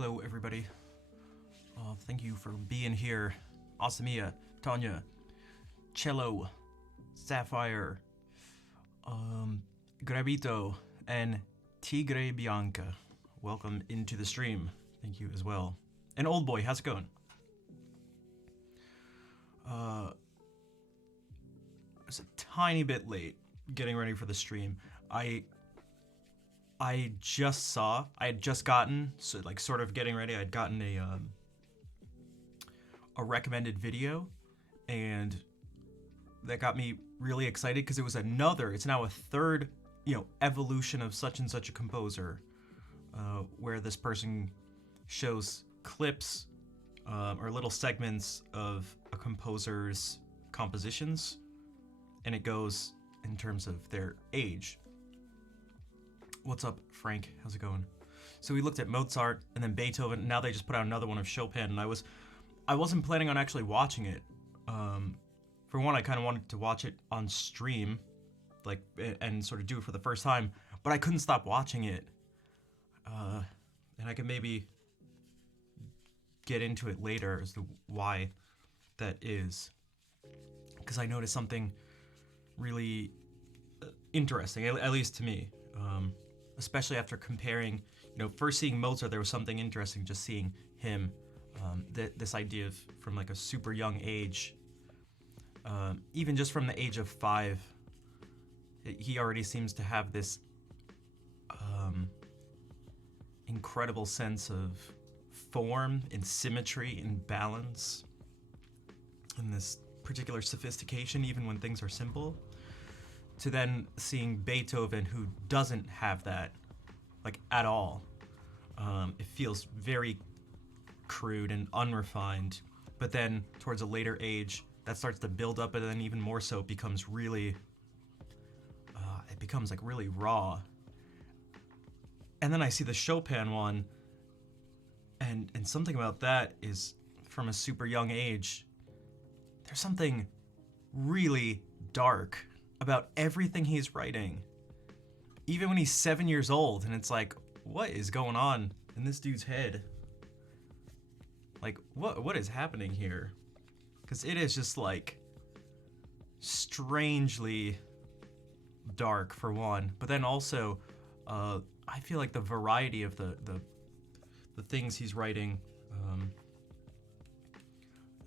Hello, everybody. Thank you for being here. Asamia, Tanya, Cello, Sapphire, Gravito, and Tigre Bianca. Welcome into the stream. Thank you as well. And Old Boy, how's it going? It's a tiny bit late getting ready for the stream. I had just gotten, so like sort of getting ready, I'd gotten a recommended video, and that got me really excited because it's now a third, evolution of such and such a composer, where this person shows clips or little segments of a composer's compositions, and it goes in terms of their age. What's up, Frank? How's it going? So we looked at Mozart and then Beethoven. Now they just put out another one of Chopin, and I wasn't planning on actually watching it. For one, I kind of wanted to watch it on stream, and sort of do it for the first time, but I couldn't stop watching it. And I can maybe get into it later as to why that is, because I noticed something really interesting, at least to me. Especially after comparing, first seeing Mozart, there was something interesting just seeing him, this idea of from like a super young age, even just from the age of 5, he already seems to have this incredible sense of form and symmetry and balance, and this particular sophistication even when things are simple, to then seeing Beethoven, who doesn't have that, at all. It feels very crude and unrefined, but then towards a later age, that starts to build up, and then even more so, it becomes really, really raw. And then I see the Chopin one, and something about that is, from a super young age, there's something really dark about everything he's writing. Even when he's 7 years old, and it's like, what is going on in this dude's head? What is happening here? Because it is just strangely dark for one, but then also I feel like the variety of the things he's writing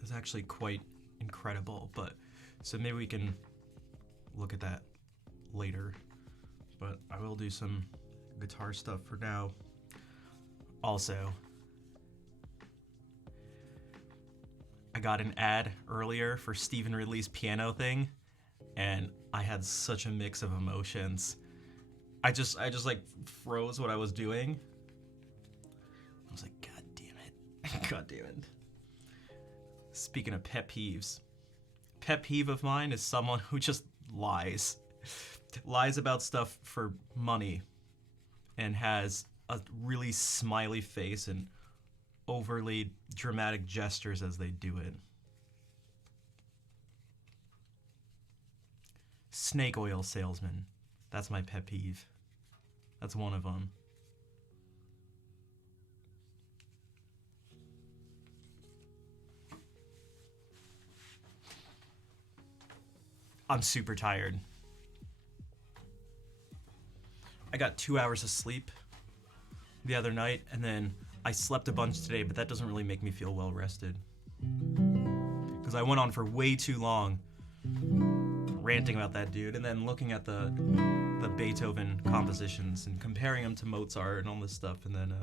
is actually quite incredible. But so maybe we can look at that later, but I will do some guitar stuff for now. Also, I got an ad earlier for Stephen Ridley's piano thing, and I had such a mix of emotions. I just froze what I was doing. I was like, God damn it. God damn it. Speaking of pet peeves of mine is someone who just lies about stuff for money and has a really smiley face and overly dramatic gestures as they do it. Snake oil salesman. That's my pet peeve. That's one of them. I'm super tired. I got 2 hours of sleep the other night, and then I slept a bunch today, but that doesn't really make me feel well rested. Because I went on for way too long ranting about that dude, and then looking at the Beethoven compositions and comparing them to Mozart and all this stuff, and then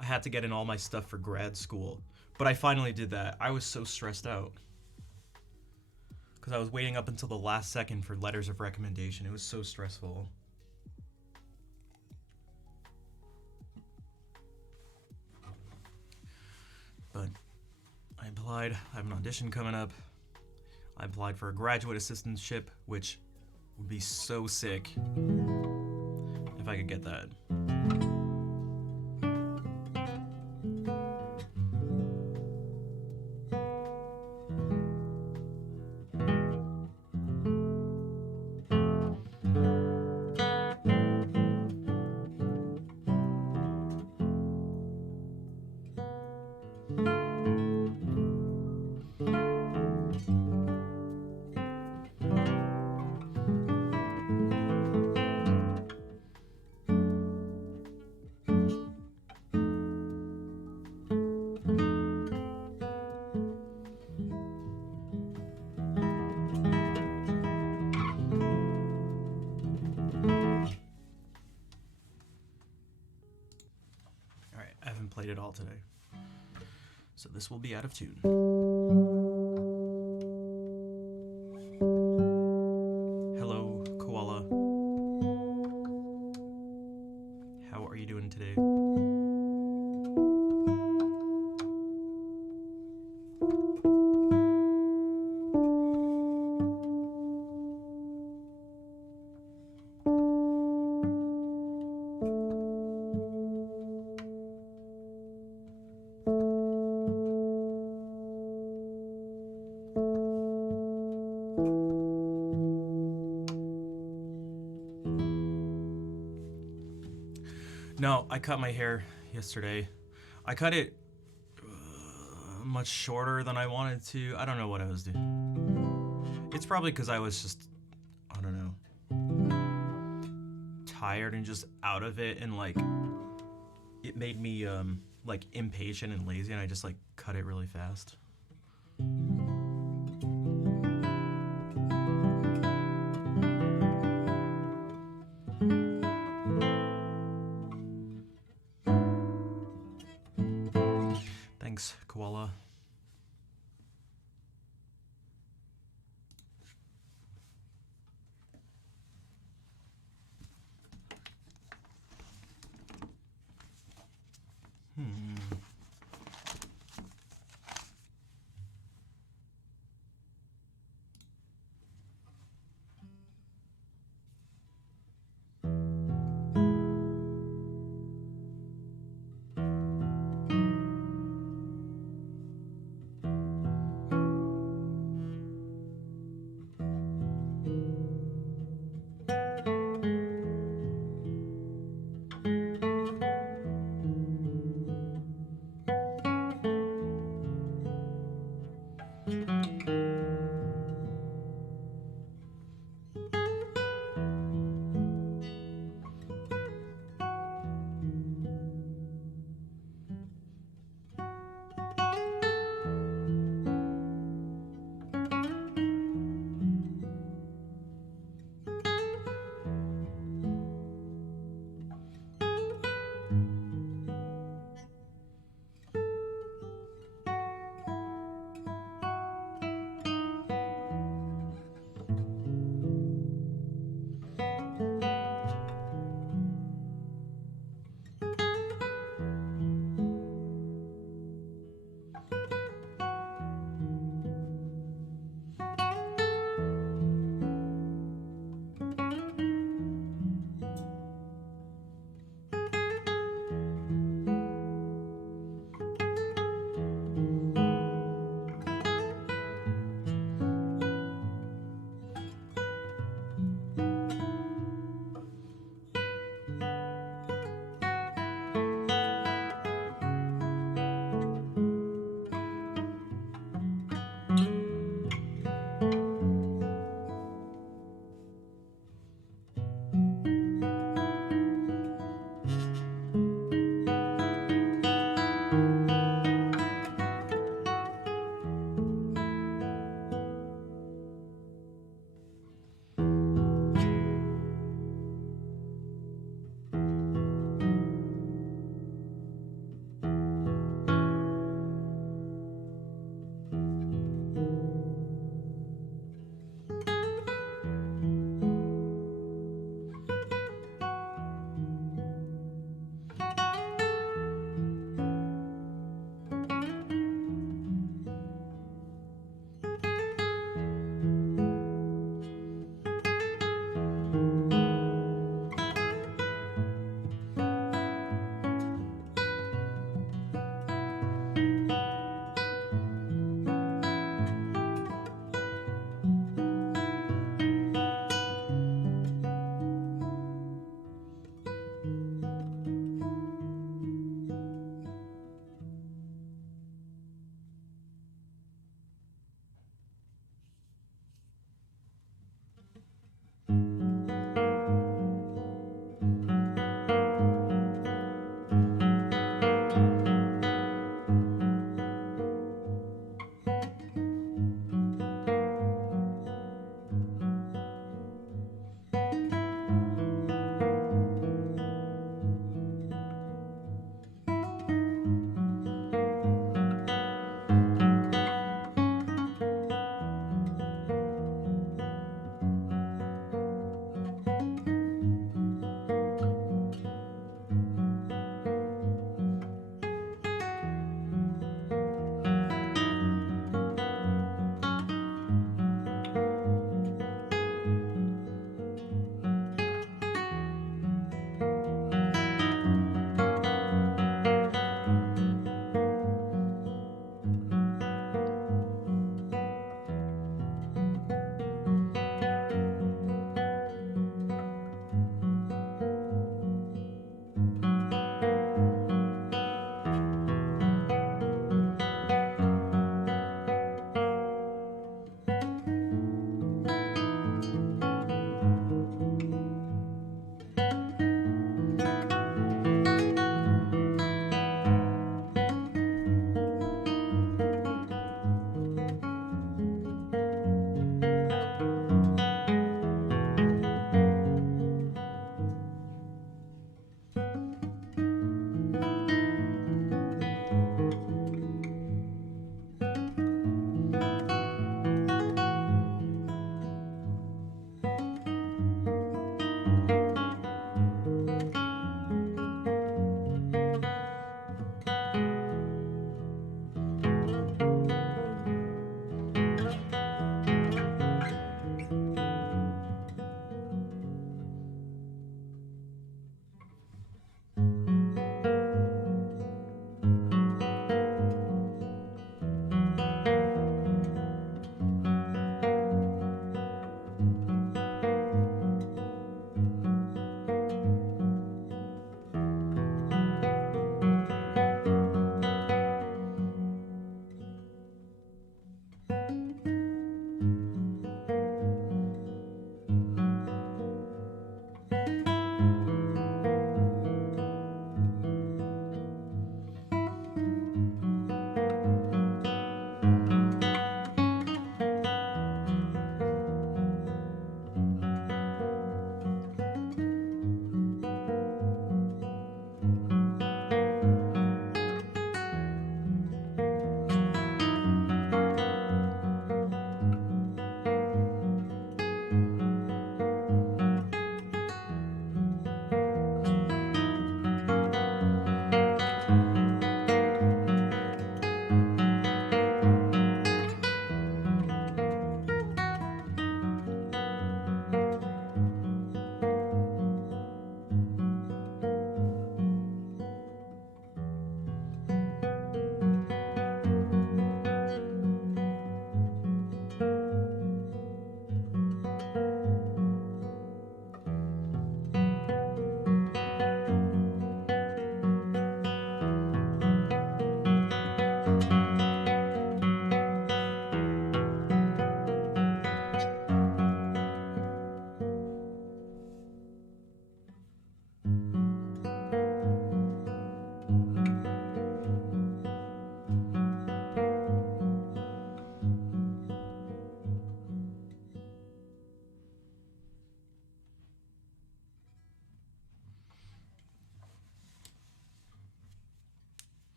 I had to get in all my stuff for grad school. But I finally did that. I was so stressed out, because I was waiting up until the last second for letters of recommendation. It was so stressful. But I applied. I have an audition coming up. I applied for a graduate assistantship, which would be so sick if I could get that. played it all today. So this will be out of tune. Hello, Koala. How are you doing today? No, I cut my hair yesterday. I cut it much shorter than I wanted to. I don't know what I was doing. It's probably because I was just, I don't know, tired and just out of it, and like it made me like impatient and lazy, and I just like cut it really fast. Thanks, Koala.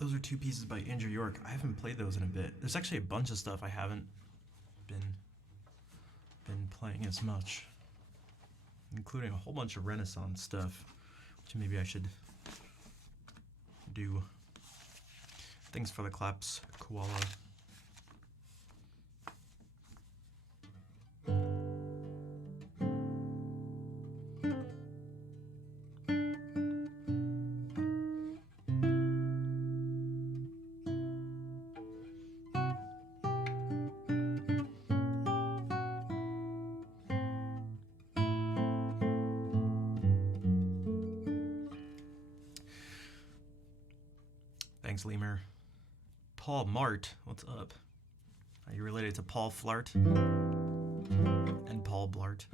those are two pieces by Andrew York. I haven't played those in a bit. There's actually a bunch of stuff I haven't been playing as much, including a whole bunch of Renaissance stuff, which maybe I should do. Thanks for the claps, Koala. Thanks, Lemur. Paul Mart, what's up? Are you related to Paul Flart and Paul Blart?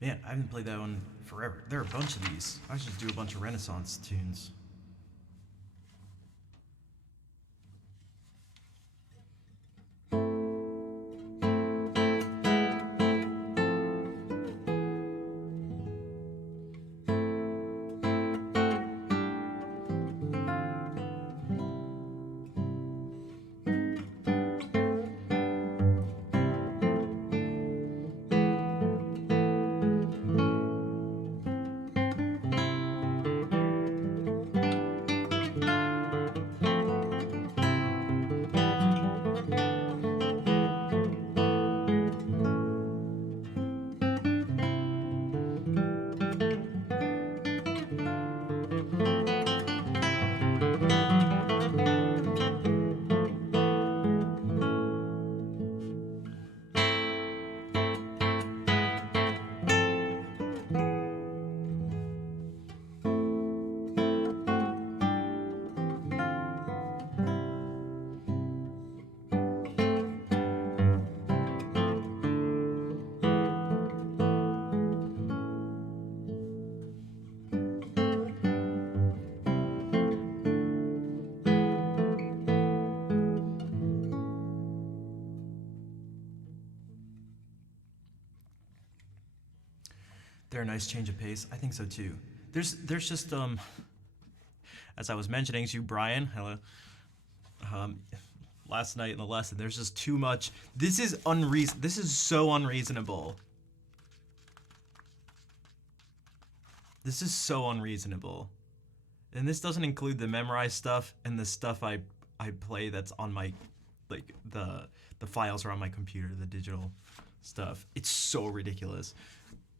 Man, I haven't played that one forever. There are a bunch of these. I should just do a bunch of Renaissance tunes. They're a nice change of pace. I think so too. There's just as I was mentioning to Brian, hello, last night in the lesson, there's just too much. This is This is so unreasonable. This is so unreasonable. And this doesn't include the memorized stuff and the stuff I play that's on my, like, the files are on my computer, the digital stuff. It's so ridiculous.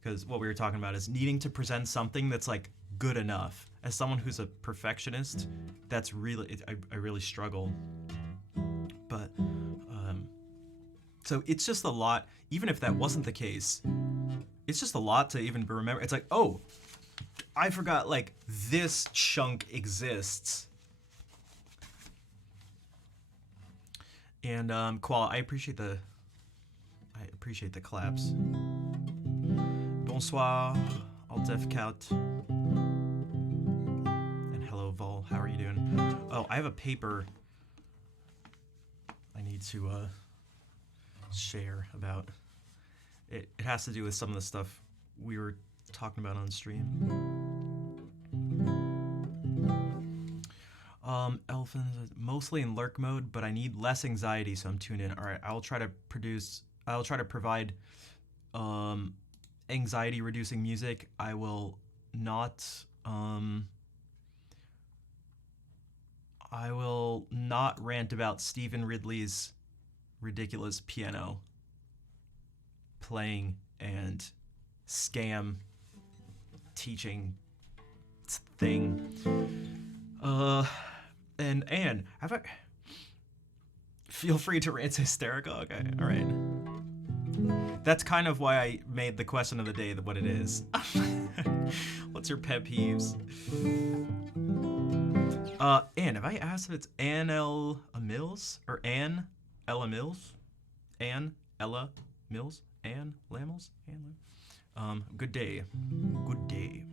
Because what we were talking about is needing to present something that's, like, good enough. As someone who's a perfectionist, that's really, I really struggle. But, so it's just a lot, even if that wasn't the case, it's just a lot to even remember. It's like, oh, I forgot, like, this chunk exists. And, Koala, I appreciate the claps. Bonsoir, Altef Kaut. And hello, Vol, how are you doing? Oh, I have a paper I need to, share about. It has to do with some of the stuff we were talking about on stream. Elephants, mostly in lurk mode, but I need less anxiety, so I'm tuned in. All right, I'll try to provide anxiety reducing music. I will not rant about Stephen Ridley's ridiculous piano playing and scam teaching thing. And Anne, feel free to rant hysterical. Okay, all right. That's kind of why I made the question of the day what it is. What's your pet peeves? Anne, have I asked if it's Anne L. Mills or Anne Ella Mills? Anne Ella Mills? Anne Lamels? Anne. Good day. Good day.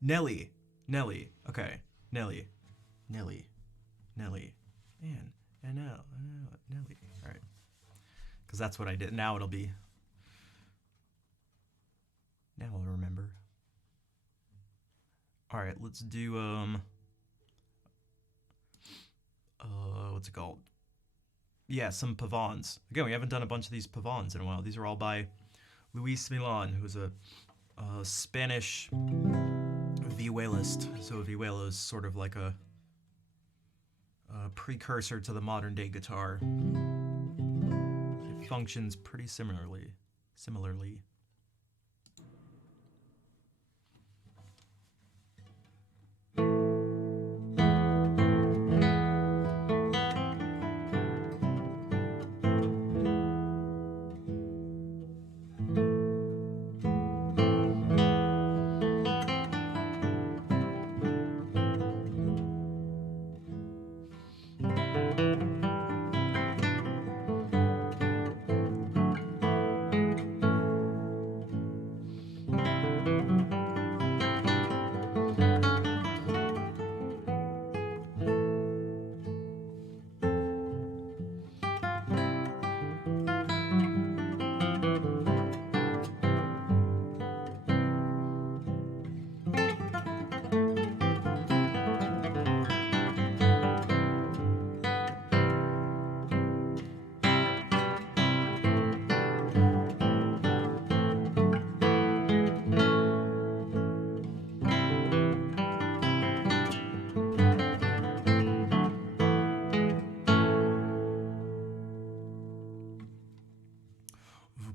Nelly. Okay. Nelly. Anne. Nelly. All right. Because that's what I did. Now it'll be. Now I'll remember. All right. Let's do what's it called? Yeah, some pavans. Again, we haven't done a bunch of these pavans in a while. These are all by Luis Milan, who's a Spanish vihuelist. So vihuela is sort of like a precursor to the modern day guitar. It functions pretty similarly.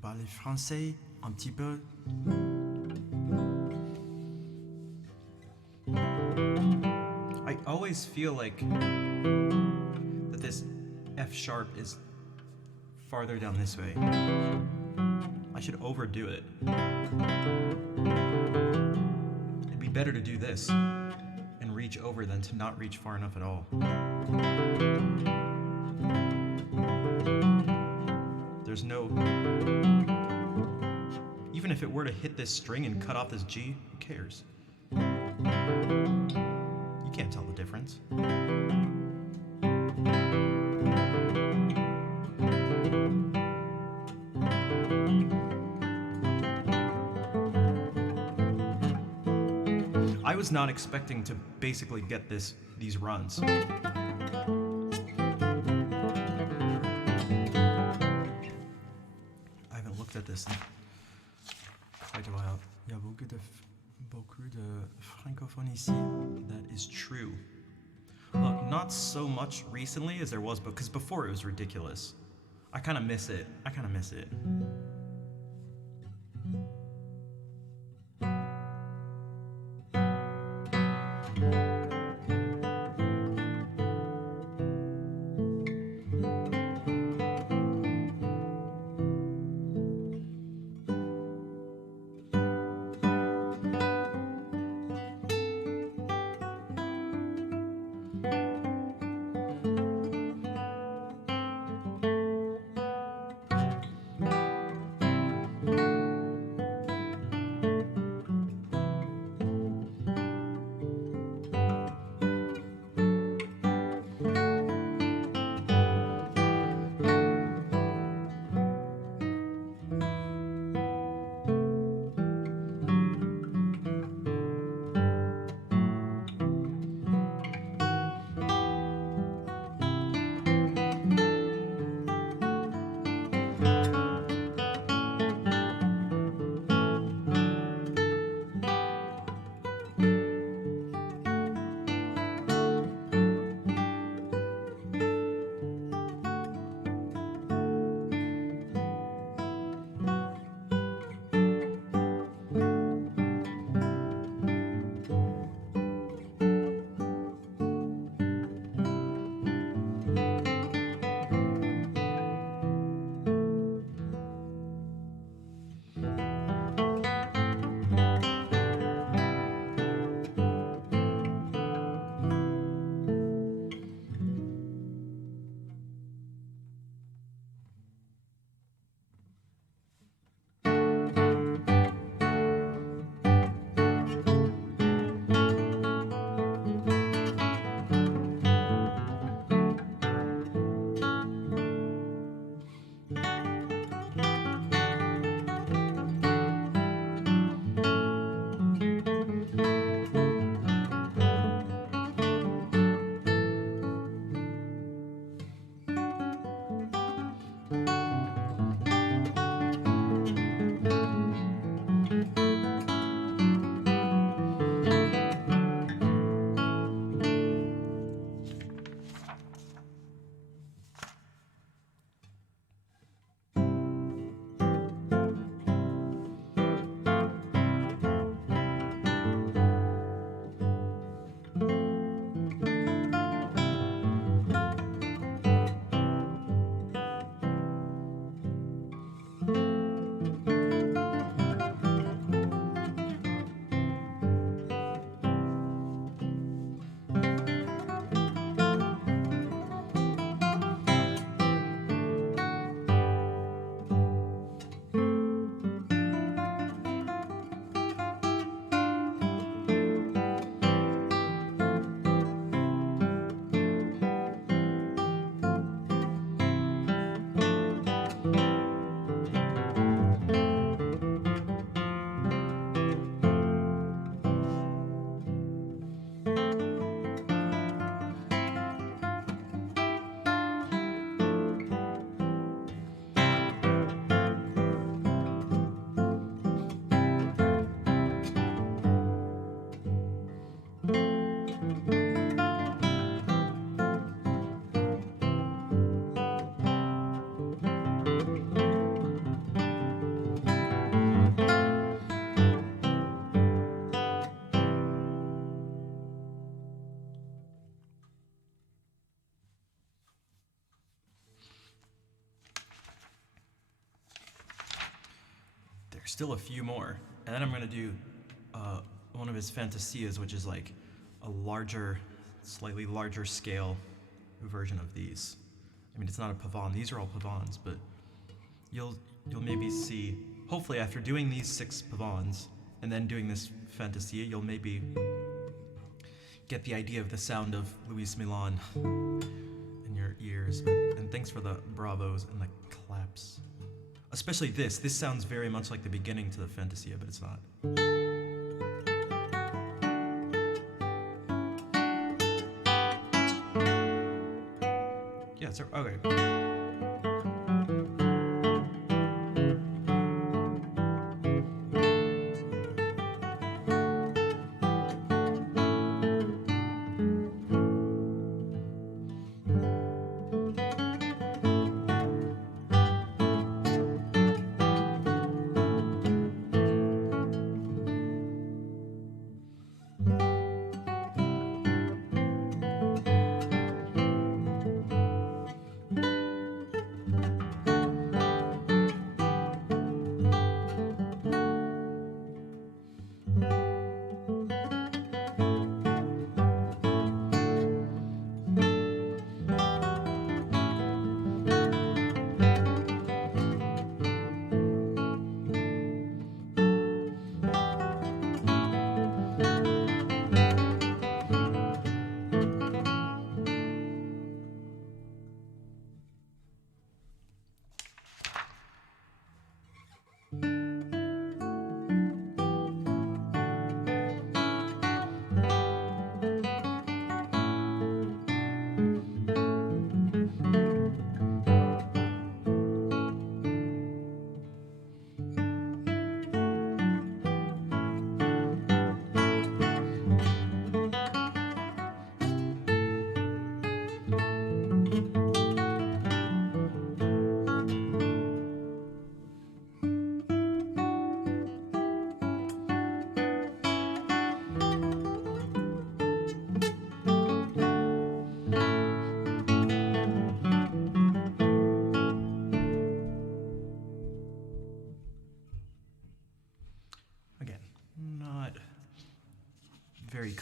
Parler français un petit peu. I always feel like that this F sharp is farther down this way. I should overdo it. It'd be better to do this and reach over than to not reach far enough at all. There's no... Even if it were to hit this string and cut off this G, who cares? You can't tell the difference. I was not expecting to basically get these runs. I haven't looked at this in quite a while. Il y a beaucoup de beaucoup de francophones ici. That is true. Look, not so much recently as there was, because before it was ridiculous. I kind of miss it. I kind of miss it. There's still a few more, and then I'm gonna do one of his fantasias, which is like a larger, slightly larger scale version of these. I mean, it's not a pavane; these are all pavanes, but you'll maybe see. Hopefully, after doing these 6 pavanes and then doing this fantasia, you'll maybe get the idea of the sound of Luis Milan in your ears. And thanks for the bravos and the claps. Especially this. This sounds very much like the beginning to the Fantasia, but it's not. Yeah, it's okay.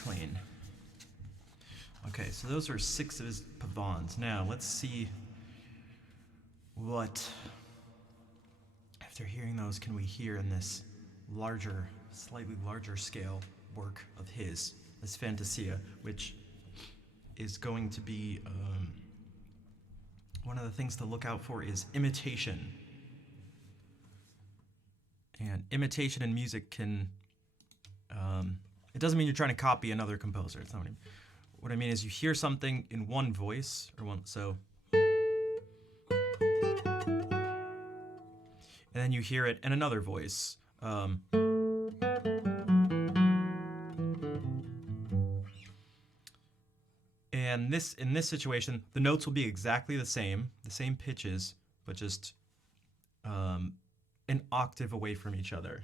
clean. Okay, so those are 6 of his pavans. Now, let's see what, after hearing those, can we hear in this larger, slightly larger scale work of his, this Fantasia, which is going to be, one of the things to look out for is imitation. And imitation in music can, it doesn't mean you're trying to copy another composer. It's not what I mean is you hear something in one voice, or one, so, and then you hear it in another voice. And in this situation, the notes will be exactly the same pitches, but just an octave away from each other.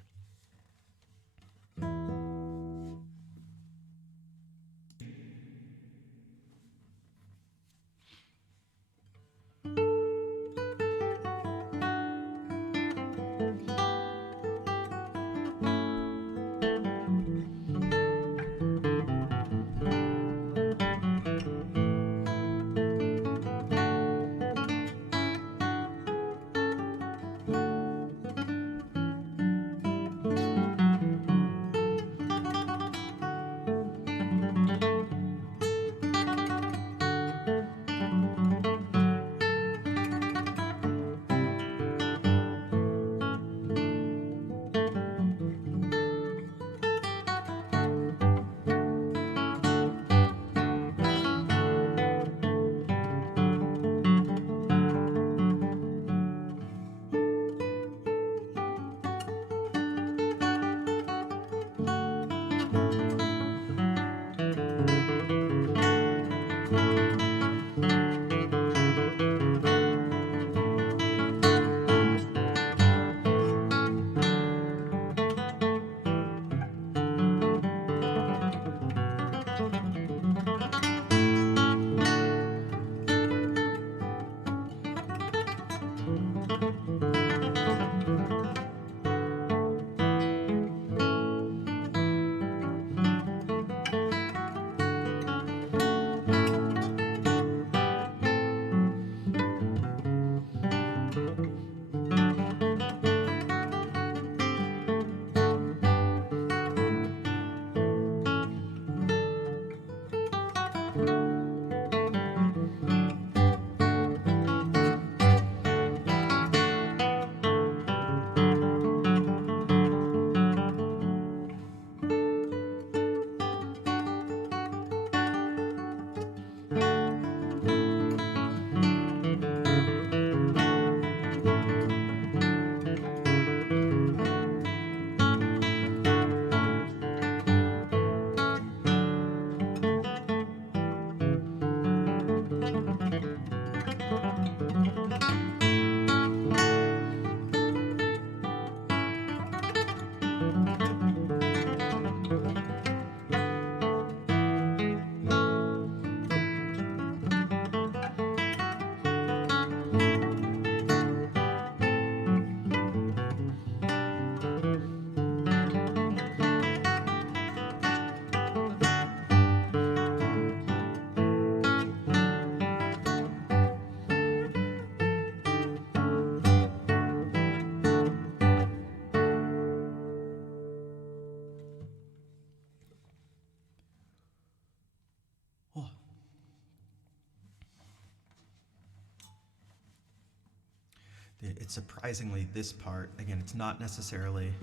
It's surprisingly this part, again, it's not necessarily,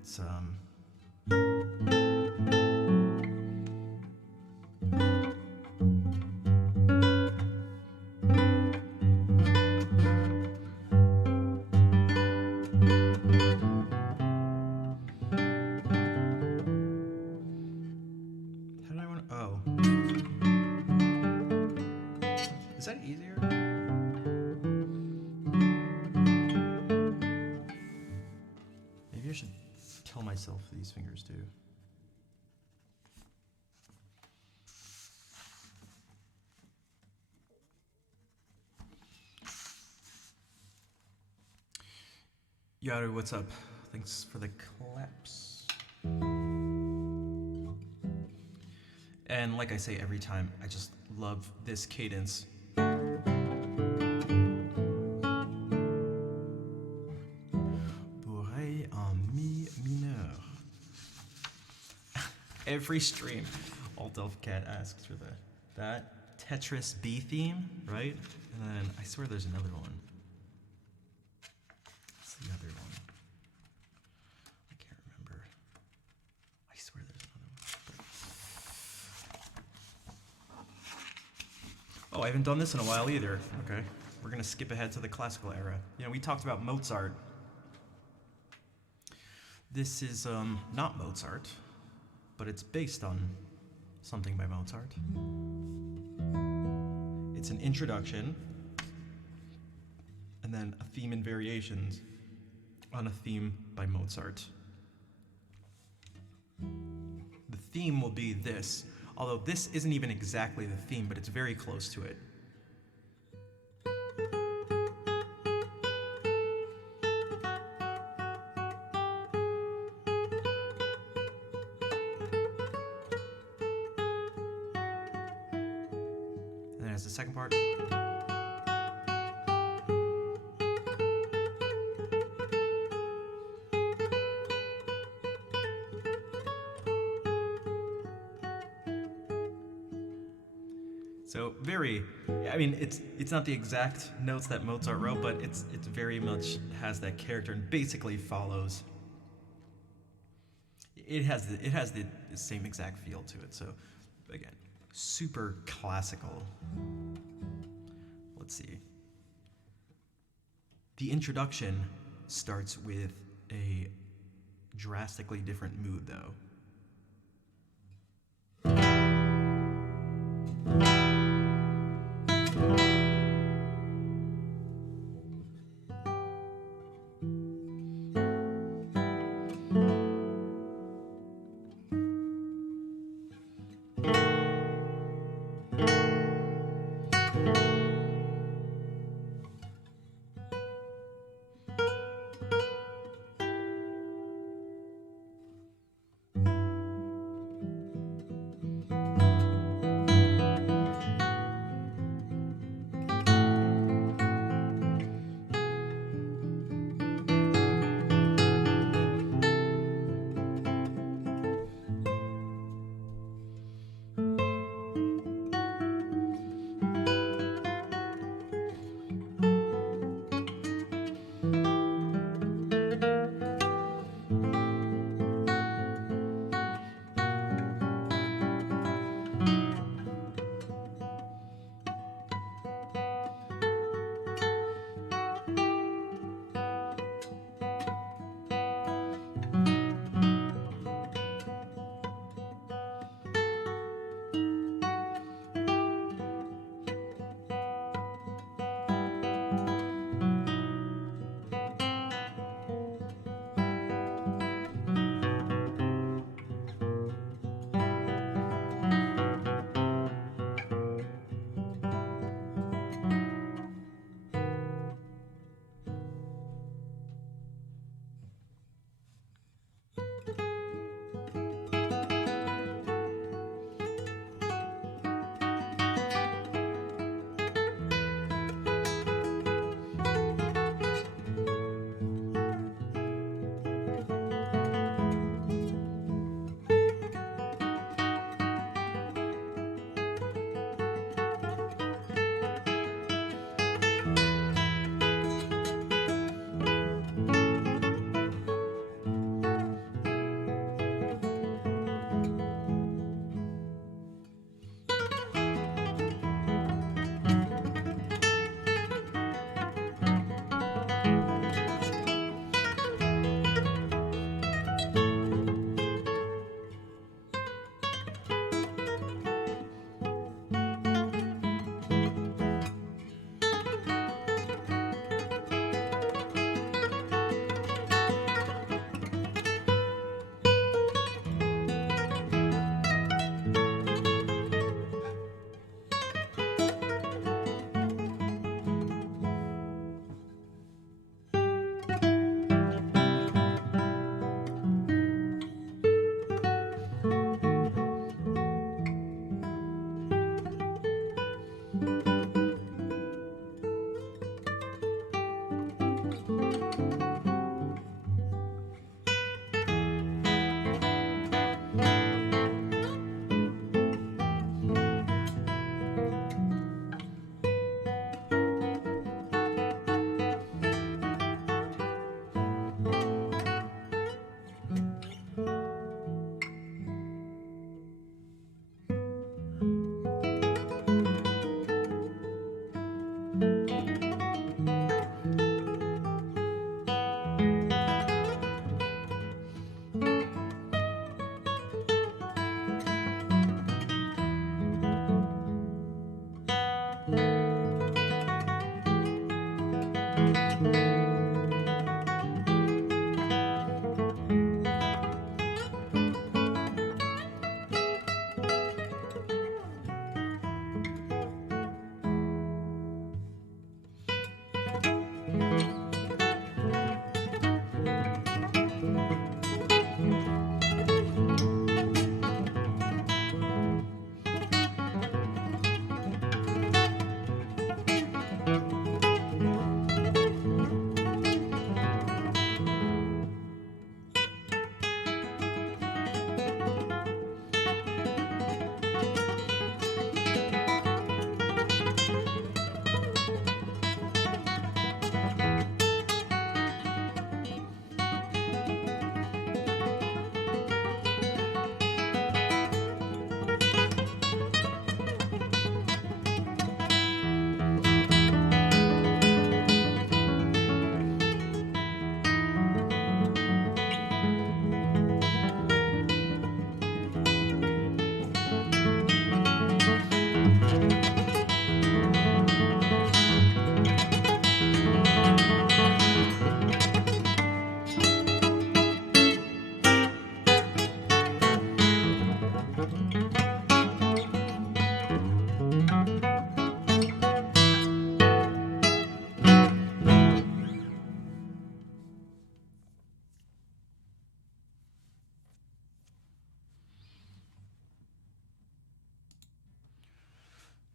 it's, how do I want to, oh. Is that easier? Maybe I should tell myself these fingers too. Yaru, what's up? Thanks for the claps. And like I say every time, I just love this cadence. Bourrée en mi mineur. Every stream, Alt Elf Cat asks for that. That Tetris B theme, right? And then I swear there's another one. What's the other one? I can't remember. I swear there's another one. Oh, I haven't done this in a while either. Okay. We're gonna skip ahead to the classical era. You know, we talked about Mozart. This is not Mozart, but it's based on something by Mozart. It's an introduction, and then a theme and variations on a theme by Mozart. The theme will be this, although this isn't even exactly the theme, but it's very close to it. And then as the second part. So very, I mean, it's not the exact notes that Mozart wrote, but it's very much has that character and basically follows. It has the same exact feel to it. So again, super classical. Let's see. The introduction starts with a drastically different mood, though.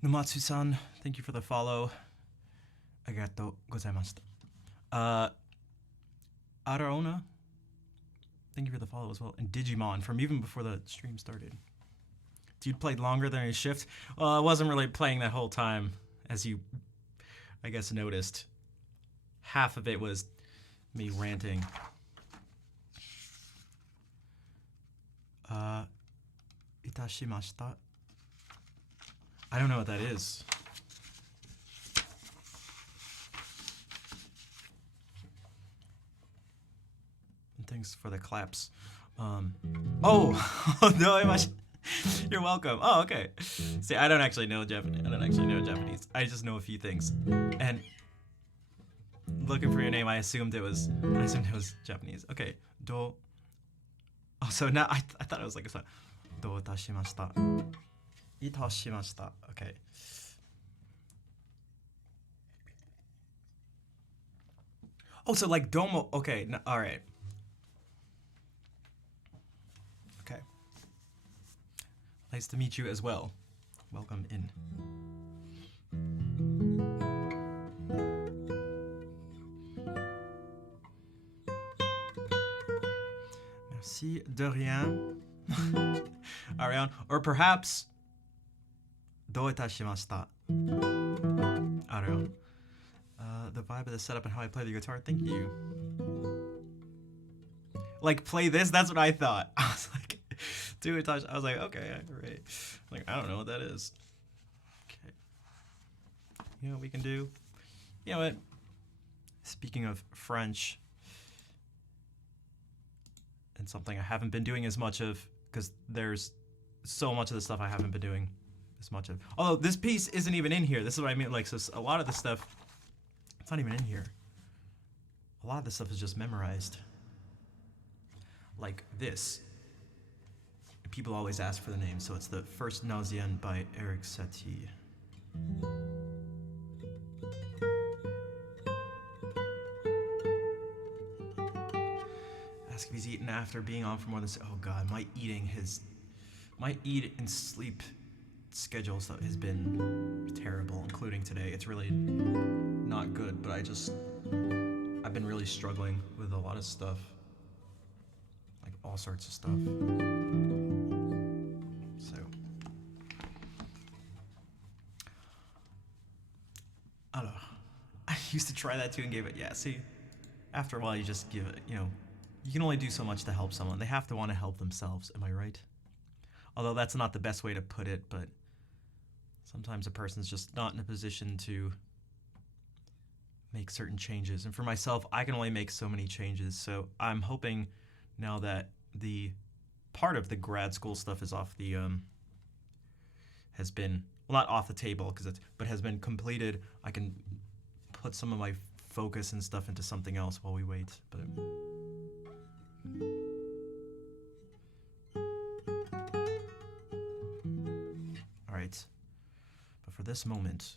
Numatsu-san, thank you for the follow. Arigatou gozaimashita. Araona, thank you for the follow as well. And Digimon from even before the stream started. Dude played longer than his shift. Well, I wasn't really playing that whole time, as you, I guess, noticed. Half of it was me ranting. Itashimashita. I don't know what that is. And thanks for the claps. Oh, no, you're welcome. Oh, okay. See, I don't actually know Japanese. I just know a few things. And looking for your name, I assumed it was Japanese. Okay. Do. Oh, so now I thought it was like a song. Do itashimashita. Itashimashita. Okay. Oh, so like domo. Okay. No, all right. Okay. Nice to meet you as well. Welcome in. Merci de rien. Ariane. Or perhaps do itashimashita. I don't know. The vibe of the setup and how I play the guitar. Thank you. Like, play this? That's what I thought. I was like, do itash. I was like, okay, right. Like, I don't know what that is. Okay. You know what we can do? You know what? Speaking of French, and something I haven't been doing as much of, because there's so much of the stuff I haven't been doing as much of. Although this piece isn't even in here. This is what I mean. Like, so a lot of the stuff, it's not even in here. A lot of this stuff is just memorized. Like this. People always ask for the name, so it's the First Nausian by Eric Satie. Ask if he's eaten after being on for more than. Oh god, my eat and sleep schedule stuff has been terrible, including today. It's really not good, but I've been really struggling with a lot of stuff. Like all sorts of stuff. So I don't know. I used to try that too and gave it. Yeah, see, after a while you just give it, you know, you can only do so much to help someone. They have to want to help themselves, am I right? Although that's not the best way to put it, but sometimes a person's just not in a position to make certain changes. And for myself, I can only make so many changes. So I'm hoping now that the part of the grad school stuff is off the, has been, well, not off the table, but has been completed, I can put some of my focus and stuff into something else while we wait. But all right. But for this moment,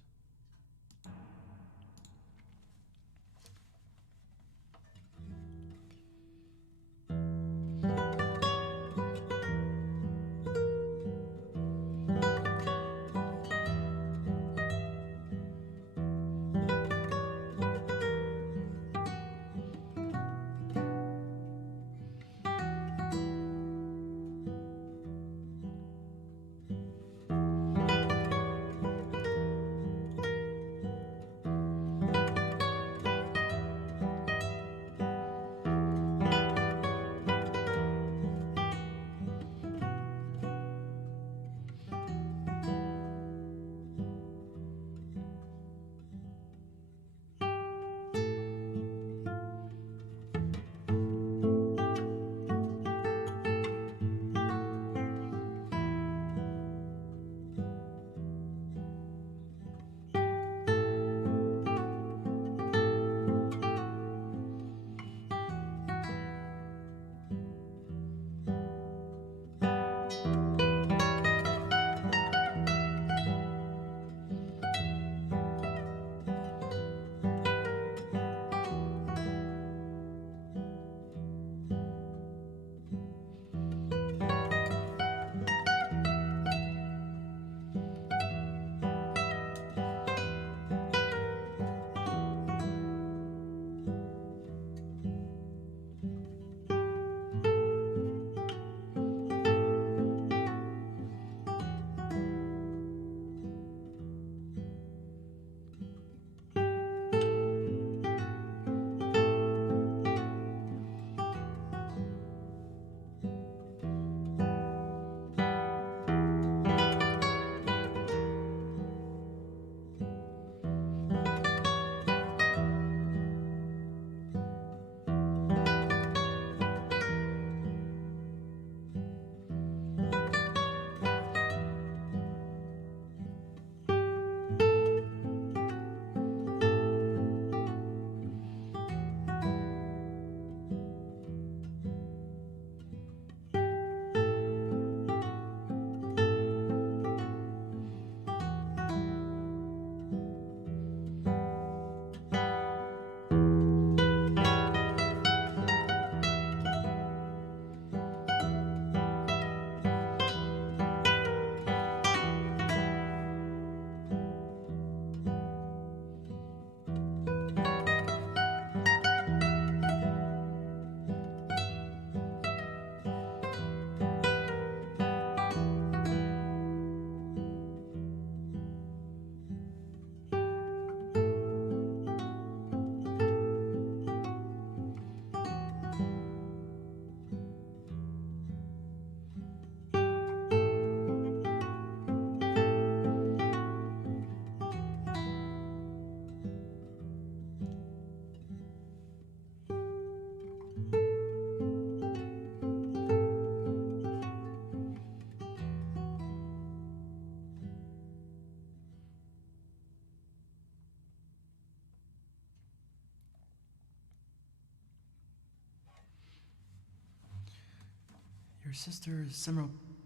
Your sister is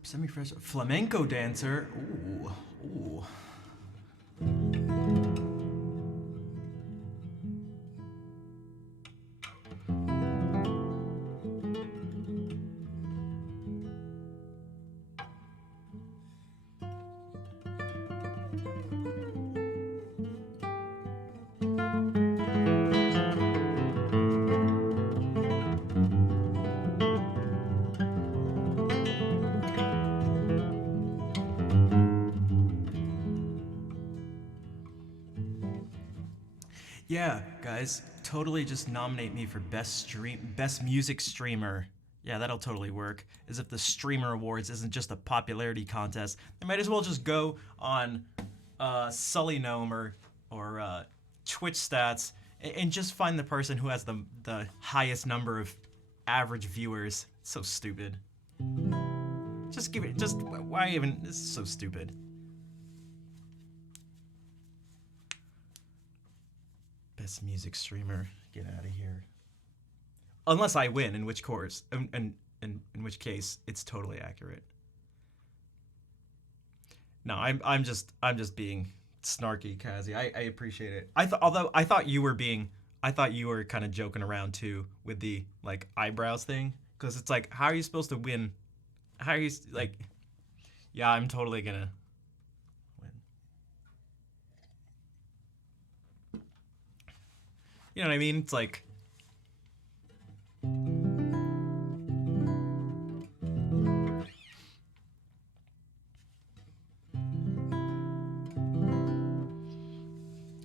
semi-fresh flamenco dancer. Ooh, ooh. Yeah, guys, totally just nominate me for best music streamer. Yeah, that'll totally work. As if the Streamer Awards isn't just a popularity contest. They might as well just go on Sully Gnome or Twitch stats and just find the person who has the highest number of average viewers. So stupid. Just give it. Just why even? This is so stupid. Best music streamer. Get out of here. Unless I win, in which course, and in which case, it's totally accurate. No, I'm just being snarky, Kazi. I appreciate it. Although I thought you were kind of joking around too with the like eyebrows thing, because it's like, how are you supposed to win? How are you like? Yeah, I'm totally gonna win. You know what I mean? It's like.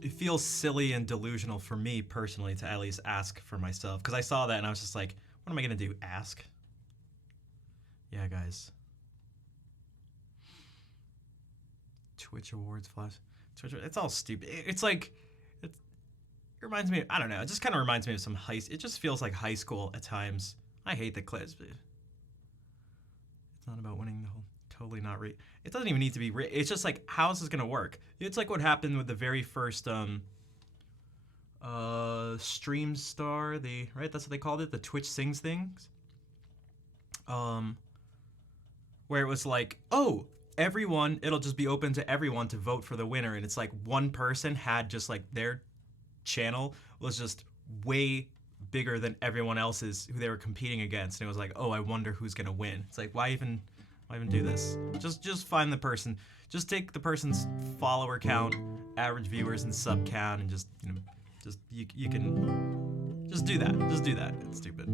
It feels silly and delusional for me personally to at least ask for myself, because I saw that and I was just like, what am I gonna do? Ask? Yeah, guys. Twitch Awards Flash. Twitch. It's all stupid. It's like, it reminds me. I don't know. It just kind of reminds me of some high. It just feels like high school at times. I hate the clips, but it's not about winning the whole. Totally not it doesn't even need to be it's just like, how is this gonna work? It's like what happened with the very first Stream Star, right, that's what they called it, the Twitch Sings things, where it was like, oh, everyone, it'll just be open to everyone to vote for the winner, and it's like one person had just like their channel was just way bigger than everyone else's who they were competing against, and it was like, oh, I wonder who's gonna win. It's like, why even do this? Just find the person. Just take the person's follower count, average viewers, and sub count, and just you can just do that. Just do that. It's stupid.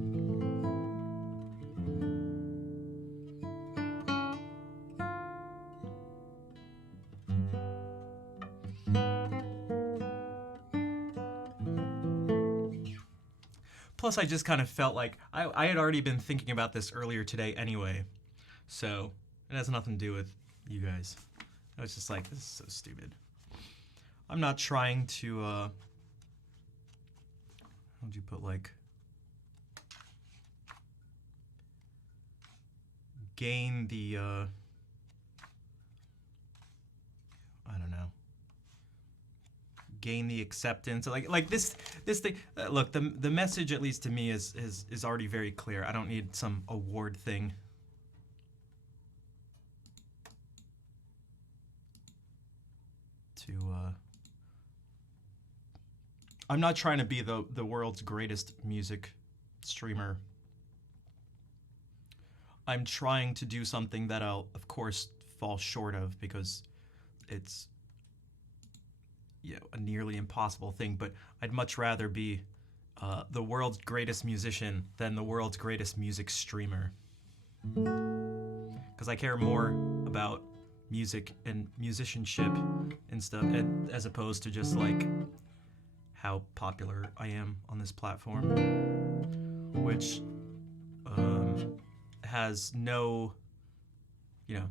Plus, I just kind of felt like I had already been thinking about this earlier today anyway. So, it has nothing to do with you guys. I was just like, this is so stupid. I'm not trying to, how'd you put, like, gain the, I don't know. Gain the acceptance, like this thing. Look, the message, at least to me, is already very clear. I don't need some award thing. I'm not trying to be the world's greatest music streamer. I'm trying to do something that I'll, of course, fall short of, because it's, you know, a nearly impossible thing, but I'd much rather be the world's greatest musician than the world's greatest music streamer. Because I care more about music and musicianship and stuff, as opposed to just like how popular I am on this platform, which has no, you know,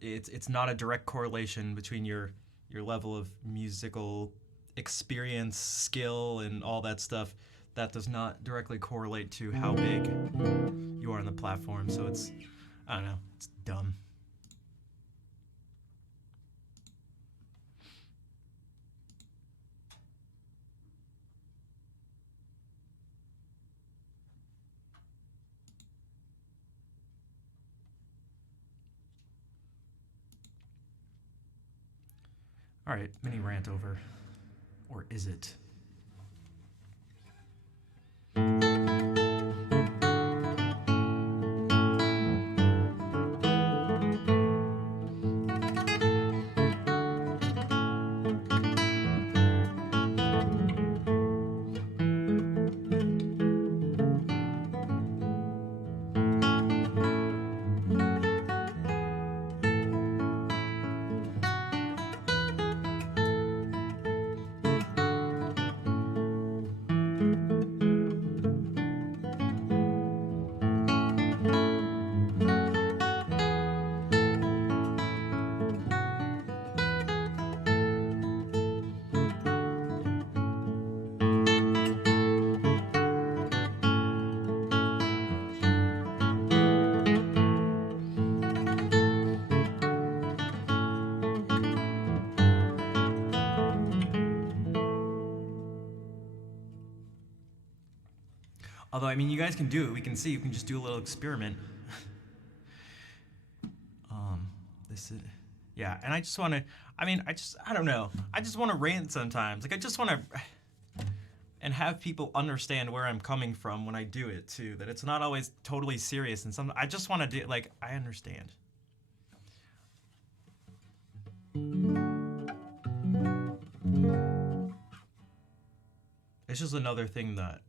it's not a direct correlation between your level of musical experience, skill, and all that stuff. That does not directly correlate to how big you are on the platform. So it's, I don't know, it's dumb. All right, mini rant over. Or is it? Although, I mean, you guys can do it. We can see. You can just do a little experiment. This is, yeah. And I just want to. I mean, I don't know. I just want to rant sometimes. Like, I just want to, and have people understand where I'm coming from when I do it too. That it's not always totally serious. And some, I just want to do. Like, I understand. It's just another thing that.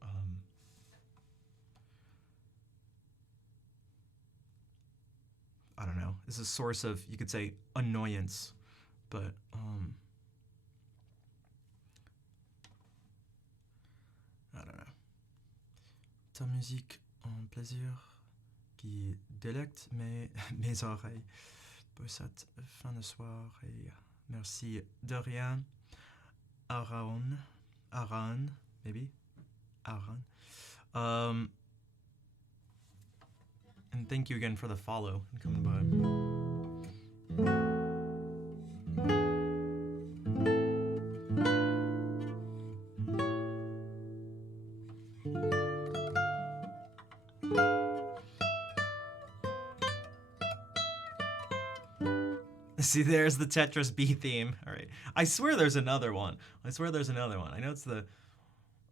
I don't know. It's a source of, you could say, annoyance, but I don't know. Ta musique en plaisir qui délecte mes oreilles pour cette fin de soirée. Merci de rien, Aaron, maybe, Aaron. And thank you again for the follow and coming by. See, there's the Tetris B theme. All right. I swear there's another one. I know it's the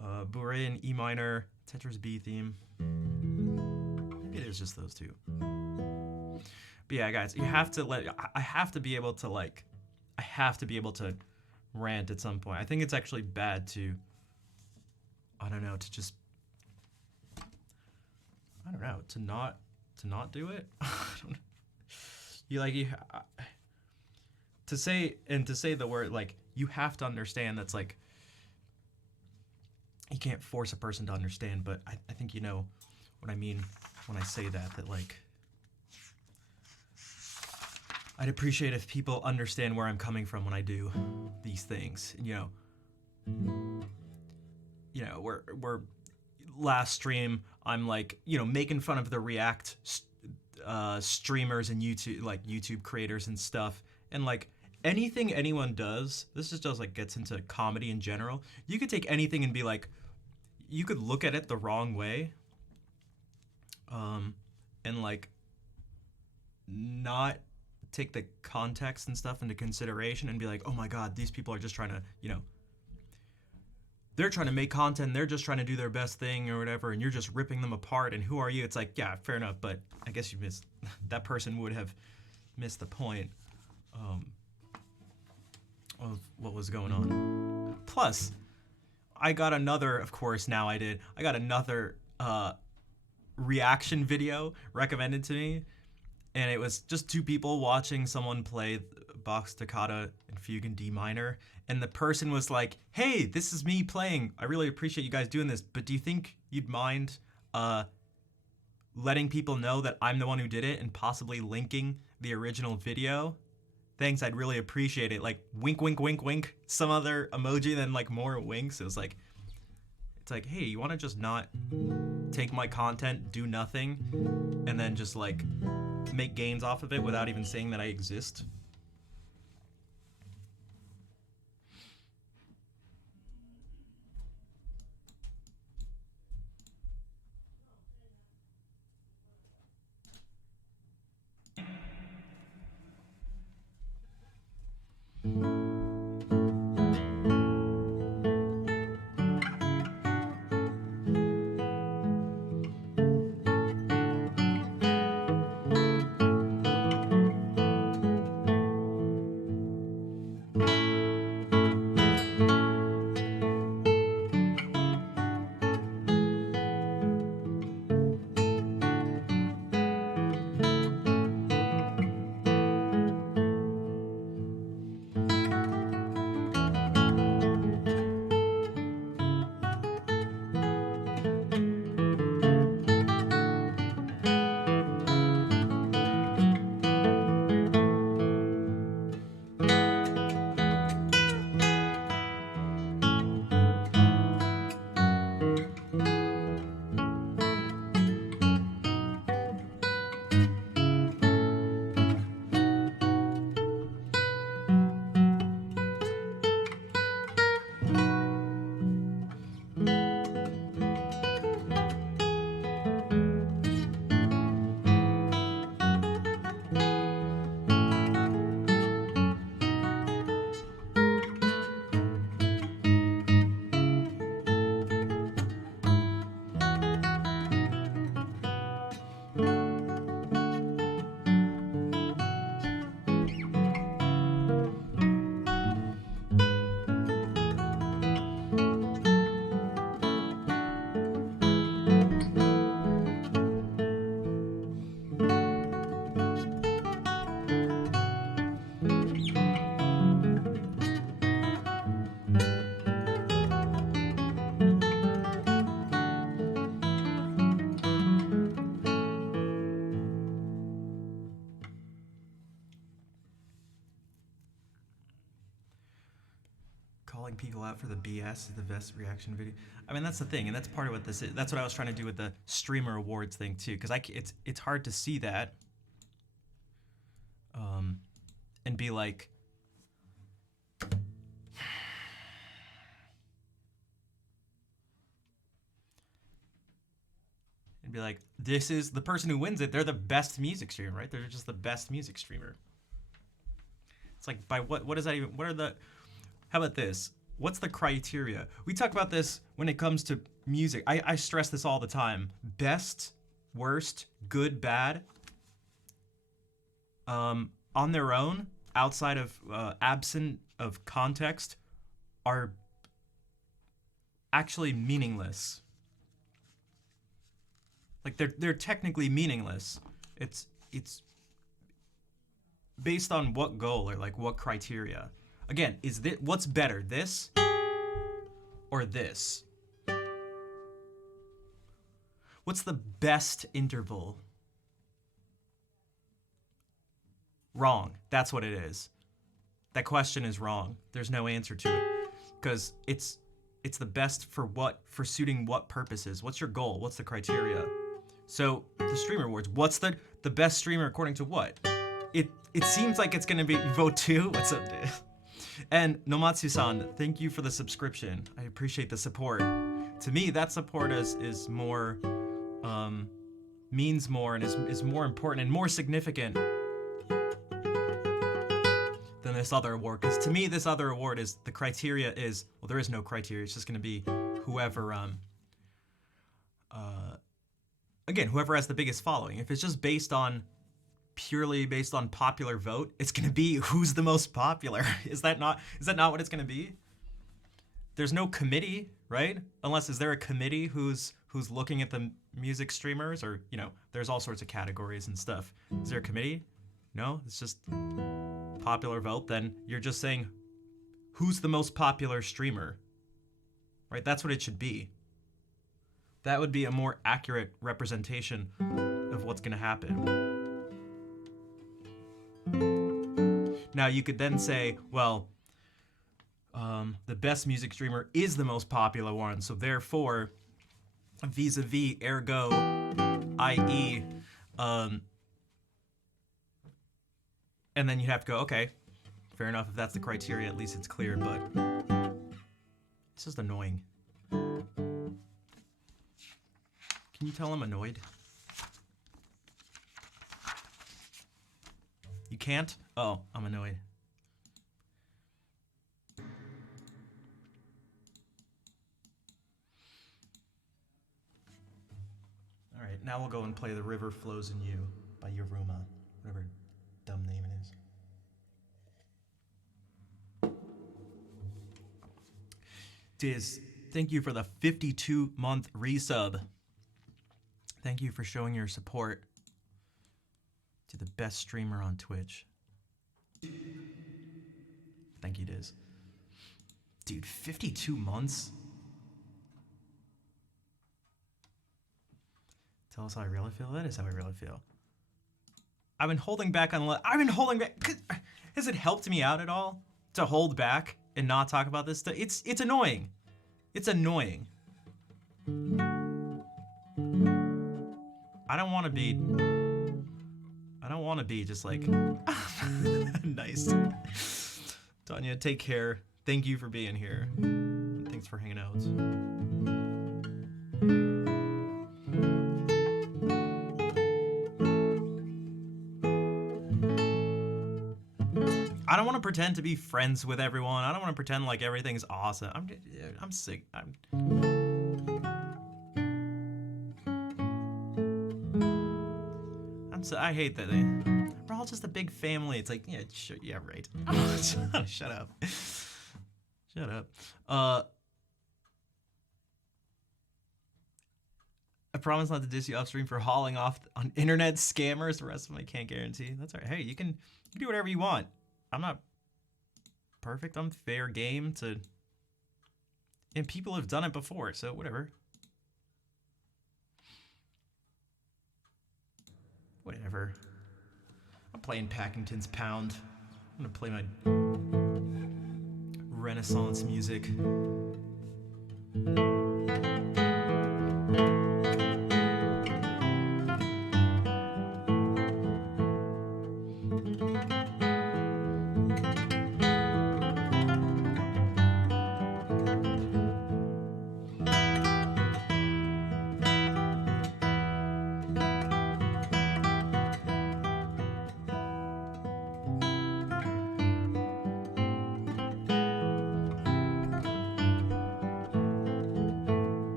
Bourrée in E minor Tetris B theme. Maybe there's just those two. But yeah, guys, you have to I have to be able to rant at some point. I think it's actually bad to, I don't know, to not do it. I don't know. To say the word, like, you have to understand that's like, you can't force a person to understand, but I think you know what I mean when I say that like, I'd appreciate if people understand where I'm coming from when I do these things. You know, we're last stream, I'm like, making fun of the React streamers and YouTube creators and stuff, and like, anything anyone does, this is just like gets into comedy in general. You could take anything and be like, you could look at it the wrong way, and like not take the context and stuff into consideration and be like, oh my god, these people are just trying to, they're trying to make content, they're just trying to do their best thing or whatever, and you're just ripping them apart, and who are you? It's like, yeah, fair enough, but I guess you missed, that person would have missed the point of what was going on. Plus, I got another reaction video recommended to me, and it was just two people watching someone play Bach Toccata and Fugue in D minor, and the person was like, hey, this is me playing, I really appreciate you guys doing this, but do you think you'd mind letting people know that I'm the one who did it and possibly linking the original video? Thanks, I'd really appreciate it. Like, wink, wink, wink, wink, some other emoji, then like more winks. It's like, hey, you want to just not take my content, do nothing, and then just like make gains off of it without even saying that I exist? calling people out for the BS is the best reaction video. I mean, that's the thing, and that's part of what this is. That's what I was trying to do with the streamer awards thing too, because it's hard to see that, and be like, this is the person who wins it. They're the best music streamer, right? They're just the best music streamer. It's like, by what does that even, what are the, how about this? What's the criteria? We talk about this when it comes to music. I stress this all the time. Best, worst, good, bad, on their own, outside of, absent of context, are actually meaningless. Like, they're technically meaningless. It's based on what goal or like what criteria. Again, is this, what's better, this or this? What's the best interval? Wrong. That's what it is. That question is wrong. There's no answer to it, because it's the best for what, for suiting what purposes? What's your goal? What's the criteria? So the streamer awards, what's the best streamer according to what? It seems like it's gonna be Vote 2. What's up, dude? And Nomatsu-san, thank you for the subscription. I appreciate the support. To me, that support is more, means more, and is more important and more significant than this other award. Because to me, this other award is, the criteria is, well, there is no criteria. It's just gonna be whoever, again, whoever has the biggest following. If it's just purely based on popular vote, it's gonna be who's the most popular. Is that not what it's gonna be? There's no committee, right? Unless, is there a committee who's looking at the music streamers, or, you know, there's all sorts of categories and stuff. Is there a committee? No, it's just popular vote. Then you're just saying who's the most popular streamer, right? That's what it should be. That would be a more accurate representation of what's gonna happen. Now you could then say, well, the best music streamer is the most popular one, so therefore, vis-a-vis, ergo, i.e., and then you have to go, okay, fair enough, if that's the criteria, at least it's clear, but it's just annoying. Can you tell I'm annoyed? You can't? Oh, I'm annoyed. Alright, now we'll go and play The River Flows in You by Yoruma, whatever dumb name it is. Diz, thank you for the 52-month resub. Thank you for showing your support to the best streamer on Twitch. Thank you, Diz. Dude, 52 months? Tell us how I really feel. That is how I really feel. I've been holding back on... Has it helped me out at all to hold back and not talk about this stuff? It's annoying. It's annoying. I don't want to be just like... Nice. Tanya, take care. Thank you for being here. Thanks for hanging out. I don't want to pretend to be friends with everyone. I don't want to pretend like everything's awesome. I'm sick. I hate that we're all just a big family. It's like, yeah, right. Shut up. Shut up. I promise not to diss you off stream for hauling off on internet scammers. The rest of them I can't guarantee. That's all right. Hey, you can do whatever you want. I'm not perfect. I'm fair game to, and people have done it before, so whatever. Whatever. I'm playing Packington's Pound. I'm gonna play my Renaissance music.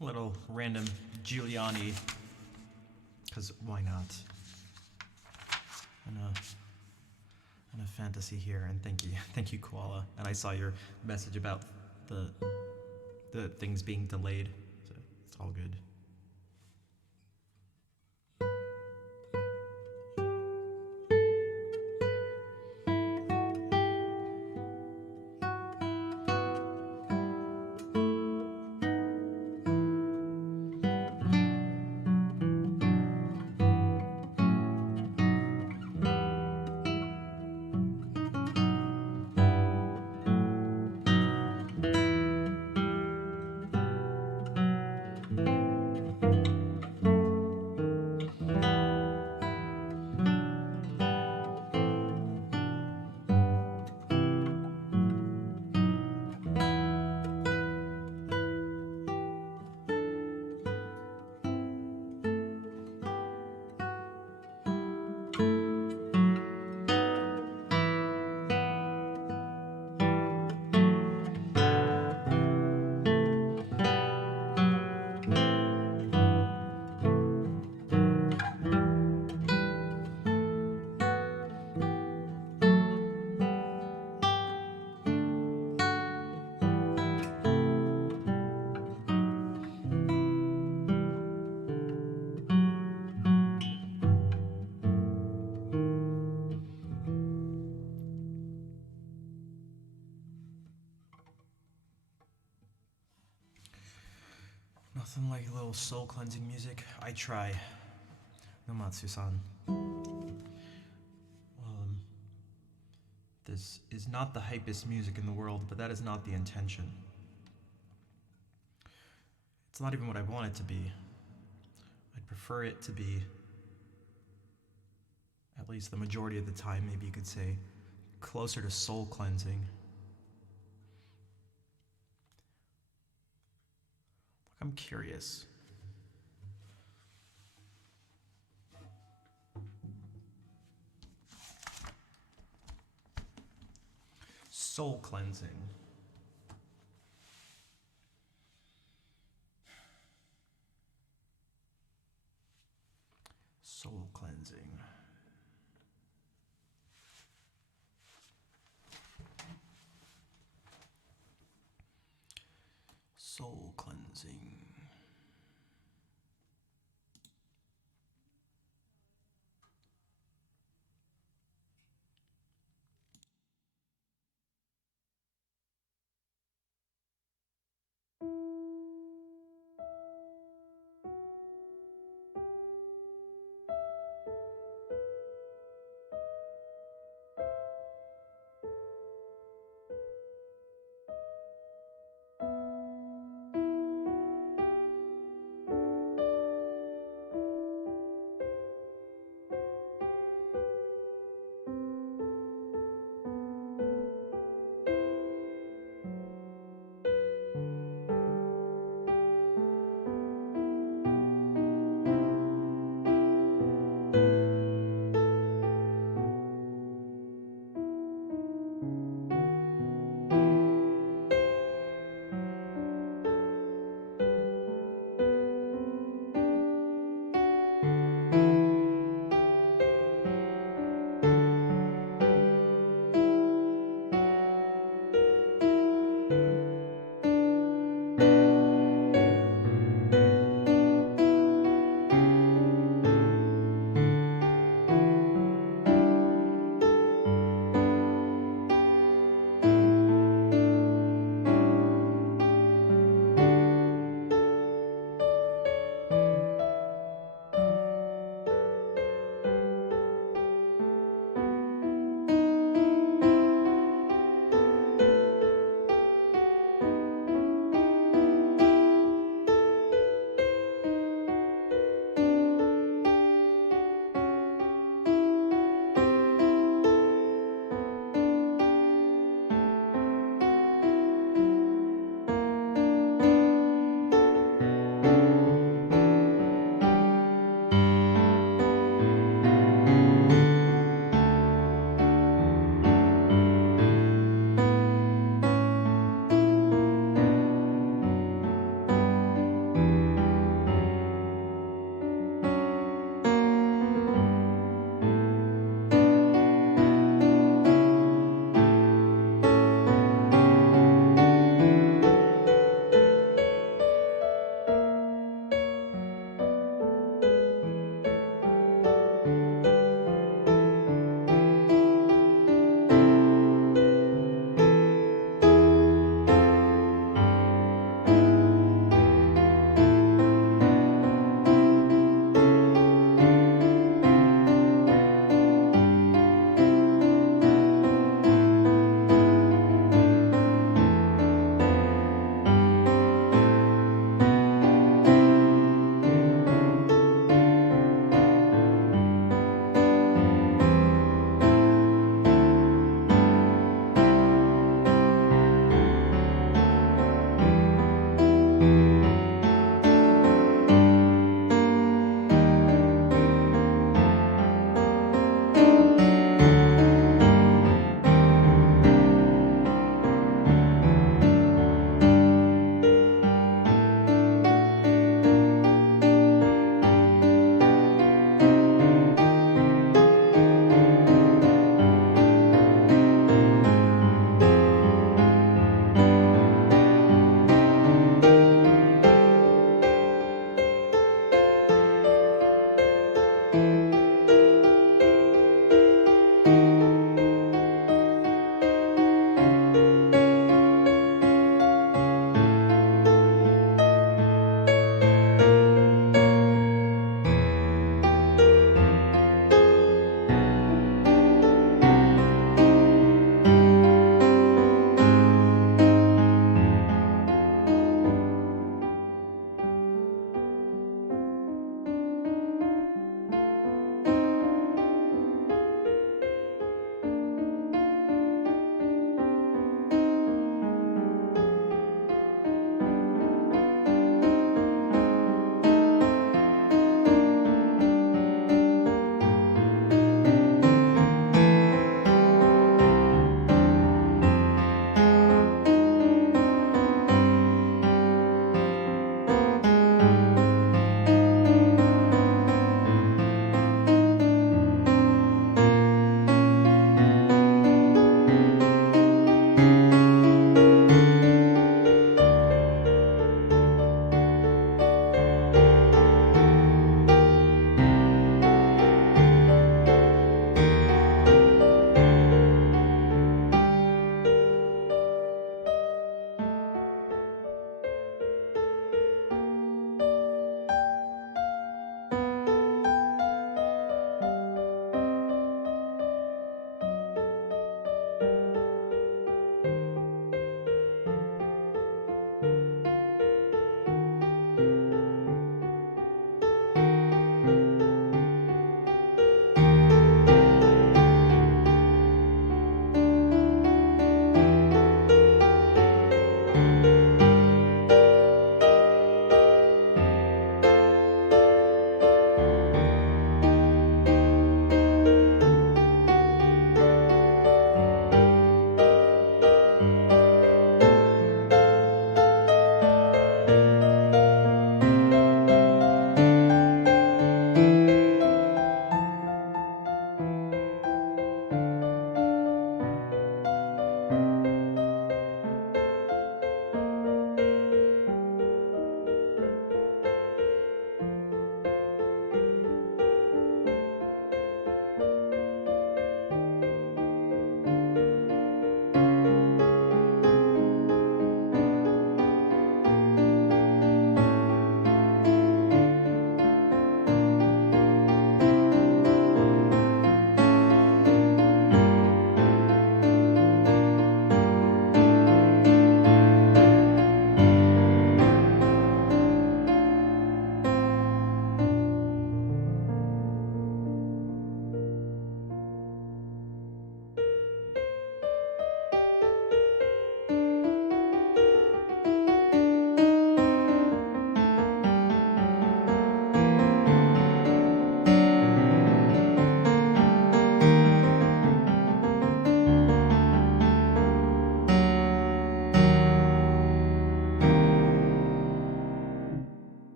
Little random Giuliani, because why not? And a fantasy here, and thank you, Koala. And I saw your message about the things being delayed, so it's all good. Nothing like a little soul cleansing music. I try. Nomatsu-san. This is not the hypest music in the world, but that is not the intention. It's not even what I want it to be. I'd prefer it to be, at least the majority of the time, maybe you could say, closer to soul cleansing. I'm curious. Soul cleansing. Soul cleansing. Soul cleansing.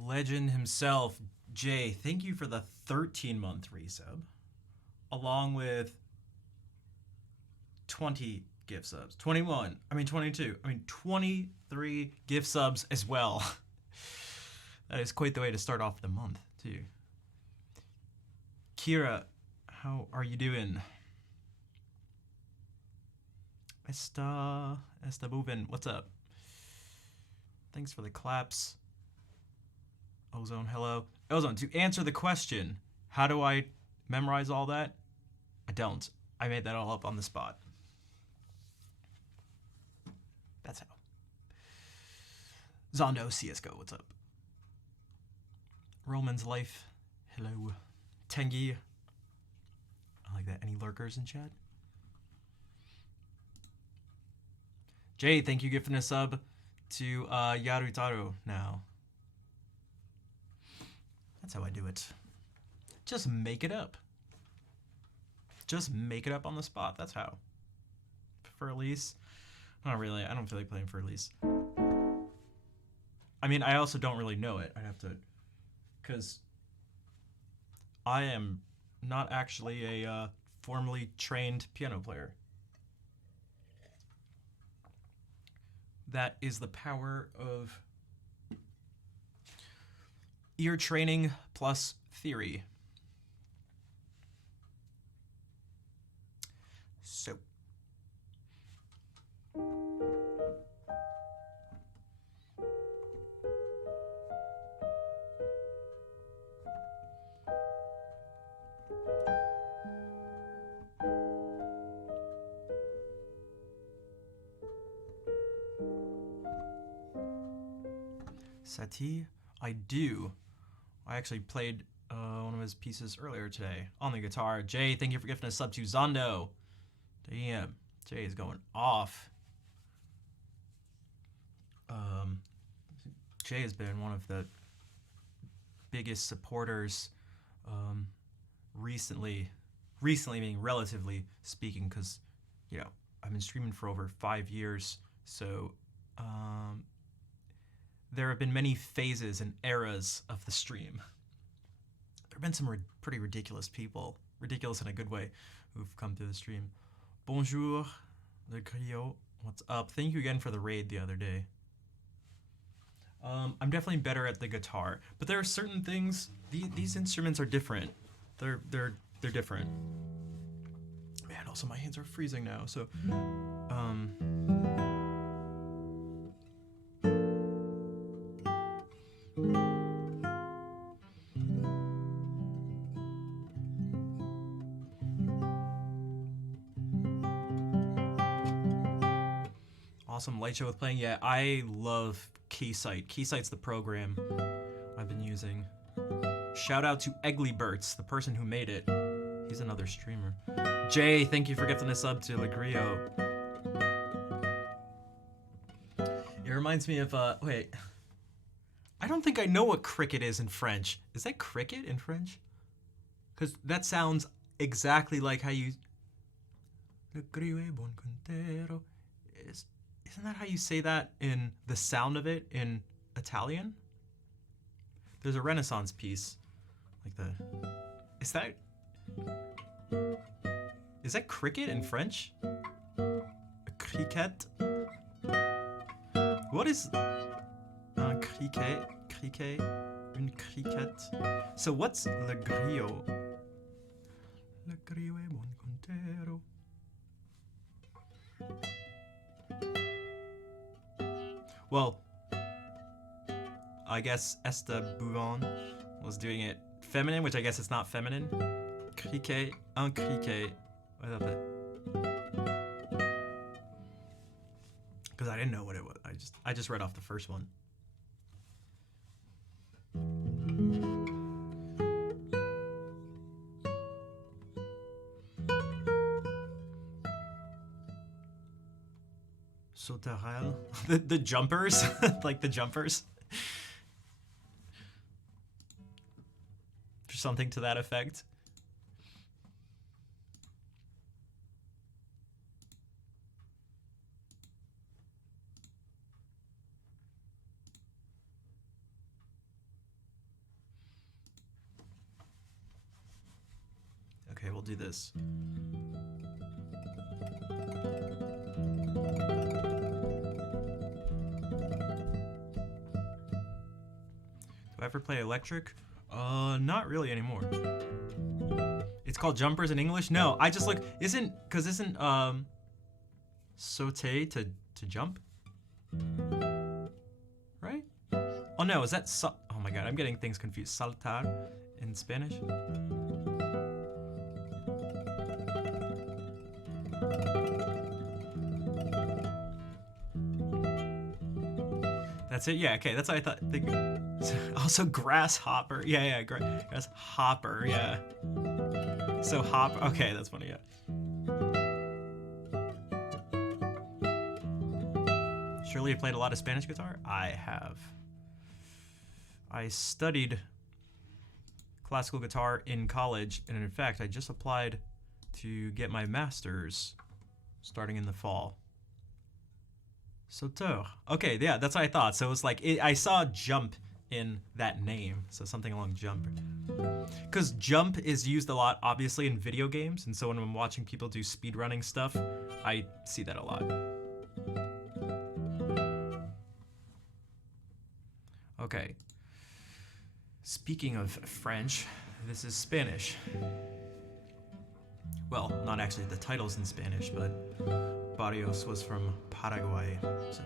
legend himself, Jay, thank you for the 13-month resub, along with 20 gift subs. 21, I mean 22, I mean 23 gift subs as well. That is quite the way to start off the month, too. Kira, how are you doing? Esta moving, what's up? Thanks for the claps. Ozone, hello. Ozone, to answer the question, how do I memorize all that? I don't. I made that all up on the spot. That's how. Zondo CSGO, what's up? Roman's Life, hello. Tengi, I like that. Any lurkers in chat? Jay, thank you for gifting a sub to Yarutaro now. That's how I do it. Just make it up. Just make it up on the spot. That's how. For Elise? Not really. I don't feel like playing for Elise. I mean, I also don't really know it. I'd have to... Because I am not actually a formally trained piano player. That is the power of ear training plus theory. So. Satie, I do. I actually played one of his pieces earlier today on the guitar. Jay, thank you for gifting a sub to Zondo. Damn, Jay is going off. Jay has been one of the biggest supporters recently being relatively speaking, because, you know, I've been streaming for over 5 years, so there have been many phases and eras of the stream. There have been some pretty ridiculous people, ridiculous in a good way, who've come through the stream. Bonjour, Le Griot. What's up? Thank you again for the raid the other day. I'm definitely better at the guitar, but there are certain things. These instruments are different. They're different. Man, also my hands are freezing now. So, awesome light show with playing. Yeah, I love Keysight. Keysight's the program I've been using. Shout out to Eglyberts, the person who made it. He's another streamer. Jay, thank you for gifting a sub to Legrio. It reminds me of, wait. I don't think I know what cricket is in French. Is that cricket in French? Because that sounds exactly like how you... Legrio è buon contero. Isn't that how you say that in the sound of it in Italian? There's a Renaissance piece like that. Is that cricket in French? A cricket? What is un criquet? Criquet? Une criquette? So what's le griot? Le griot è buon contero. Well, I guess Esther Bouvan was doing it feminine, which I guess it's not feminine. Criquet, un criquet. I thought that. Because I didn't know what it was. I just read off the first one. Sauterelle. The jumpers? Like the jumpers? Or something to that effect. do this. Do I ever play electric? Not really anymore. It's called jumpers in English? No, I just look, isn't saute to jump? Right? Oh no, is that oh my god, I'm getting things confused. Saltar in Spanish? That's it? Yeah, okay, that's what I thought. Also, grasshopper. Yeah, grasshopper, yeah. So, hopper. Okay, that's funny, yeah. Surely you played a lot of Spanish guitar? I have. I studied classical guitar in college, and in fact, I just applied to get my master's starting in the fall. Sauteur. Okay, yeah, that's what I thought. So it was like, I saw jump in that name, so something along jump. Because jump is used a lot, obviously, in video games, and so when I'm watching people do speedrunning stuff, I see that a lot. Okay. Speaking of French, this is Spanish. Well, not actually the title's in Spanish, but Barrios was from Paraguay, so.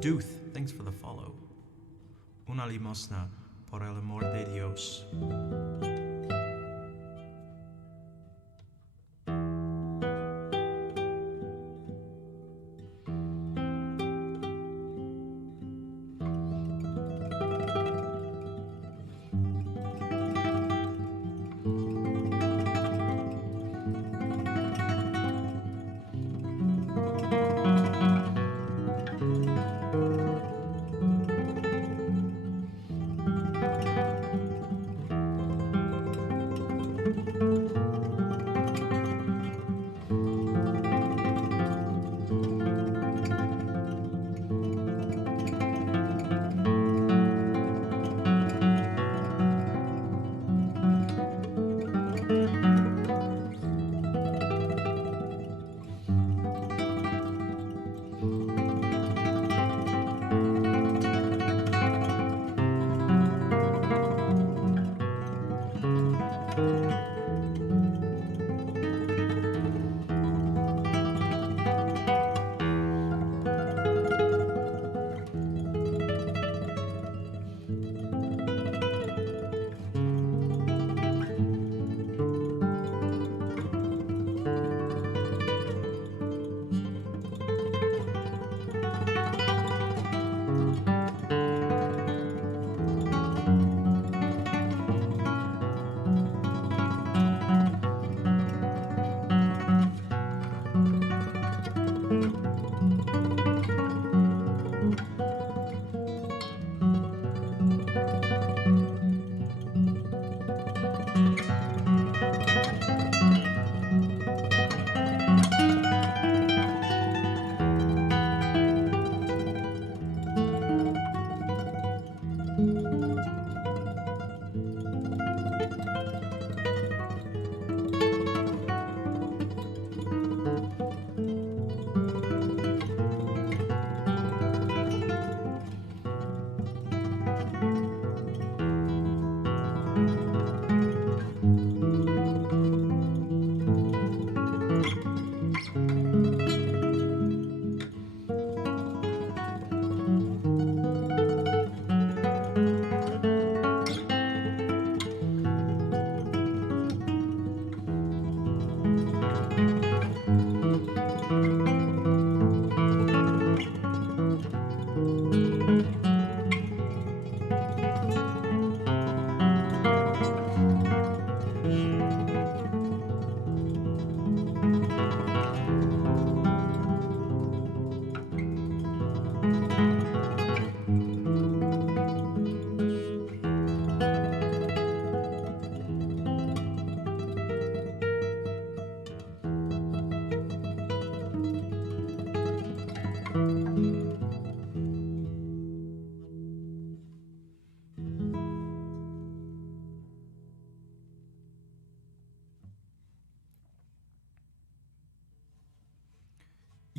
Duth, thanks for the follow. Una limosna, por el amor de Dios.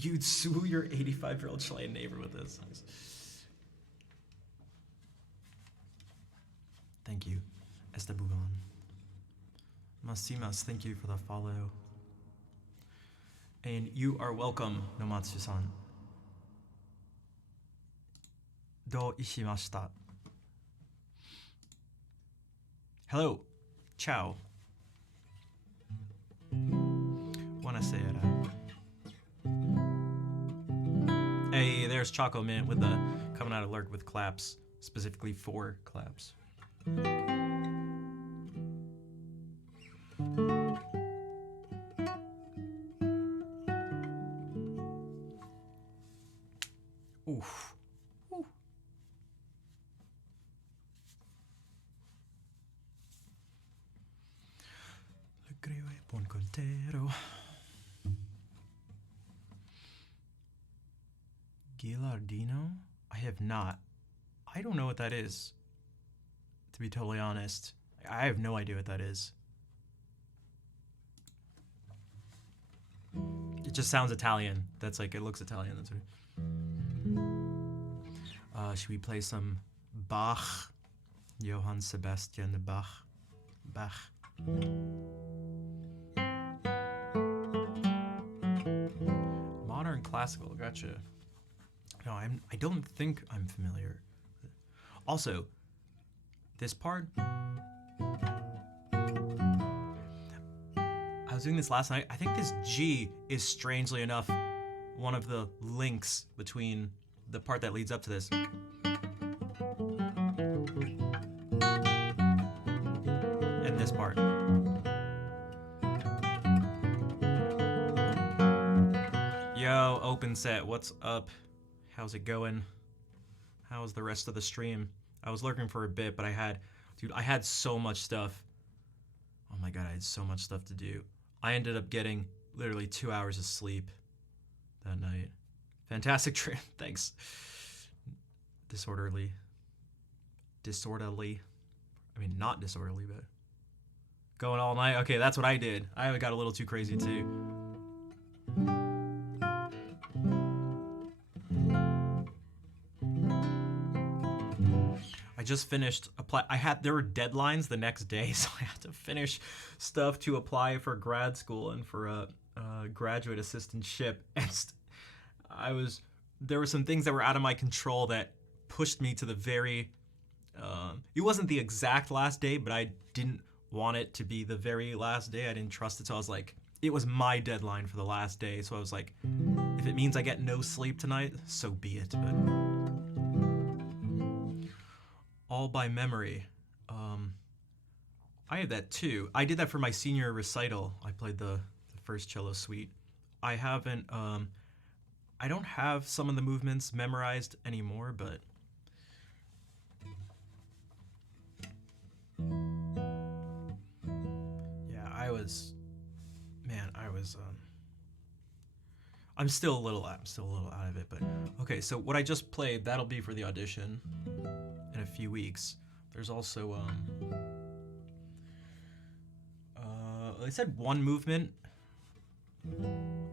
You'd sue your 85-year-old Chilean neighbor with this. Thank you, Estebugon. Masimas, thank you for the follow. And you are welcome, Nomatsu-san. Do ishimashita. Hello. Ciao. Buonasera. Hey, there's Choco Mint with the coming out of Lurk with claps, specifically 4 claps. Oof. Ooh. Le creo e buon coltero. Gilardino? I have not. I don't know what that is, to be totally honest. I have no idea what that is. It just sounds Italian. That's like, it looks Italian. That's what should we play some Bach? Johann Sebastian Bach. Bach. Modern classical, gotcha. No, I don't think I'm familiar. Also, this part, I was doing this last night. I think this G is, strangely enough, one of the links between the part that leads up to this. And this part. Yo, Open Set, what's up? How's it going? How's the rest of the stream? I was lurking for a bit, but I had so much stuff. Oh my god, I had so much stuff to do. I ended up getting literally 2 hours of sleep that night. Fantastic trip, thanks. Disorderly. I mean, not disorderly, but going all night. Okay, that's what I did. I got a little too crazy too. I just finished there were deadlines the next day, so I had to finish stuff to apply for grad school and for a graduate assistantship. And there were some things that were out of my control that pushed me to the very. It wasn't the exact last day, but I didn't want it to be the very last day. I didn't trust it, so I was like, it was my deadline for the last day. So I was like, if it means I get no sleep tonight, so be it. But all by memory. I had that too. I did that for my senior recital. I played the first cello suite. I haven't. I don't have some of the movements memorized anymore, but. Yeah, I was. I'm still a little out of it, but okay. So what I just played, that'll be for the audition in a few weeks. There's also they said one movement,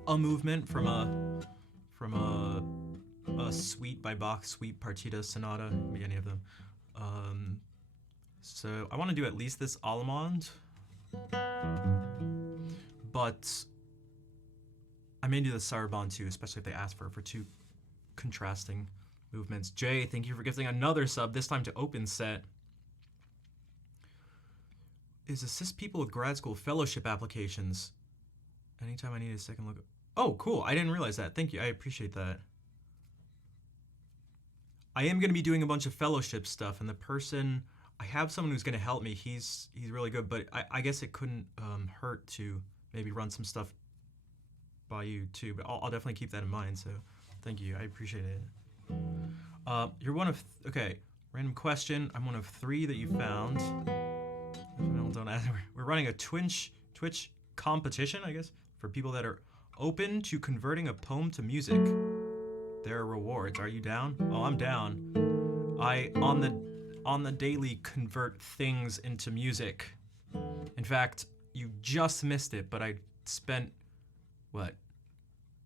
a movement from a suite by Bach, suite, partita, sonata, maybe any of them. So I want to do at least this Allemande, but I may do the Sarabande too, especially if they ask for 2 contrasting movements. Jay, thank you for gifting another sub, this time to Open Set. Is assist people with grad school fellowship applications. Anytime I need a second look. Oh, cool. I didn't realize that. Thank you. I appreciate that. I am going to be doing a bunch of fellowship stuff, and the person, I have someone who's going to help me. He's really good, but I guess it couldn't hurt to maybe run some stuff by you too, but I'll definitely keep that in mind, so thank you. I appreciate it. You're one of, okay, random question. I'm one of 3 that you found. Don't ask. We're running a Twitch competition, I guess, for people that are open to converting a poem to music. There are rewards. Are you down? Oh, I'm down. I on the daily convert things into music. In fact, you just missed it, but I spent what?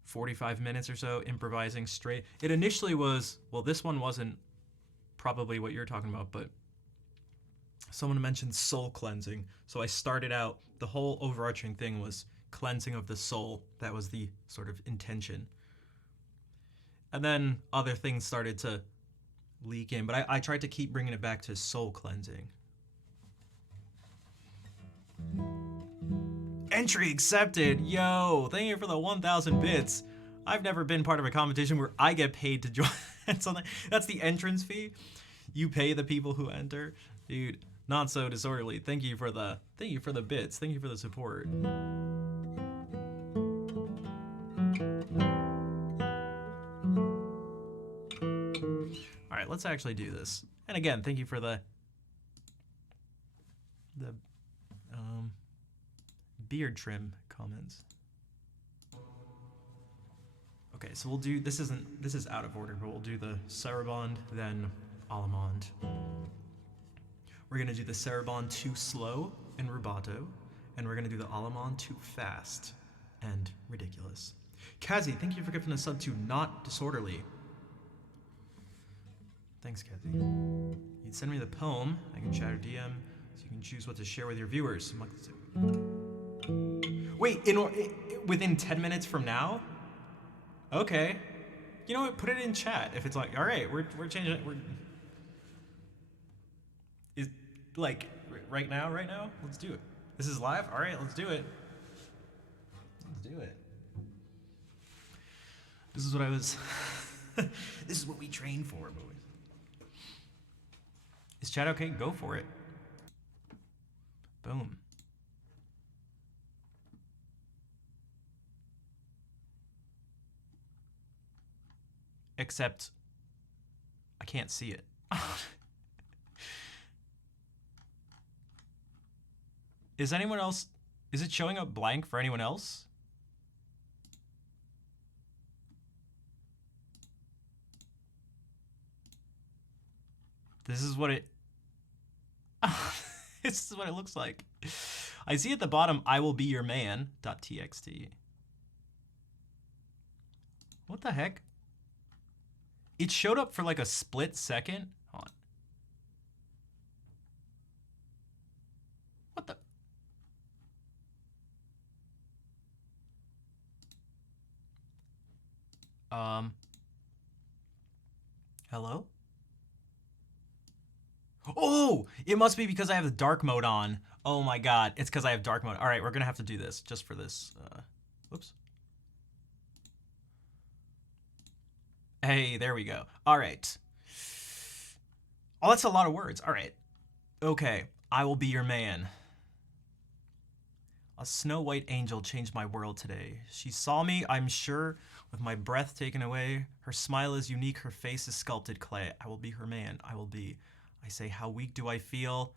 45 minutes or so improvising straight. It initially was, well, this one wasn't probably what you're talking about, but someone mentioned soul cleansing. So I started out, the whole overarching thing was cleansing of the soul. That was the sort of intention. And then other things started to leak in, but I tried to keep bringing it back to soul cleansing. Entry accepted. Yo, thank you for the 1,000 bits. I've never been part of a competition where I get paid to join. That's the entrance fee. You pay the people who enter. Dude, not so disorderly. Thank you for the bits. Thank you for the support. All right, let's actually do this. And again, thank you for the beard trim comments. Okay, so we'll do, this is out of order, but we'll do the Sarabande, then Allemande. We're gonna do the Sarabande too slow and rubato, and we're gonna do the Allemande too fast and ridiculous. Kazi, thank you for giving a sub to Not Disorderly. Thanks, Kazi. You'd send me the poem, I can chat or DM, so you can choose what to share with your viewers. Wait, within 10 minutes from now? Okay. You know what, put it in chat if it's like, all right, we're changing it, is, like, right now? Let's do it. This is live? All right, let's do it. Let's do it. This is what I was, this is what we train for, boys. Is chat okay? Go for it. Boom. Except, I can't see it. Is anyone else, is it showing up blank for anyone else? This is what it, this is what it looks like. I see at the bottom, I will be your man.txt. What the heck? It showed up for like a split second. Hold on. What the? Hello? Oh, it must be because I have the dark mode on. Oh my God, it's because I have dark mode. All right, we're gonna have to do this just for this. Whoops. Hey, there we go. All right. Oh, that's a lot of words. All right. Okay, I will be your man. A snow white angel changed my world today. She saw me, I'm sure, with my breath taken away. Her smile is unique, her face is sculpted clay. I will be her man, I will be. I say, how weak do I feel?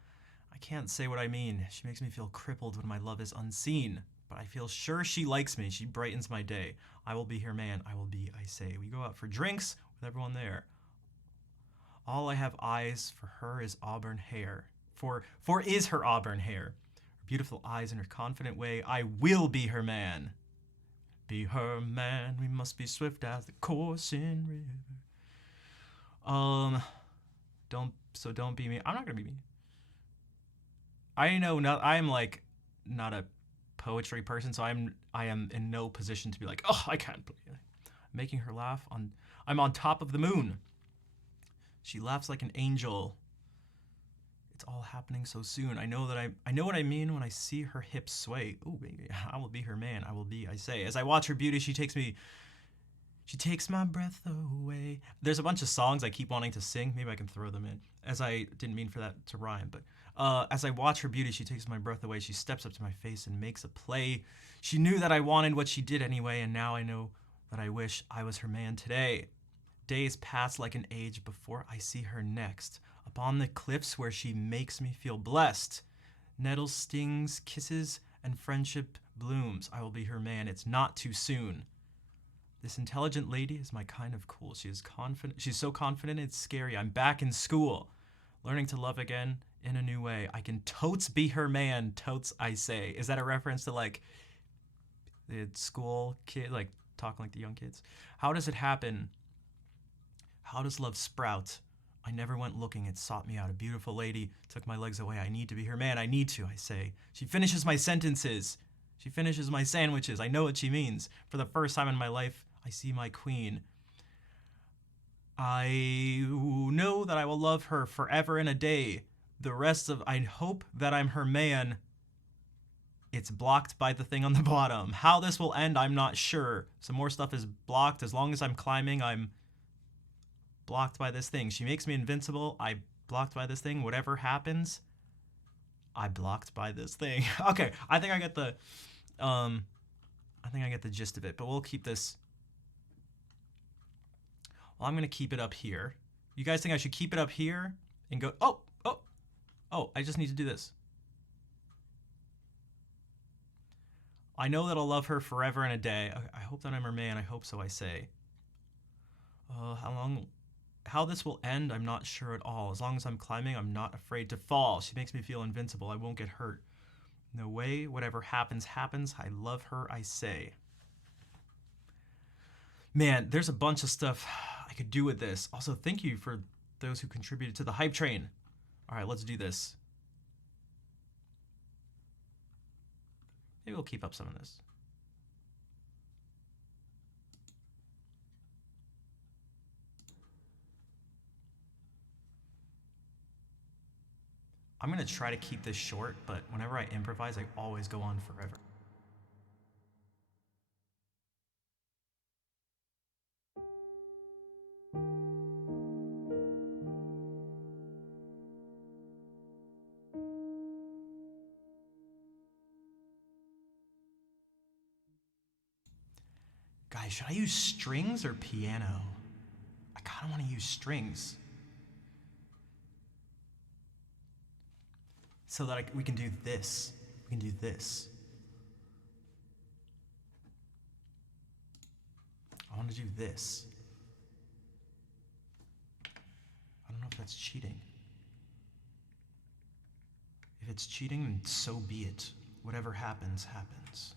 I can't say what I mean. She makes me feel crippled when my love is unseen. But I feel sure she likes me. She brightens my day. I will be her man. I will be, I say. We go out for drinks with everyone there. All I have eyes for her is auburn hair. For is her auburn hair. Her beautiful eyes and her confident way. I will be her man. Be her man. We must be swift as the coursing river. Don't be me. I'm not gonna be me. I'm like not a poetry person, so I am in no position to be like, oh, I can't believe it. Making her laugh I'm on top of the moon. She laughs like an angel. It's all happening so soon. I know what I mean when I see her hips sway. Ooh, baby, I will be her man. I will be, I say. As I watch her beauty, she takes my breath away. There's a bunch of songs I keep wanting to sing. Maybe I can throw them in. As I didn't mean for that to rhyme, but as I watch her beauty, she takes my breath away. She steps up to my face and makes a play. She knew that I wanted what she did anyway, and now I know that I wish I was her man today. Days pass like an age before I see her next. Upon the cliffs where she makes me feel blessed. Nettles, stings, kisses, and friendship blooms. I will be her man. It's not too soon. This intelligent lady is my kind of cool. She is confident. She's so confident it's scary. I'm back in school, learning to love again in a new way. I can totes be her man, totes I say. Is that a reference to like the school kid, like talking like the young kids. How does it happen? How does love sprout? I never went looking, it sought me out. A beautiful lady took my legs away. I need to be her man, I need to, I say. She finishes my sentences. She finishes my sandwiches. I know what she means. For the first time in my life, I see my queen. I know that I will love her forever and a day. The rest of, I hope that I'm her man. It's blocked by the thing on the bottom. How this will end, I'm not sure. Some more stuff is blocked. As long as I'm climbing, I'm blocked by this thing. She makes me invincible. I blocked by this thing. Whatever happens, I blocked by this thing. Okay, I think I get the gist of it, but we'll keep this. Well, I'm gonna keep it up here. You guys think I should keep it up here and go, oh, I just need to do this. I know that I'll love her forever and a day. I hope that I'm her man. I hope so, I say. How this will end, I'm not sure at all. As long as I'm climbing, I'm not afraid to fall. She makes me feel invincible. I won't get hurt. No way. Whatever happens, happens. I love her, I say. Man, there's a bunch of stuff I could do with this. Also, thank you for those who contributed to the hype train. All right, let's do this. Maybe we'll keep up some of this. I'm going to try to keep this short, but whenever I improvise, I always go on forever. Guys, should I use strings or piano? I kind of want to use strings. So that we can do this. We can do this. I want to do this. I don't know if that's cheating. If it's cheating, then so be it. Whatever happens, happens.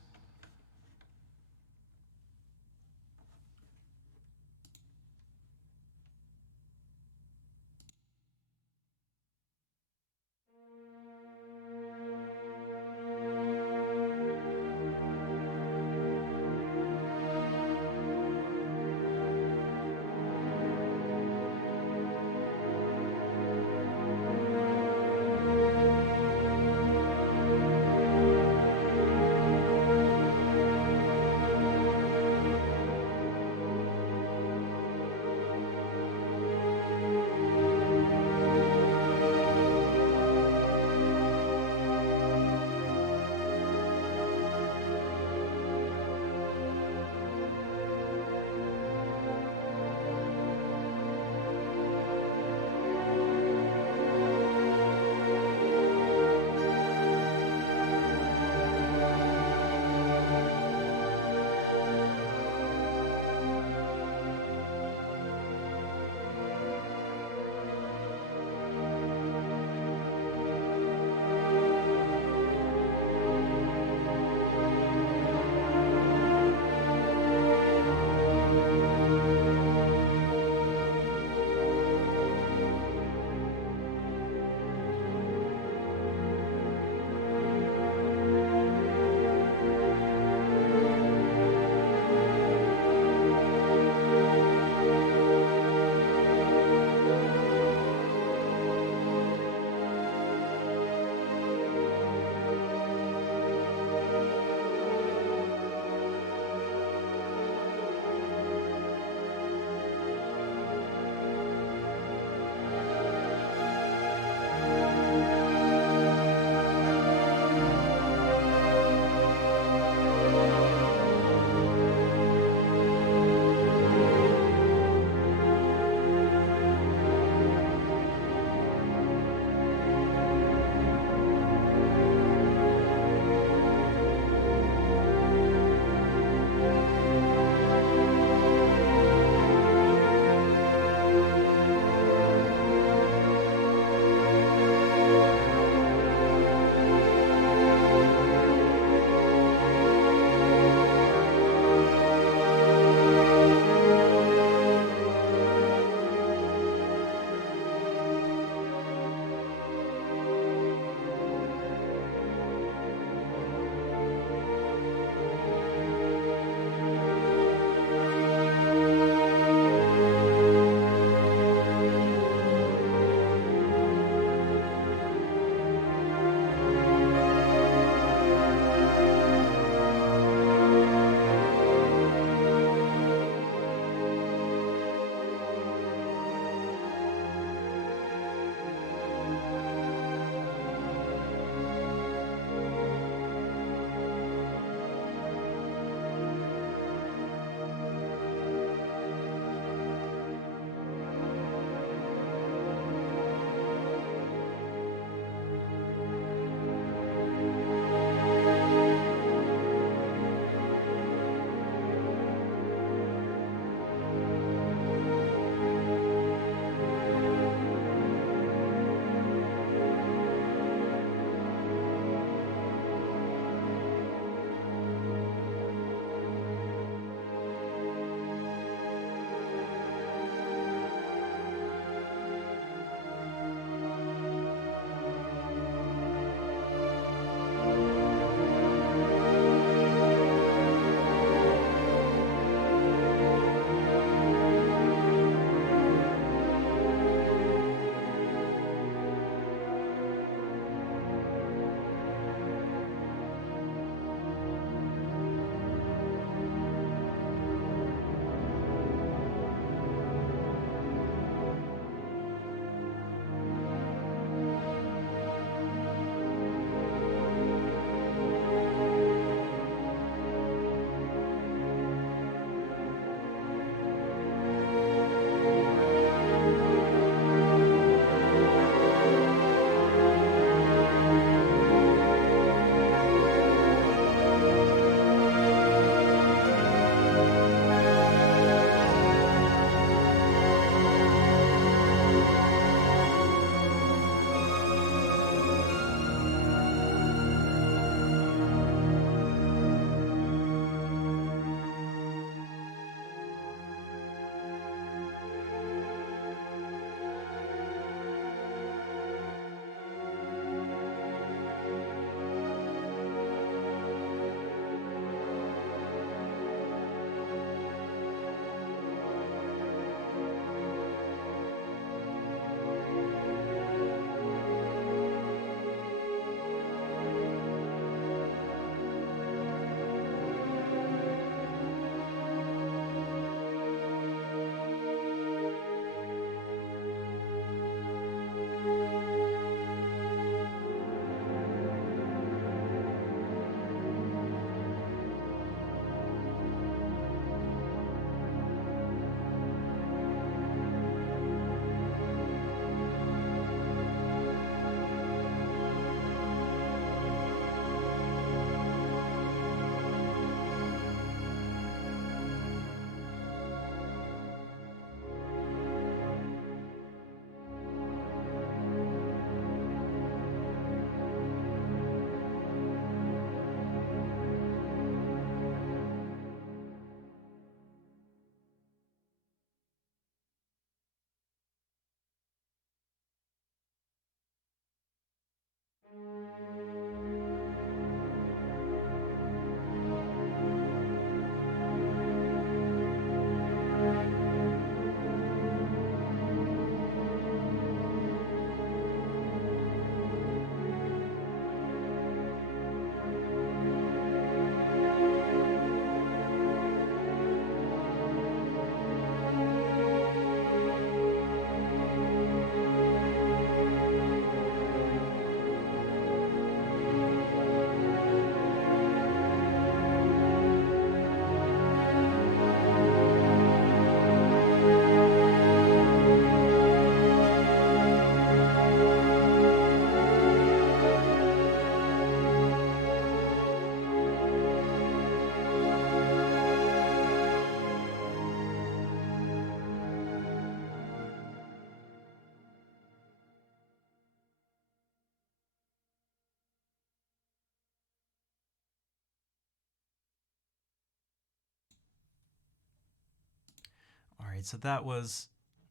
All right, so that was,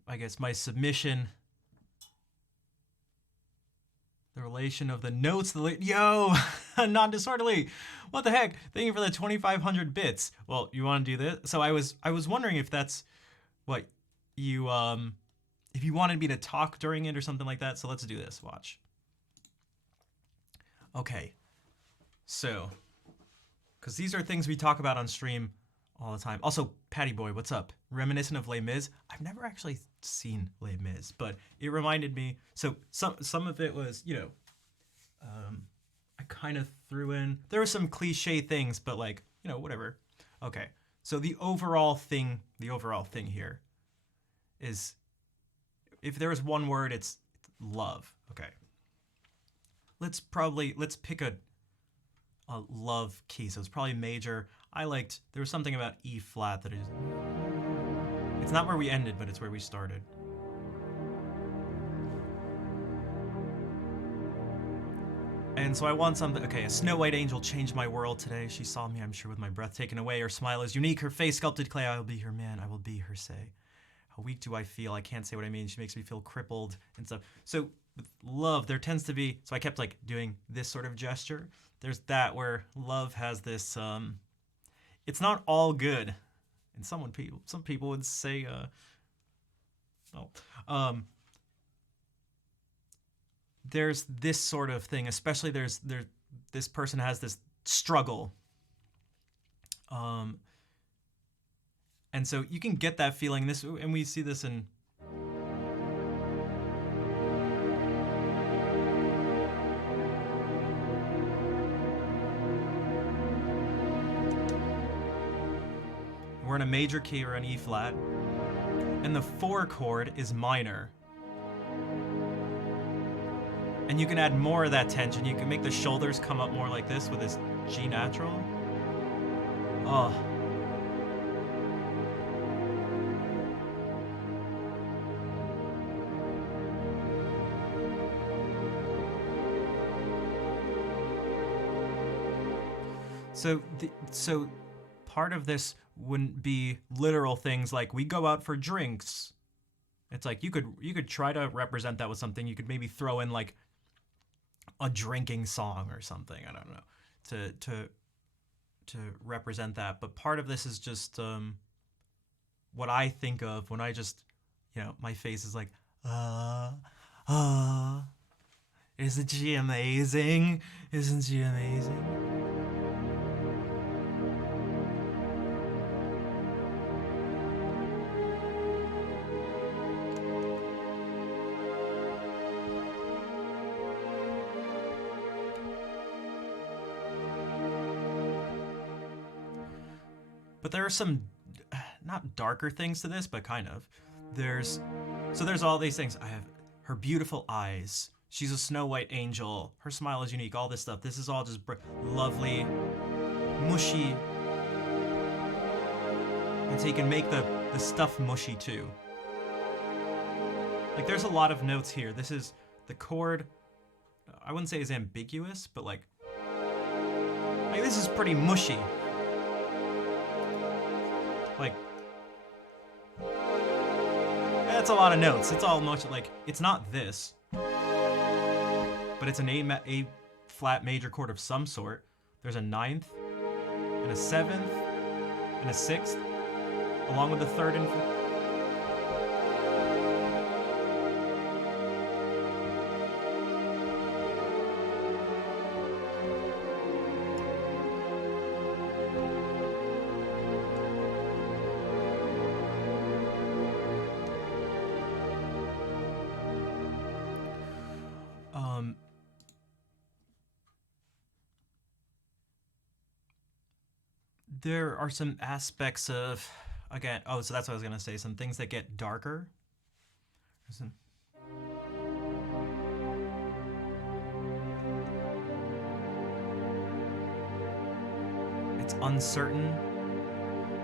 I guess, my submission. The relation of the notes, yo, non disorderly. What the heck? Thank you for the 2,500 bits. Well, you want to do this? So I was wondering if that's what you if you wanted me to talk during it or something like that. So let's do this. Watch. Okay. So, because these are things we talk about on stream all the time. Also, Patty Boy, what's up? Reminiscent of Les Mis. I've never actually seen Les Mis, but it reminded me. So some of it was, I kind of threw in. There were some cliche things, but like, whatever. Okay. So the overall thing here is, if there was one word, it's love. Okay. Let's pick a love key. So it's probably major. There was something about E flat that is, it's not where we ended, but it's where we started. And so I want something, okay, a snow white angel changed my world today. She saw me, I'm sure, with my breath taken away. Her smile is unique, her face sculpted clay. I will be her man, I will be her say. How weak do I feel? I can't say what I mean. She makes me feel crippled and stuff. So with love, there tends to be, so I kept like doing this sort of gesture. There's that where love has this, it's not all good. And some people would say, there's this sort of thing, especially this person has this struggle. And so you can get that feeling, and we see this in, we're in a major key or an E flat, and the 4 chord is minor. And you can add more of that tension. You can make the shoulders come up more like this with this G natural. Oh. So part of this wouldn't be literal things like we go out for drinks. It's like you could try to represent that with something. You could maybe throw in like a drinking song or something. I don't know to represent that. But part of this is just what I think of when I just my face is like isn't she amazing? Isn't she amazing? But there are some, not darker things to this, but kind of. There's all these things. I have her beautiful eyes. She's a snow white angel. Her smile is unique. All this stuff. This is all just lovely, mushy. And so you can make the stuff mushy too. Like there's a lot of notes here. This is the chord. I wouldn't say is ambiguous, but like this is pretty mushy. Like, that's a lot of notes. It's all much like, it's not this. but it's an A flat major chord of some sort. There's a ninth, and a seventh, and a sixth, along with the third and there are some aspects of, again, oh, so that's what I was gonna say, some things that get darker. It's uncertain.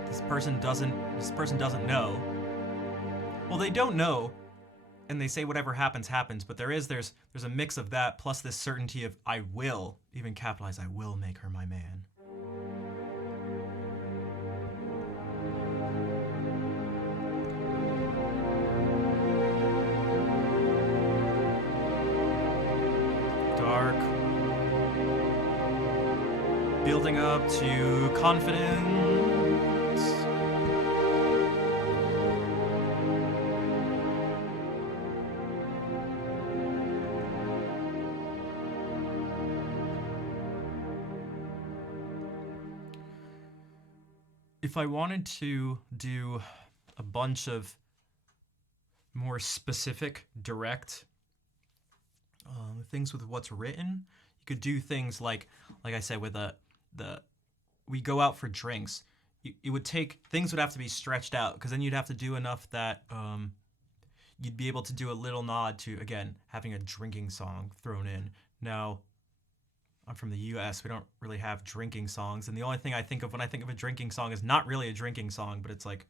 This person doesn't know. Well, they don't know, and they say whatever happens, happens, but there's a mix of that plus this certainty of I will, even capitalize, I will make her my man. Dark. Building up to confidence. If I wanted to do a bunch of more specific, direct things with what's written, you could do things like I said, with we go out for drinks. It would take, things would have to be stretched out, because then you'd have to do enough that you'd be able to do a little nod to, again, having a drinking song thrown in. Now, I'm from the US, we don't really have drinking songs, and the only thing I think of when I think of a drinking song is not really a drinking song, but it's like...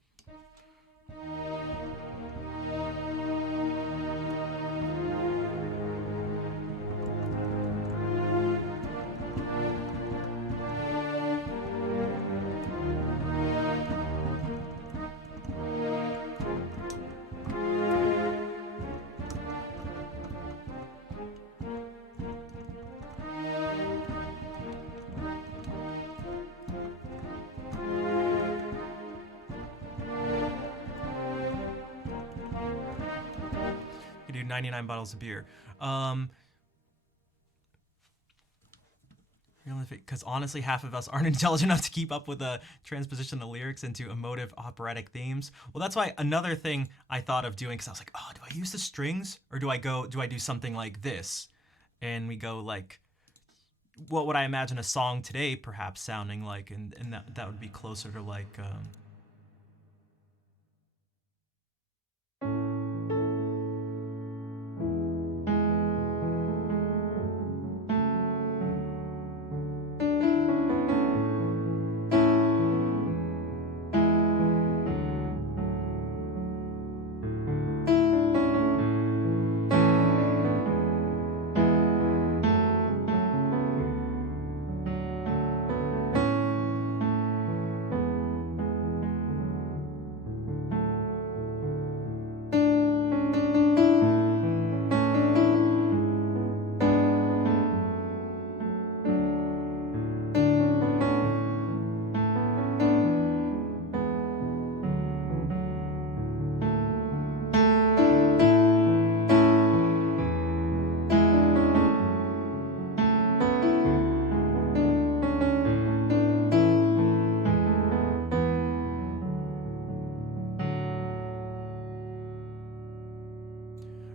do 99 bottles of beer. Because honestly, half of us aren't intelligent enough to keep up with the transposition of the lyrics into emotive operatic themes. Well, that's why another thing I thought of doing, because I was like, oh, do I use the strings, or do I do something like this? And we go like, what would I imagine a song today perhaps sounding like, and that would be closer to like...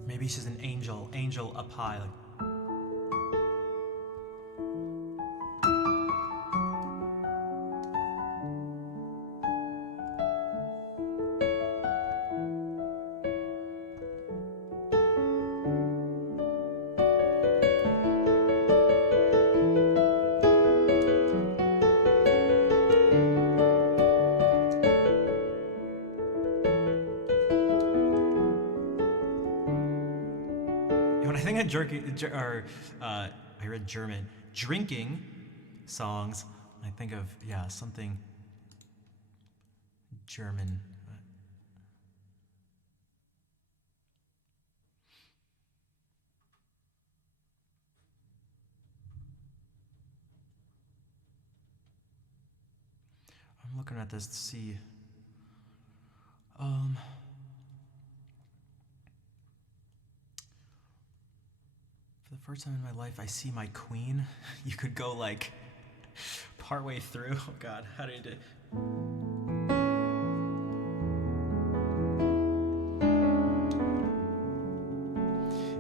Maybe she's an angel up high, like... When I think of I read German, drinking songs, I think of, yeah, something German. I'm looking at this to see. Um, for the first time in my life, I see my queen. You could go like partway through. Oh God, how did it?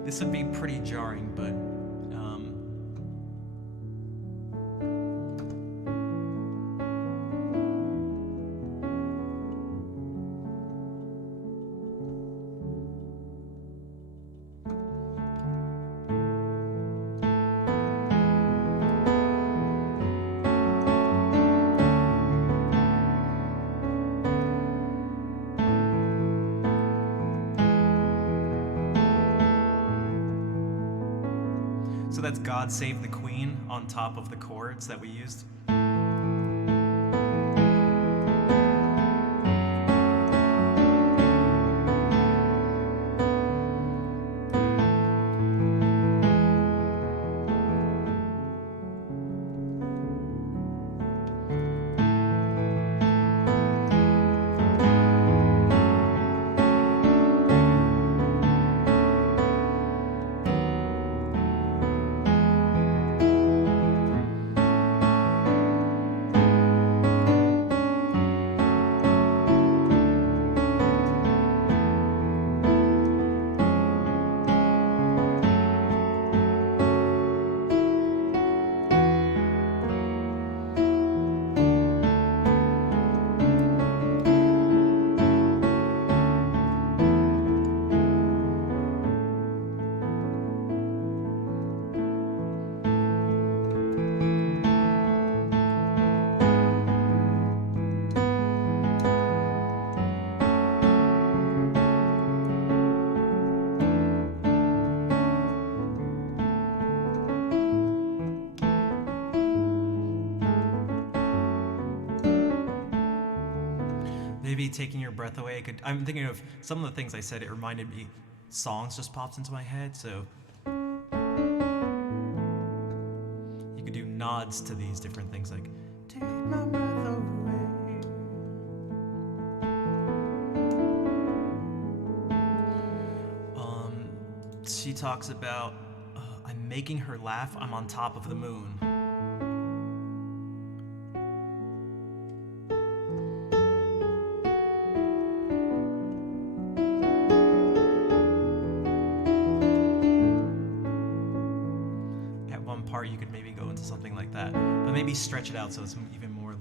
This would be pretty jarring, but so that's God Save the Queen on top of the chords that we used. Maybe taking your breath away. I'm thinking of some of the things I said. It reminded me, songs just popped into my head. So you could do nods to these different things, like take my breath away. She talks about I'm making her laugh. I'm on top of the moon. Part you could maybe go into something like that, but maybe stretch it out so it's even more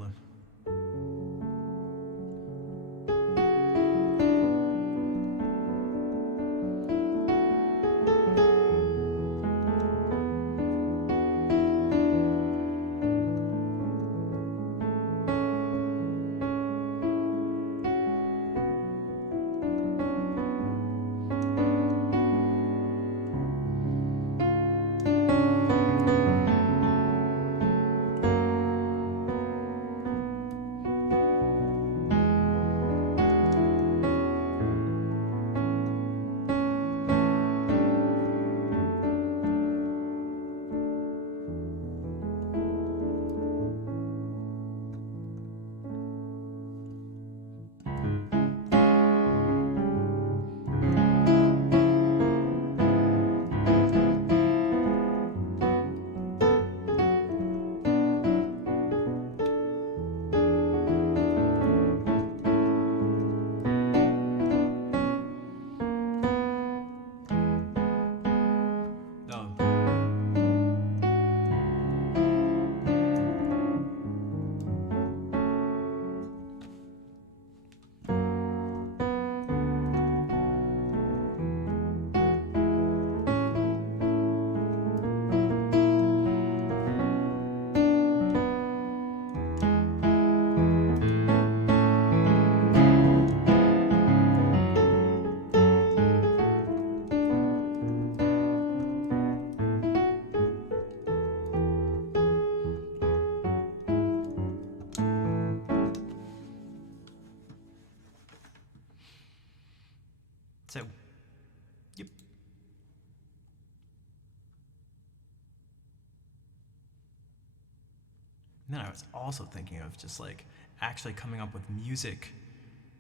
And then I was also thinking of just like actually coming up with music,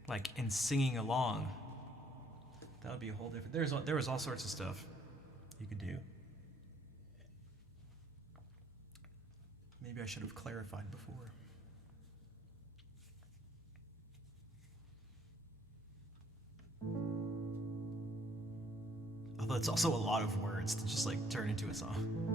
like and singing along. That would be a whole different. There was all sorts of stuff you could do. Maybe I should have clarified before. Although it's also a lot of words to just like turn into a song.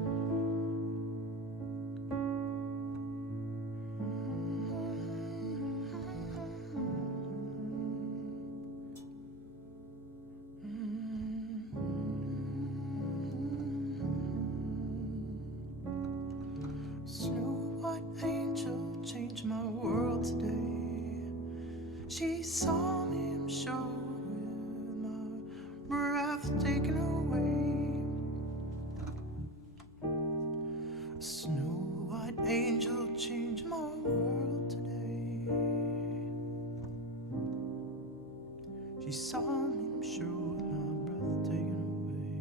Snow White angel changed my world today. She saw me, I'm sure, with my breath taken away. Snow White angel changed my world today. She saw me, I'm sure, with my breath taken away.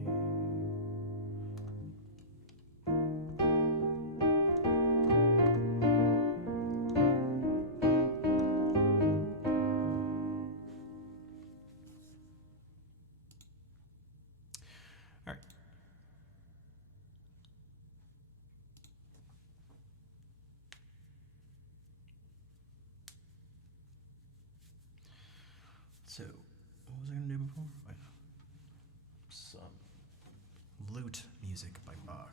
All right. So, what was I gonna do before? Wait. Some lute music by Bach.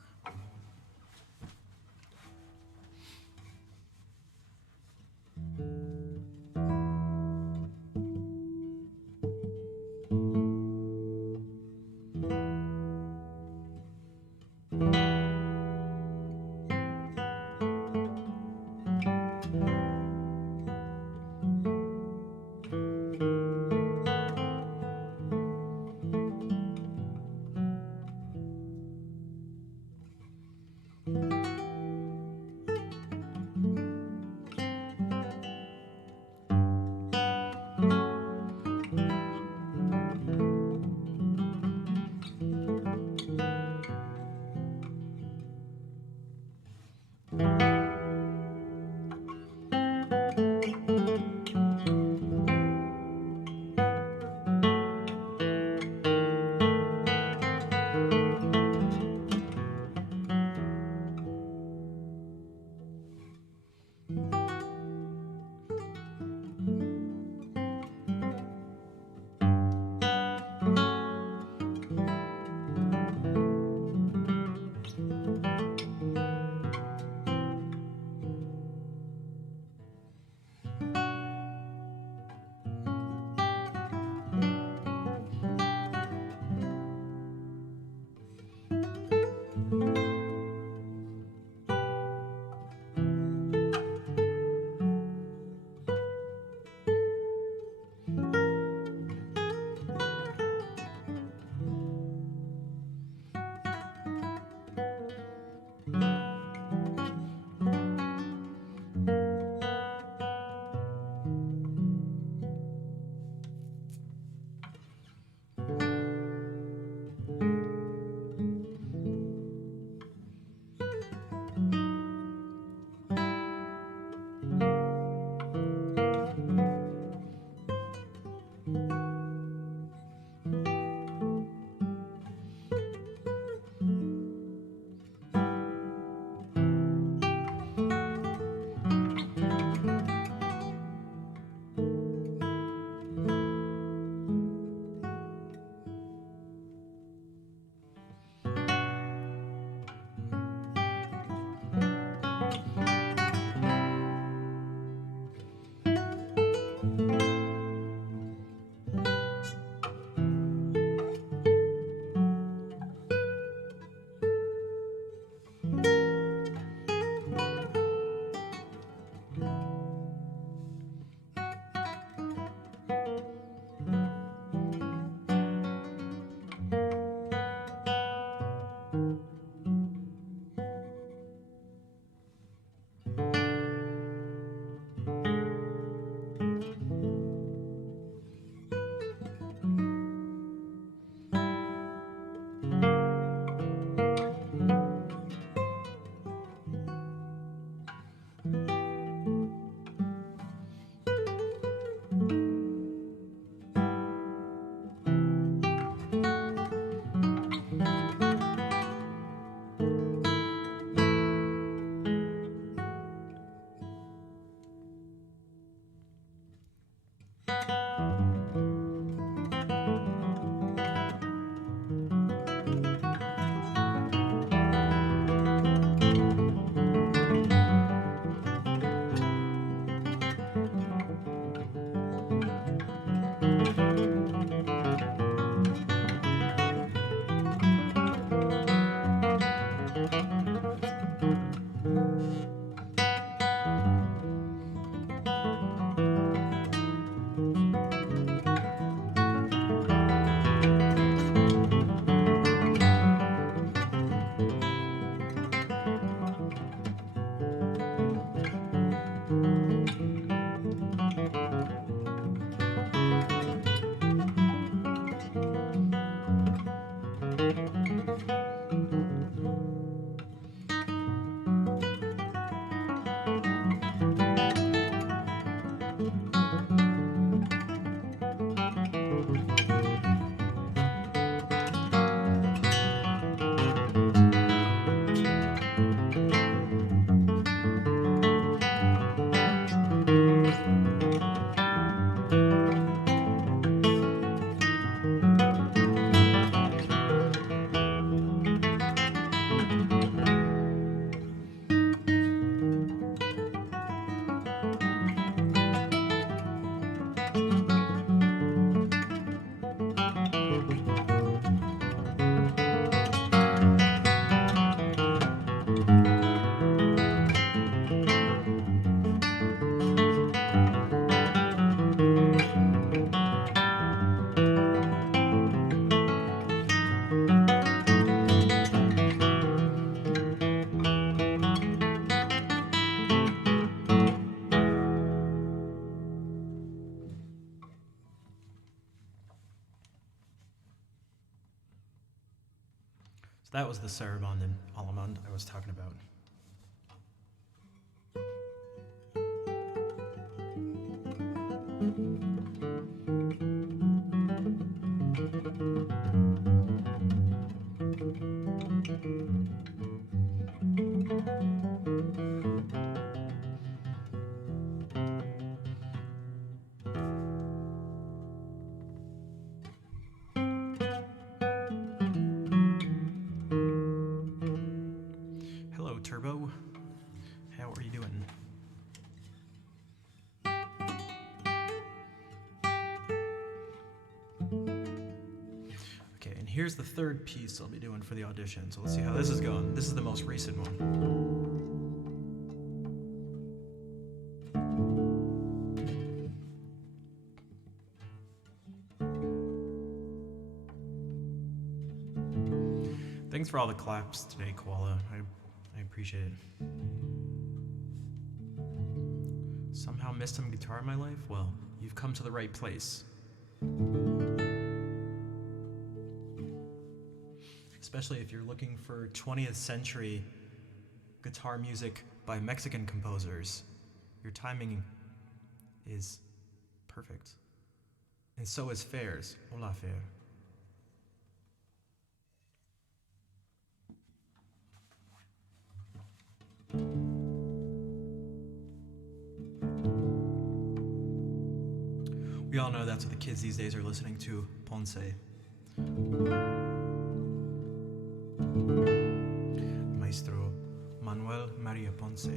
So that was the Sarabande and Allemande I was talking about. Hello, Turbo. How are you doing? Okay, and here's the third piece I'll be doing for the audition. So let's see how this is going. This is the most recent one. Thanks for all the claps today, Koala. I appreciate it. Somehow missed some guitar in my life? Well, you've come to the right place. Especially if you're looking for 20th century guitar music by Mexican composers. Your timing is perfect. And so is Fair's. Hola, Fair. We all know that's what the kids these days are listening to, Ponce. Maestro Manuel Maria Ponce.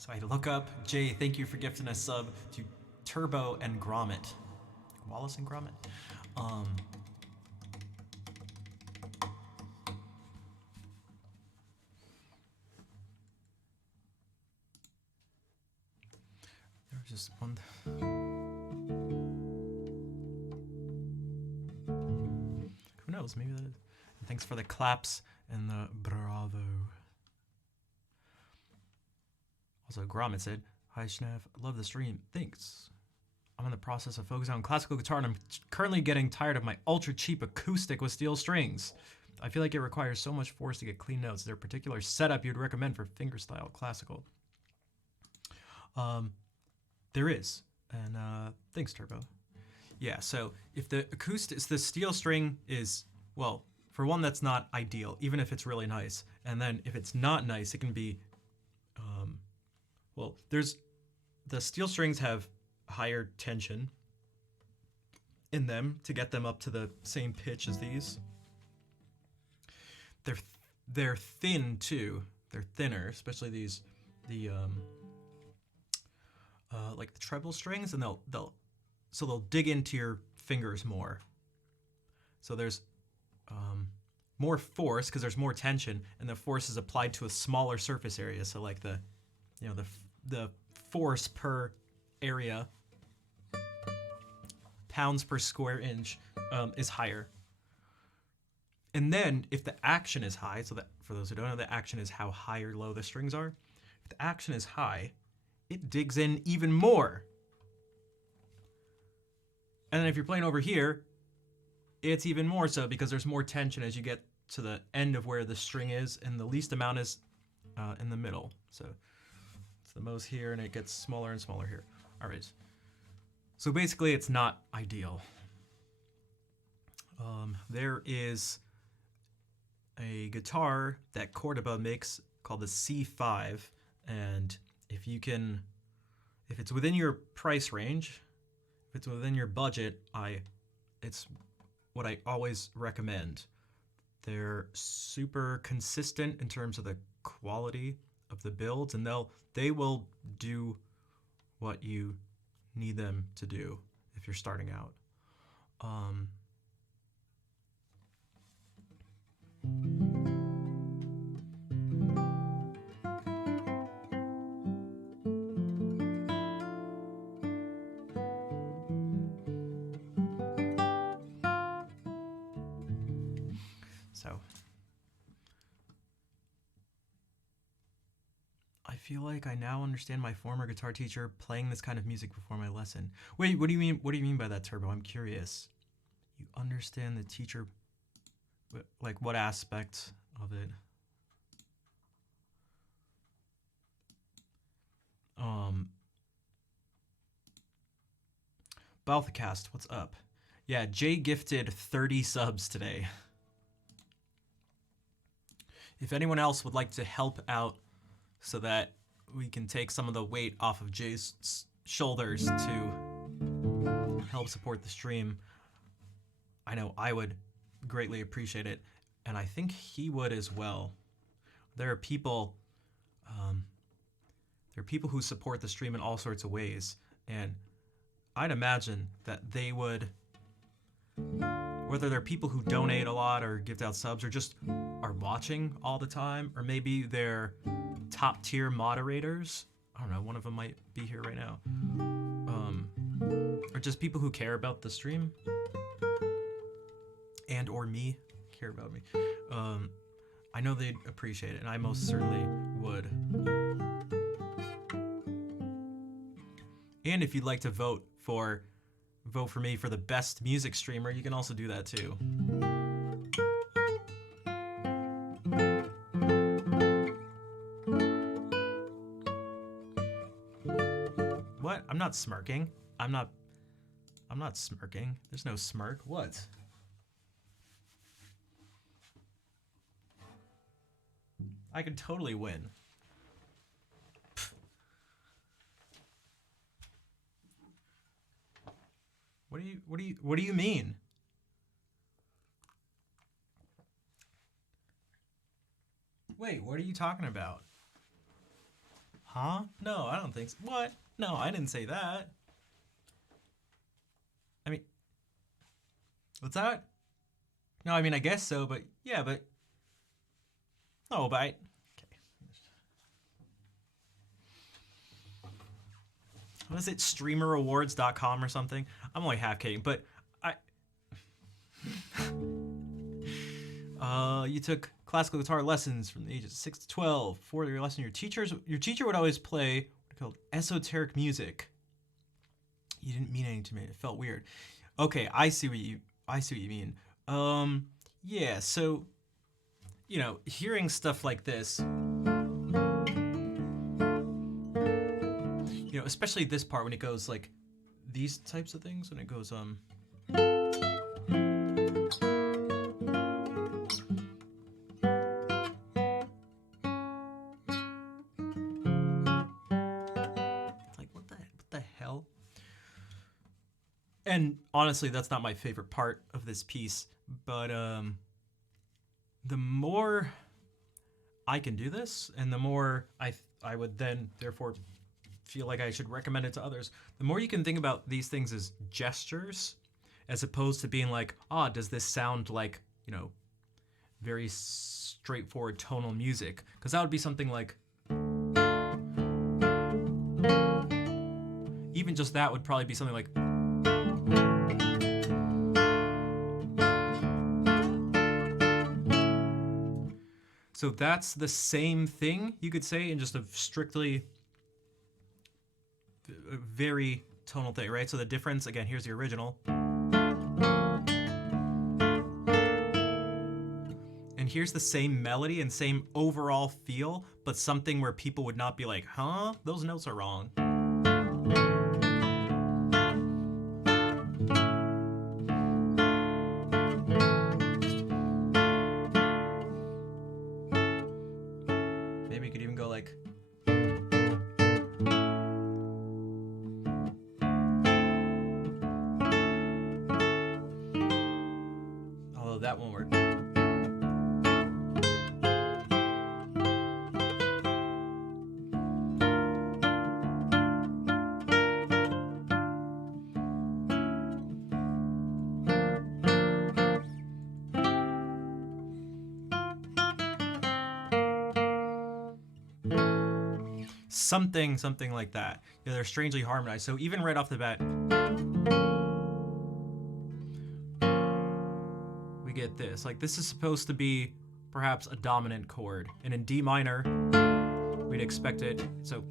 So I look up, Jay, thank you for gifting a sub to Turbo and Gromit. Wallace and Gromit? There was just one. Who knows? Maybe that is. And thanks for the claps and the bravo. Also, Gromit said, "Hi, Schnav. Love the stream. Thanks. I'm in the process of focusing on classical guitar, and I'm currently getting tired of my ultra cheap acoustic with steel strings. I feel like it requires so much force to get clean notes. Is there a particular setup you'd recommend for fingerstyle classical?" There is, and thanks, Turbo. Yeah, so if the steel string is, well, for one, that's not ideal, even if it's really nice. And then if it's not nice, it can be, well, the steel strings have higher tension in them to get them up to the same pitch as these. They're thin too. They're thinner, especially these, like the treble strings, and they'll dig into your fingers more. So there's more force because there's more tension, and the force is applied to a smaller surface area. So like the force per area, pounds per square inch, is higher. And then if the action is high, so that for those who don't know, the action is how high or low the strings are. If the action is high, it digs in even more. And then if you're playing over here, it's even more so because there's more tension as you get to the end of where the string is, and the least amount is in the middle. So it's the most here, and it gets smaller and smaller here. All right. So basically, it's not ideal. There is a guitar that Cordoba makes called the C5, and if it's within your price range, if it's within your budget, it's what I always recommend. They're super consistent in terms of the quality of the builds, and they will do what you need them to do if you're starting out. So I feel like I now understand my former guitar teacher playing this kind of music before my lesson. Wait, what do you mean? What do you mean by that, Turbo? I'm curious. You understand the teacher, like what aspect of it? Balthacast, what's up? Yeah, Jay gifted 30 subs today. If anyone else would like to help out so that we can take some of the weight off of Jay's shoulders to help support the stream, I know I would greatly appreciate it. and I think he would as well. There are people, who support the stream in all sorts of ways, and I'd imagine that they would, whether they're people who donate a lot or give out subs or just are watching all the time, or maybe they're top tier moderators. I don't know, one of them might be here right now. Or just people who care about the stream and or me, care about me. I know they'd appreciate it, and I most certainly would. And if you'd like to vote for me for the best music streamer, you can also do that too. What? I'm not smirking. I'm not smirking. There's no smirk. What? I could totally win. Pfft. What do you mean? Wait, what are you talking about? Huh? No, I don't think so. What? No, I didn't say that. I mean, what's that? No, I mean, I guess so, but yeah, but no, but okay. What is it? Streamerawards.com or something? I'm only half kidding, but you took classical guitar lessons from the ages of 6 to 12. For your lesson, your teacher would always play what called esoteric music. You didn't mean anything to me. It felt weird. Okay, I see what you mean. Yeah, so hearing stuff like this, especially this part when it goes like these types of things, when it goes like what the hell? And honestly, that's not my favorite part of this piece, but the more I can do this, and the more I would then therefore feel like I should recommend it to others, the more you can think about these things as gestures, as opposed to being like, does this sound like, very straightforward tonal music? Because that would be something like, even just that would probably be something like, so that's the same thing, you could say, in just a strictly very tonal thing, right? So the difference, again, here's the original. And here's the same melody and same overall feel, but something where people would not be like, huh? Those notes are wrong. Maybe you could even go like, although that won't work. Something like that. They're strangely harmonized. So even right off the bat, we get this. Like, this is supposed to be perhaps a dominant chord. And in D minor, we'd expect it, so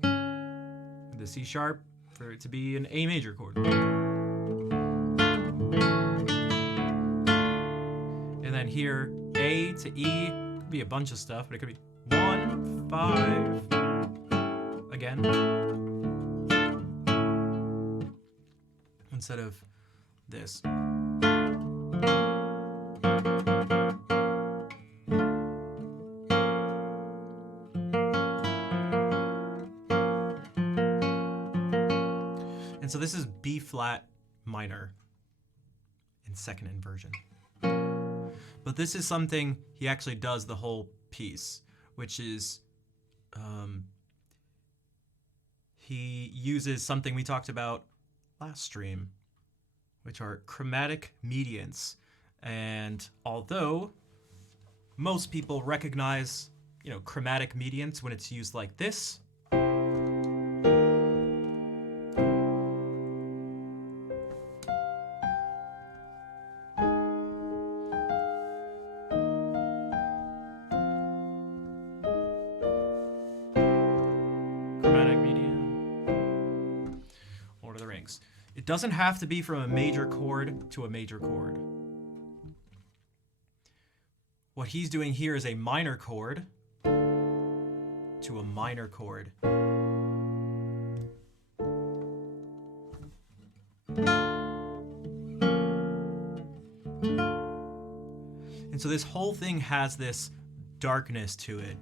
the C sharp, for it to be an A major chord. And then here, A to E, could be a bunch of stuff, but it could be 1, 5, again, instead of this. And so this is B flat minor in second inversion. But this is something he actually does the whole piece, which is he uses something we talked about last stream, which are chromatic mediants. And although most people recognize, chromatic mediants when it's used like this, chromatic medium, Lord of the Rings. It doesn't have to be from a major chord to a major chord. What he's doing here is a minor chord to a minor chord. And so this whole thing has this darkness to it.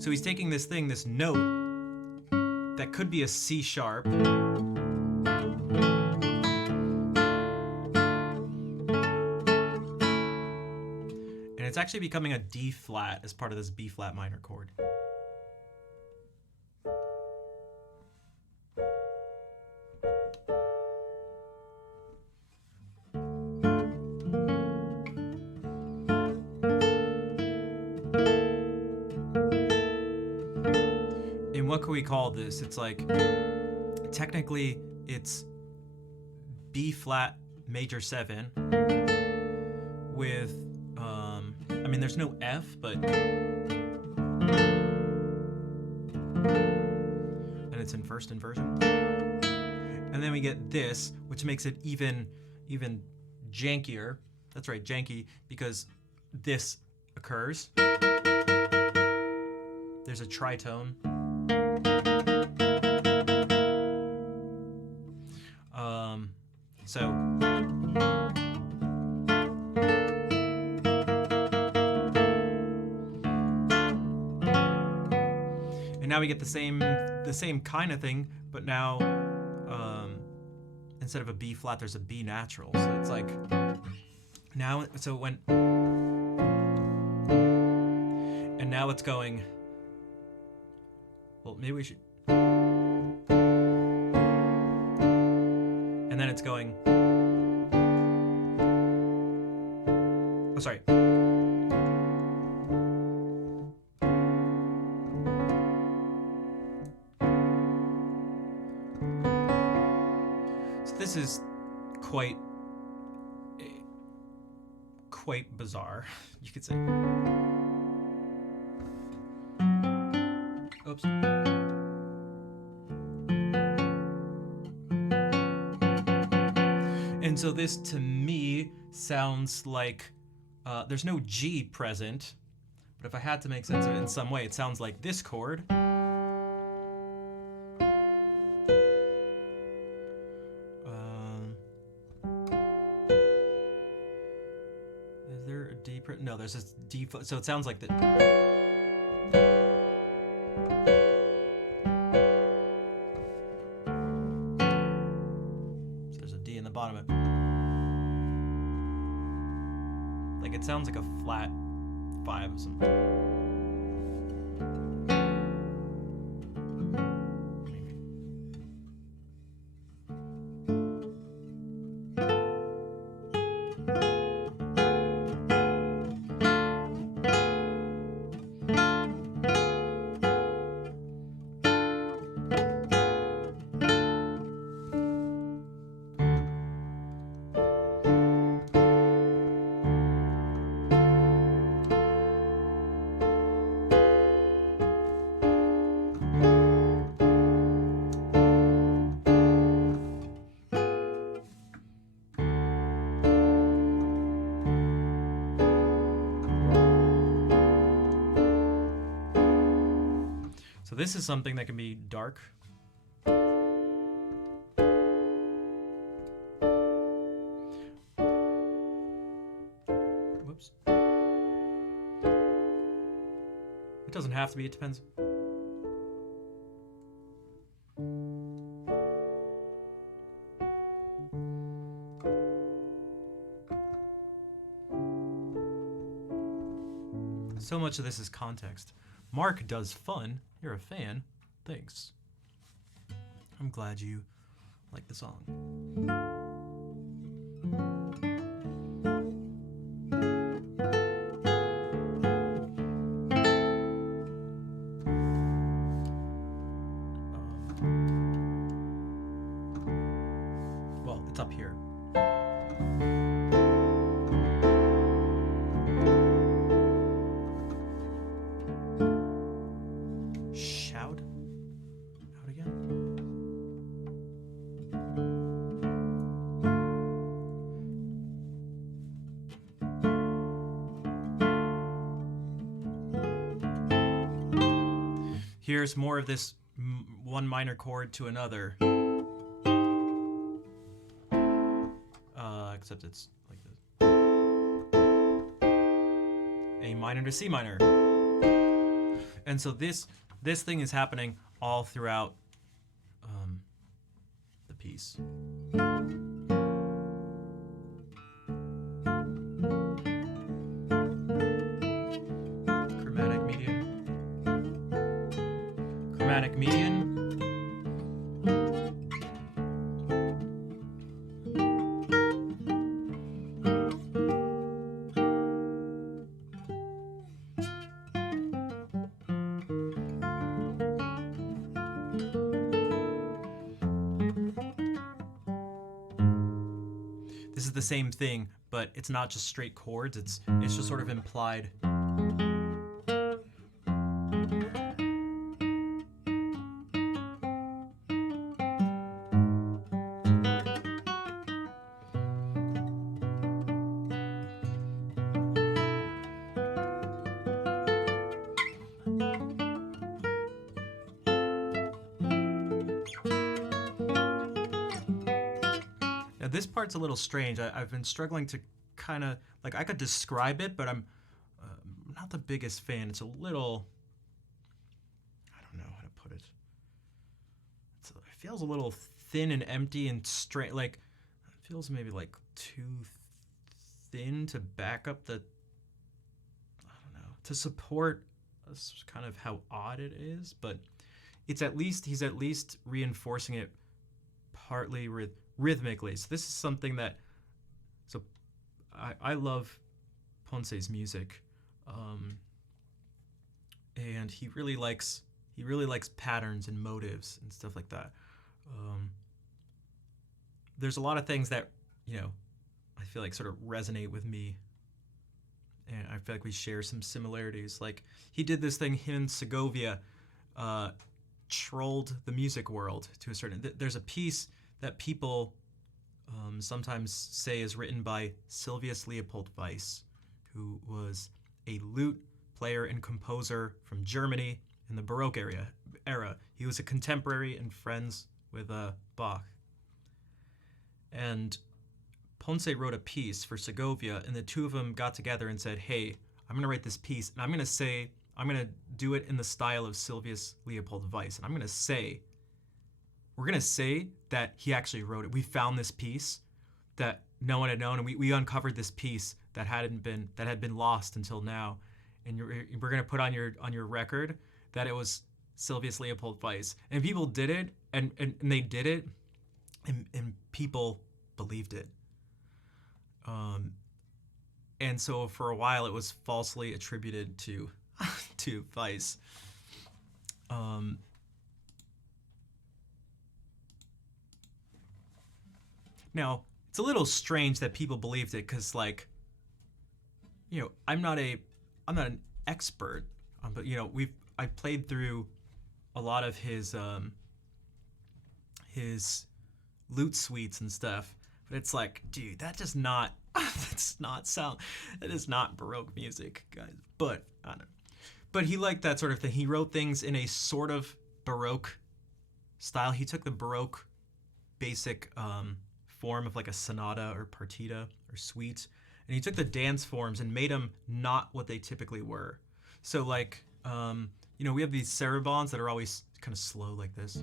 So he's taking this thing, this note, that could be a C sharp, and it's actually becoming a D flat as part of this B flat minor chord. And what can we call this? It's like, technically it's B flat major 7 with there's no F, but and it's in first inversion. And then we get this, which makes it even jankier. That's right, janky, because this occurs. There's a tritone. So and now we get the same kind of thing, but now instead of a B flat, there's a B natural. So it's like now, so when, and now it's going, well, maybe we should, and then it's going, oh, sorry. So this is quite bizarre, you could say. Oops. And so this, to me, sounds like there's no G present, but if I had to make sense of it in some way, it sounds like this chord. Is there a D? No, there's this D. So it sounds like that. So there's a D in the bottom of it. Like it sounds like a flat 5 or something. Maybe. So this is something that can be dark. Whoops. It doesn't have to be, it depends. So much of this is context. Mark does fun. You're a fan. Thanks. I'm glad you like the song. Well, it's up here. Shout out again. Here's more of this one minor chord to another. Except it's like this. A minor to C minor. And so this thing is happening all throughout the piece. Chromatic median. Chromatic median. This is the same thing, but it's not just straight chords, it's just sort of implied. This part's a little strange. I've been struggling to kind of, like, I could describe it, but I'm not the biggest fan. It's a little, I don't know how to put it. It feels a little thin and empty and straight, like, it feels maybe like too thin to back up the, I don't know, to support kind of how odd it is, but he's at least reinforcing it partly rhythmically. So this is something that, so I love Ponce's music, and he really likes patterns and motives and stuff like that. There's a lot of things that, you know, I feel like sort of resonate with me, and I feel like we share some similarities. Like, he did this thing, him and Segovia trolled the music world to a certain. There's a piece that people sometimes say is written by Sylvius Leopold Weiss, who was a lute player and composer from Germany in the Baroque era. He was a contemporary and friends with Bach. And Ponce wrote a piece for Segovia, and the two of them got together and said, hey, I'm going to write this piece, and I'm going to do it in the style of Sylvius Leopold Weiss. And we're going to say that he actually wrote it. We found this piece that no one had known, and we uncovered this piece that had been lost until now. And we're going to put on your record that it was Sylvius Leopold Weiss. And people did it, and they did it, and people believed it. And so for a while it was falsely attributed to Weiss. Now, it's a little strange that people believed it, because, like, you know, I'm not an expert, but, you know, I played through a lot of his lute suites and stuff, but it's like, dude, that is not Baroque music, guys. But I don't know. But he liked that sort of thing. He wrote things in a sort of Baroque style. He took the Baroque basic form of like a sonata or partita or suite, and he took the dance forms and made them not what they typically were. So, like, you know, we have these sarabands that are always kind of slow like this.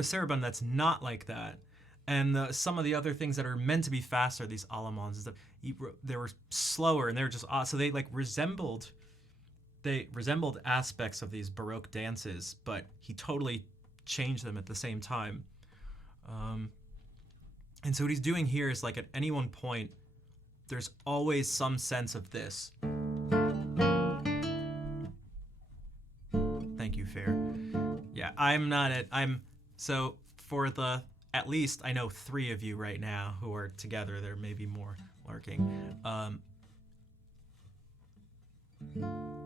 wrote a saraband that's not like that. And some of the other things that are meant to be faster, these alamans and stuff, they were slower and they were just odd. So they like resembled aspects of these Baroque dances, but he totally changed them at the same time. And so what he's doing here is like at any one point, there's always some sense of this. Thank you, Fair. Yeah, so for the, at least I know 3 of you right now who are together, there may be more lurking.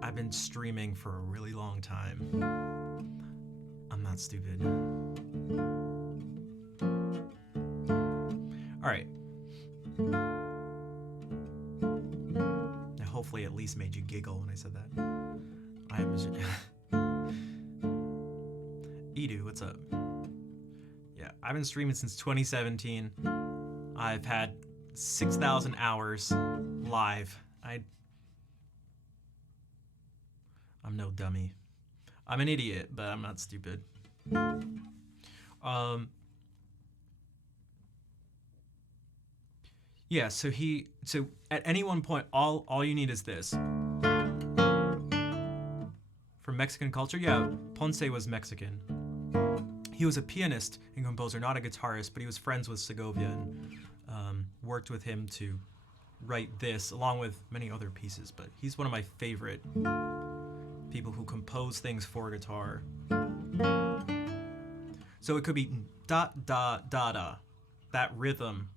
I've been streaming for a really long time. I'm not stupid. All right. I hopefully at least made you giggle when I said that. Edu, what's up? Yeah, I've been streaming since 2017. I've had 6,000 hours live. I'm no dummy. I'm an idiot, but I'm not stupid. Yeah, so at any one point, all you need is this. From Mexican culture, yeah, Ponce was Mexican. He was a pianist and composer, not a guitarist, but he was friends with Segovia and worked with him to write this, along with many other pieces. But he's one of my favorite people who compose things for guitar. So it could be da da da da, that rhythm.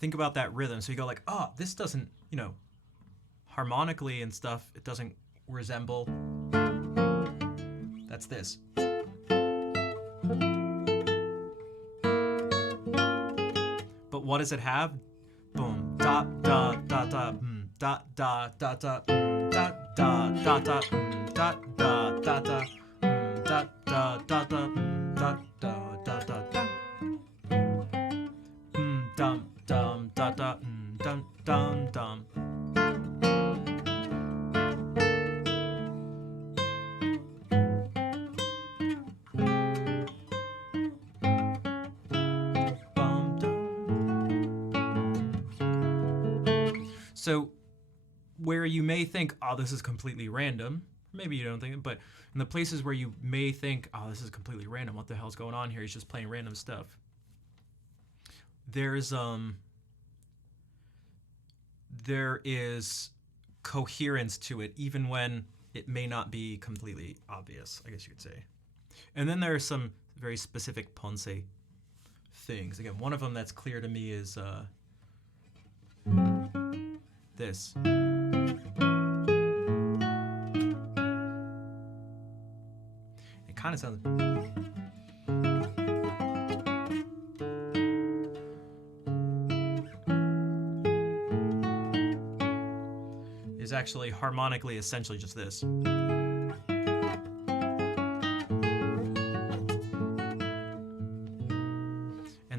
Think about that rhythm. So you go like, oh, this doesn't, harmonically and stuff, it doesn't resemble. That's this. But what does it have? Boom, da da da da, da da da da, da da da da, da da da da, da da da da, da da da da da. Dum dum da da, dum dum dum. So, where you may think, oh, this is completely random, maybe you don't think it, but in the places where you may think, oh, this is completely random, what the hell's going on here? He's just playing random stuff. There is coherence to it, even when it may not be completely obvious, I guess you could say. And then there are some very specific Ponce things. Again, one of them that's clear to me is this. It kind of sounds... is actually harmonically essentially just this. And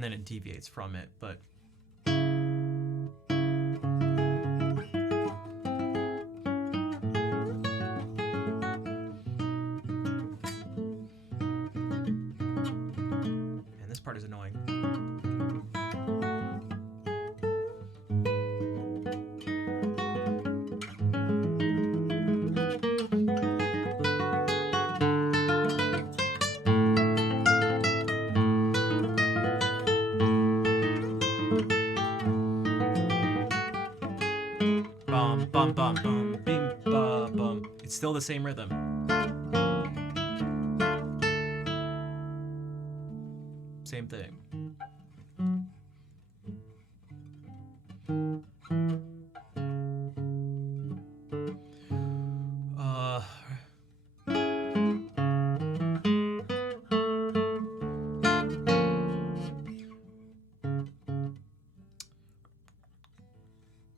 then it deviates from it, but and this part is annoying. Bum bum bum bum bim ba bum. It's still the same rhythm. Same thing.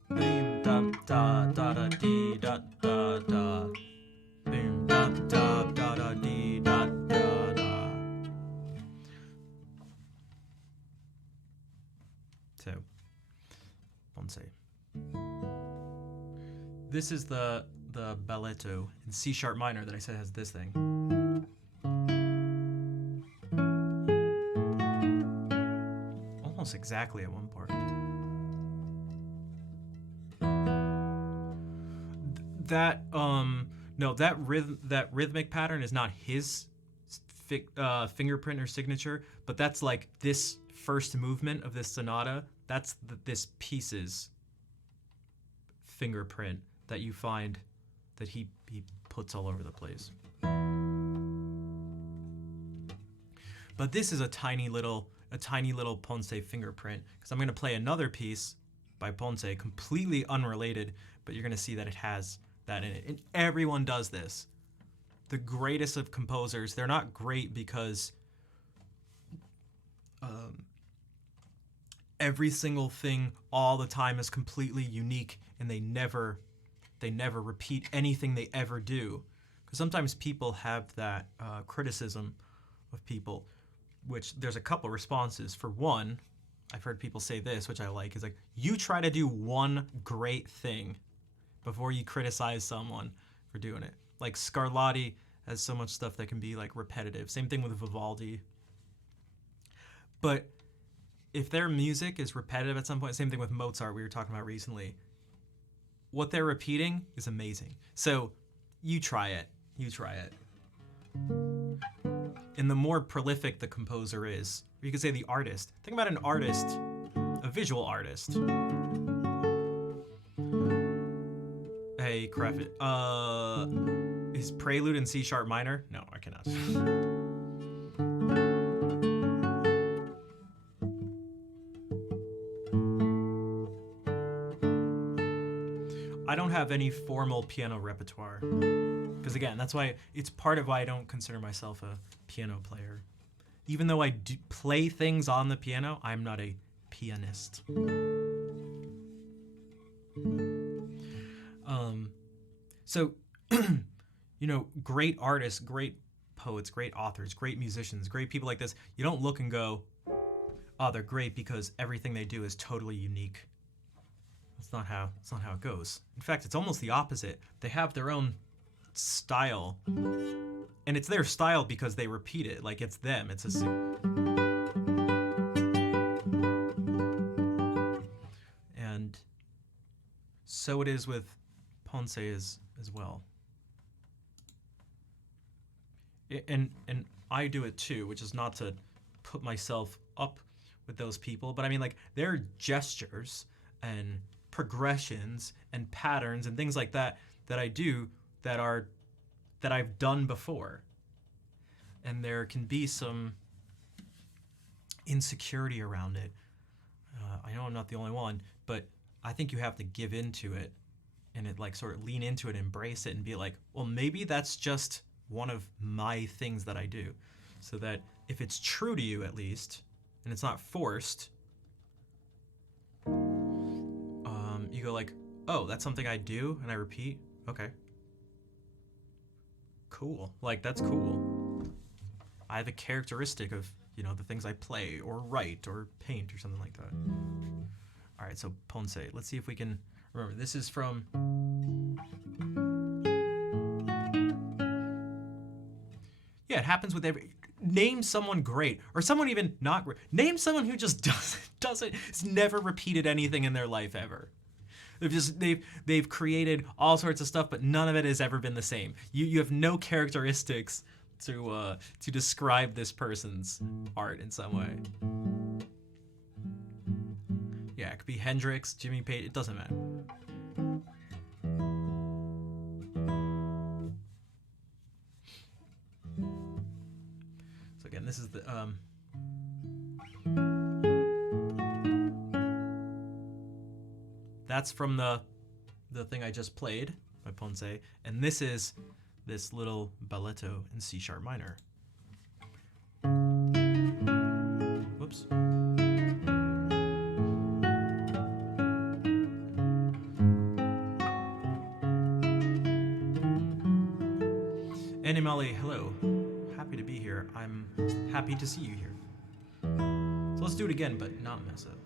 Bim da da da da dee da da da. Bim da da da da dee da da da. So, Ponce. This is the balletto in C sharp minor that I said has this thing. almost exactly at one part. That no, that rhythmic pattern is not his fingerprint or signature, but that's like this first movement of this sonata. That's this piece's fingerprint that you find that he puts all over the place. But this is a tiny little Ponce fingerprint, because I'm going to play another piece by Ponce, completely unrelated, but you're going to see that it has that in it. And everyone does this. The greatest of composers, they're not great because every single thing all the time is completely unique, and they never repeat anything they ever do. Because sometimes people have that criticism of people, which there's a couple responses. For one, I've heard people say this, which I like, is like, you try to do one great thing before you criticize someone for doing it. Like Scarlatti has so much stuff that can be like repetitive. Same thing with Vivaldi. But if their music is repetitive at some point, same thing with Mozart we were talking about recently, what they're repeating is amazing. So you try it. You try it. And the more prolific the composer is, or you could say the artist. Think about an artist, a visual artist. Hey, Craft, is Prelude in C sharp minor? No, I cannot. I don't have any formal piano repertoire. Because again, that's why it's part of why I don't consider myself a piano player. Even though I do play things on the piano, I'm not a pianist. So, you know, great artists, great poets, great authors, great musicians, great people like this, you don't look and go, oh, they're great because everything they do is totally unique. That's not how it goes. In fact, it's almost the opposite. They have their own style, and it's their style because they repeat it. Like, it's them. It's a and so it is with Ponce as well. And I do it too, which is not to put myself up with those people, but I mean, like, their gestures and progressions and patterns and things like that that I do that I've done before. And there can be some insecurity around it. I know I'm not the only one, but I think you have to give into it and like sort of lean into it, embrace it, and be like, well, maybe that's just one of my things that I do. So that if it's true to you at least, and it's not forced, you go like, oh, that's something I do and I repeat? Okay. Cool. Like, that's cool. I have a characteristic of, you know, the things I play or write or paint or something like that. All right, so Ponce. Let's see if we can remember. This is from... Yeah, it happens with every... Name someone great, or someone even not great. Name someone who just has never repeated anything in their life ever. They've created all sorts of stuff, but none of it has ever been the same. You have no characteristics to describe this person's art in some way. Yeah, it could be Hendrix, Jimmy Page, it doesn't matter. So again, this is the that's from the thing I just played by Ponce, and this is this little balletto in C sharp minor. Whoops. Animale, hello. Happy to be here. I'm happy to see you here. So let's do it again, but not mess up.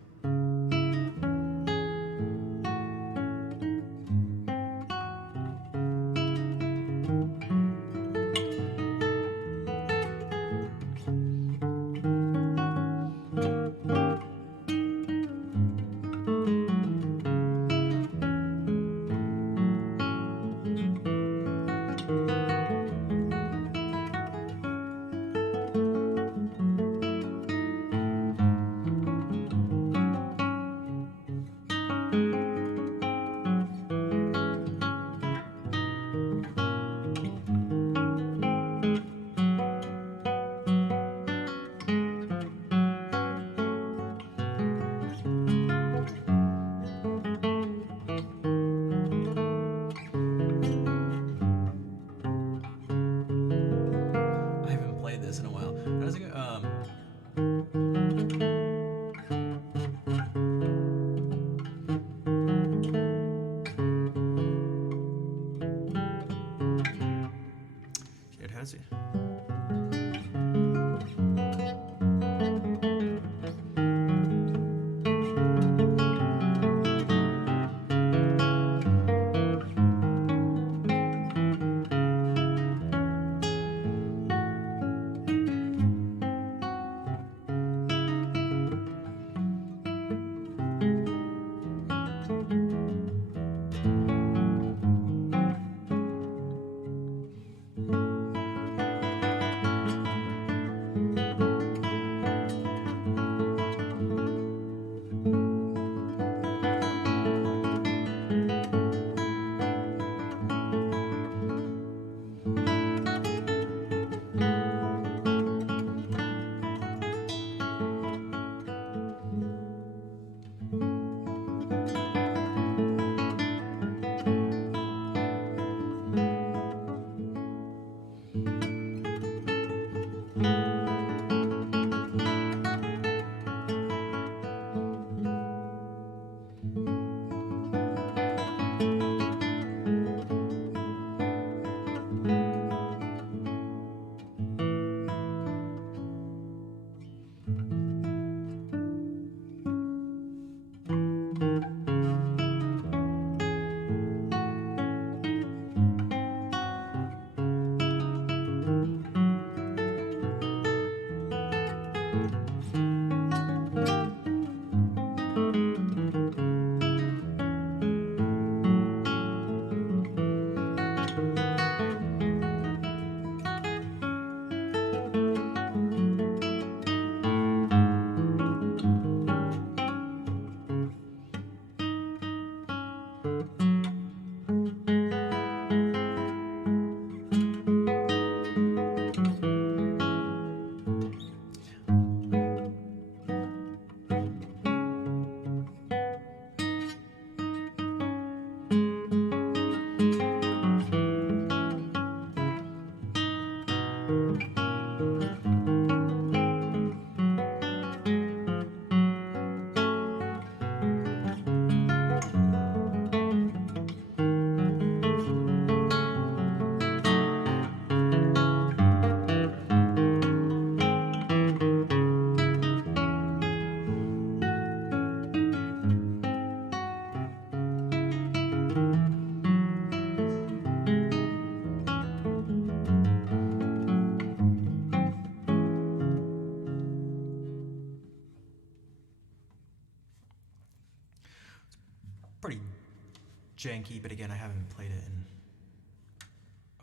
janky, but again, I haven't played it in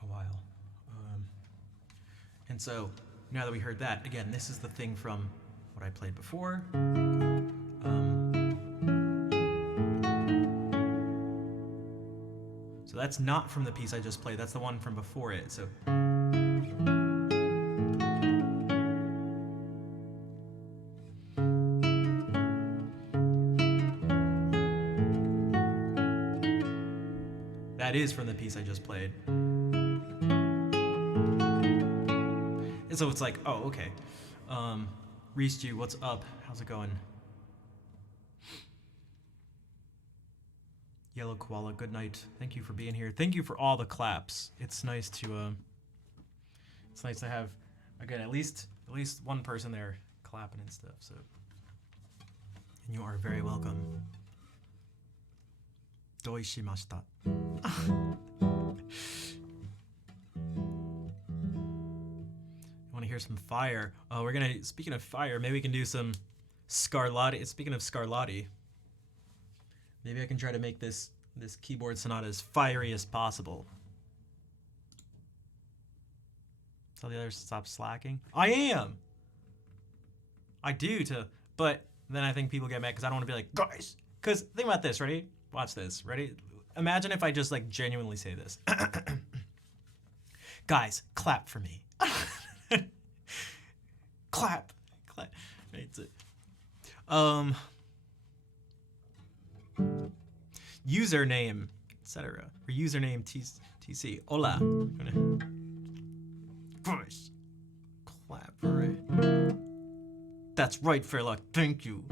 a while. And so, now that we heard that, again, this is the thing from what I played before. So that's not from the piece I just played, that's the one from before it. So that is from the piece I just played. And so it's like, oh, okay. Reese G, what's up? How's it going? Yellow Koala, good night. Thank you for being here. Thank you for all the claps. It's nice to have, again, at least one person there clapping and stuff. So, and you are very welcome. Doishimashita. Want to hear some fire? Oh, we're gonna. Speaking of fire, maybe we can do some Scarlatti. Speaking of Scarlatti, maybe I can try to make this keyboard sonata as fiery as possible. Tell the others to stop slacking. I am. I do but then I think people get mad because I don't want to be like, guys. Because think about this. Ready? Watch this. Ready? Imagine if I just like genuinely say this. Guys, clap for me. Clap. It's it. Username, etc. Or username TC. Hola. Gosh. Clap for it. That's right, Fairlock. Thank you.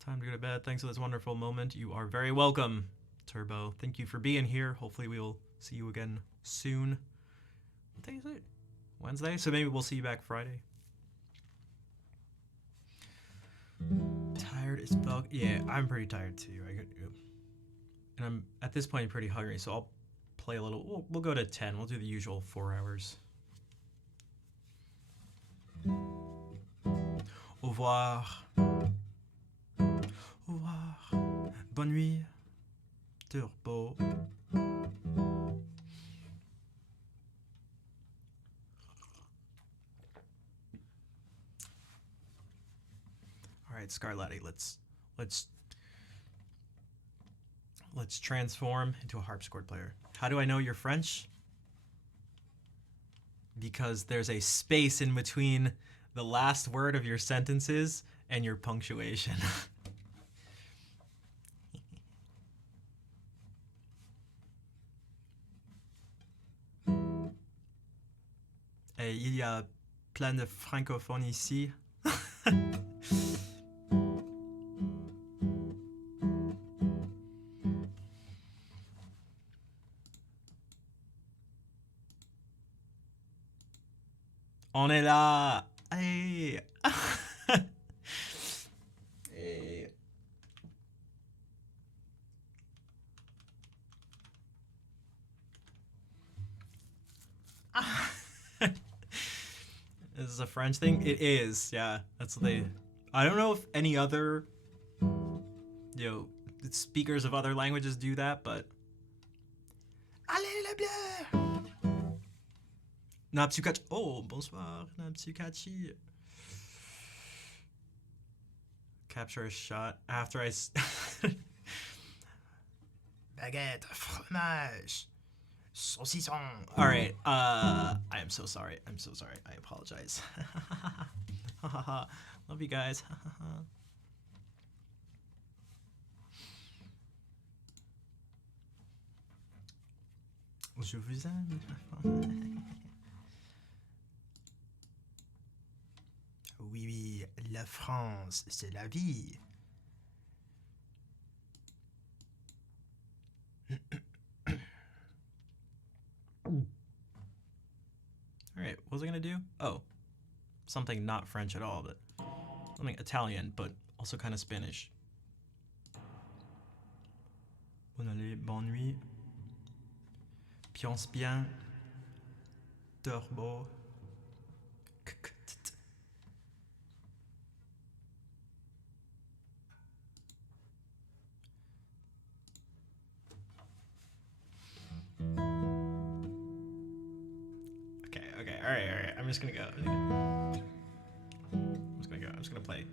Time to go to bed. Thanks for this wonderful moment. You are very welcome, Turbo. Thank you for being here. Hopefully we will see you again soon. What day is it? Wednesday? So maybe we'll see you back Friday. Tired as fuck. Yeah, I'm pretty tired too. And I'm at this point pretty hungry, so I'll play a little. We'll go to 10. We'll do the usual 4 hours. Au revoir. Au revoir. Bonne nuit. Turbo. All right, Scarlatti, let's transform into a harpsichord player. How do I know you're French? Because there's a space in between the last word of your sentences and your punctuation. Et il y a plein de francophones ici. On est là. Allez. Et... This is a French thing? It is, yeah. That's what they... I don't know if any other, speakers of other languages do that, but... Allez, la bière! Napsukachi. Oh, bonsoir, Napsukachi. Capture a shot after I... Baguette, fromage, saucisson. All right. I am so sorry. I'm so sorry. I apologize. Love you guys. Je vous aime. Oui, oui, la France, c'est la vie. All right, what was I gonna do? Oh, something not French at all, but something Italian, but also kind of Spanish. Bonne allée, bonne nuit. Pionce bien. Turbo. I'm just gonna go. I'm just gonna play.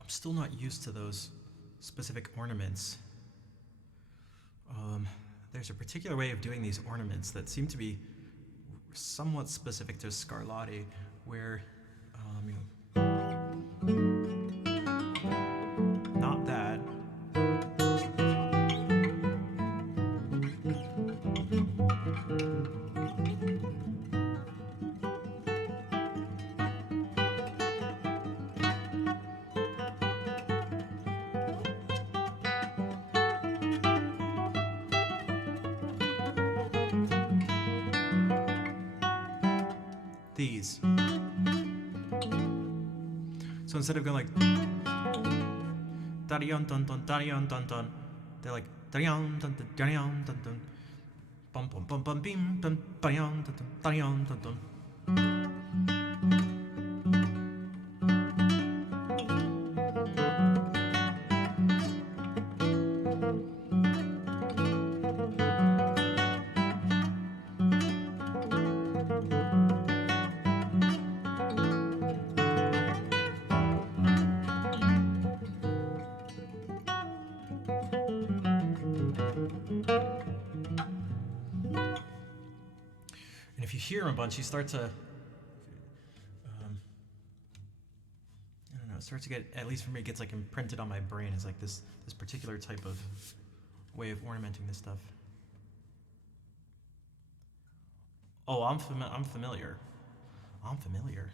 I'm still not used to those specific ornaments. There's a particular way of doing these ornaments that seem to be somewhat specific to Scarlatti, where, not that. These. So instead of going like da-dee-yum dun dun da-dee-yum dun dun, they're like da-dee-yum dun dun da-dee-yum dun dun bum bum bum bum beam dun da-dee-yum dun dun da-dee-yum dun dun. And if you hear him a bunch, you start to, I don't know, it starts to get, at least for me, it gets like imprinted on my brain as like this particular type of way of ornamenting this stuff. Oh, I'm familiar. I'm familiar.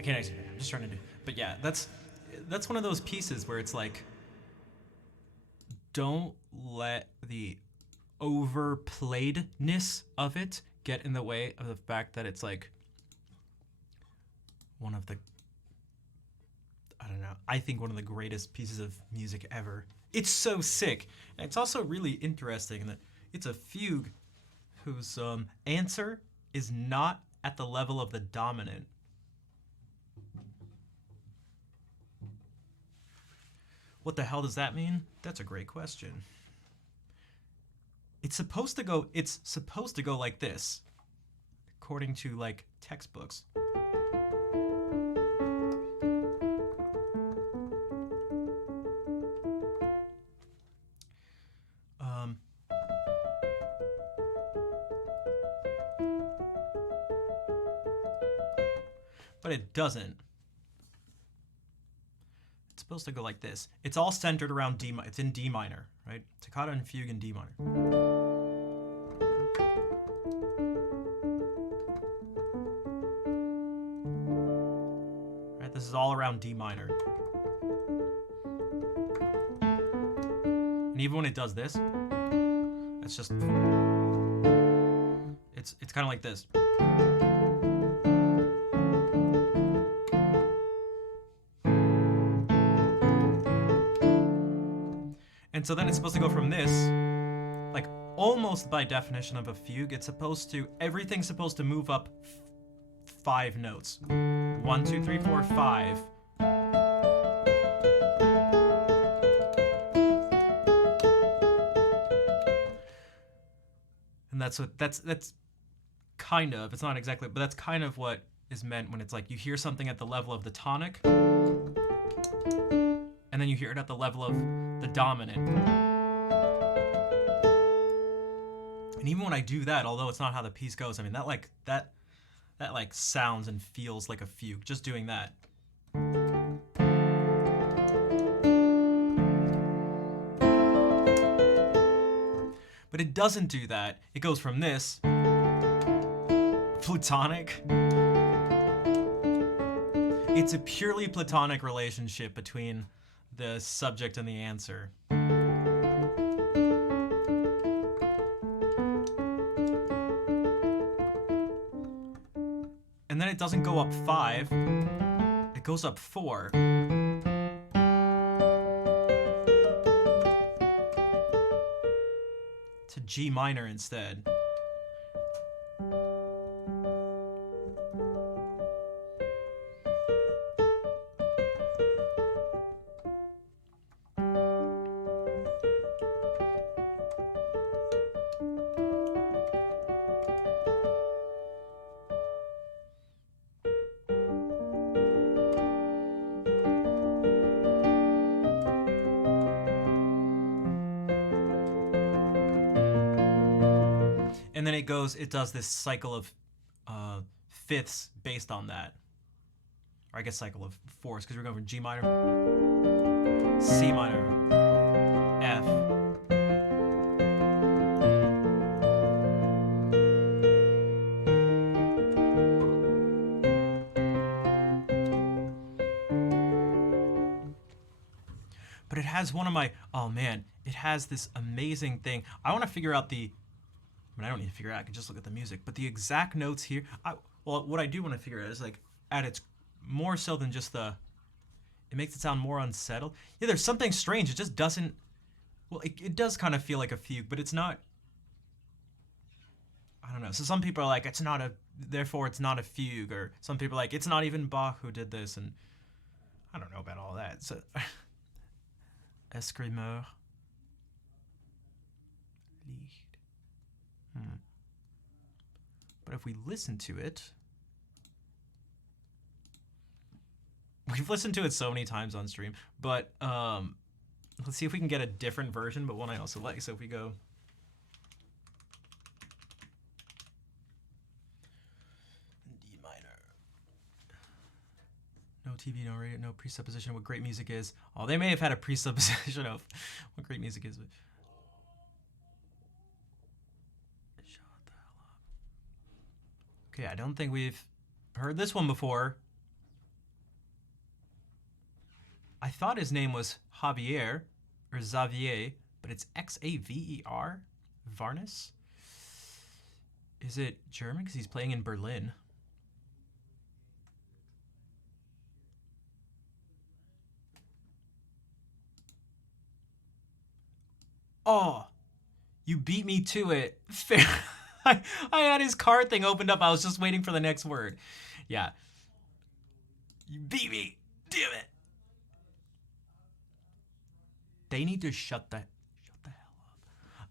I can't actually. I'm just trying to do. But yeah, that's one of those pieces where it's like, don't let the overplayedness of it get in the way of the fact that it's like one of the, I don't know, I think one of the greatest pieces of music ever. It's so sick. And it's also really interesting that it's a fugue whose answer is not at the level of the dominant. What the hell does that mean? That's a great question. It's supposed to go like this, according to like textbooks. But it doesn't. It's supposed to go like this. It's all centered around D. It's in D minor, right? Toccata and fugue in D minor. Right? This is all around D minor. And even when it does this, it's just it's kind of like this. And so then it's supposed to go from this, like almost by definition of a fugue, everything's supposed to move up 5 notes. 1, 2, 3, 4, 5. And that's kind of, it's not exactly, but that's kind of what is meant when it's like you hear something at the level of the tonic, and then you hear it at the level of the dominant. And even when I do that, although it's not how the piece goes, I mean that sounds and feels like a fugue, just doing that. But it doesn't do that. It goes from this platonic. It's a purely platonic relationship between the subject and the answer. And then it doesn't go up 5, it goes up 4. To G minor instead. And then it does this cycle of fifths based on that. Or I guess cycle of fourths, because we're going from G minor, C minor, F. But it has it has this amazing thing. I want to figure out I don't need to figure it out. I can just look at the music. But the exact notes here, what I do want to figure out is like at its more so than just it makes it sound more unsettled. Yeah, there's something strange. It just doesn't. Well, it does kind of feel like a fugue, but it's not. I don't know. So some people are like, therefore it's not a fugue, or some people are like, it's not even Bach who did this, and I don't know about all that. So, Escrimeur. But if we listen to it, we've listened to it so many times on stream, but let's see if we can get a different version, but one I also like. So if we go D minor, no TV, no radio, no presupposition of what great music is. Oh, they may have had a presupposition of what great music is, but okay, I don't think we've heard this one before. I thought his name was Javier or Xavier, but it's Xaver. Varnes. Is it German? Because he's playing in Berlin. Oh, you beat me to it. Fair. I had his card thing opened up. I was just waiting for the next word. Yeah. You beat me. Damn it. They need to shut the hell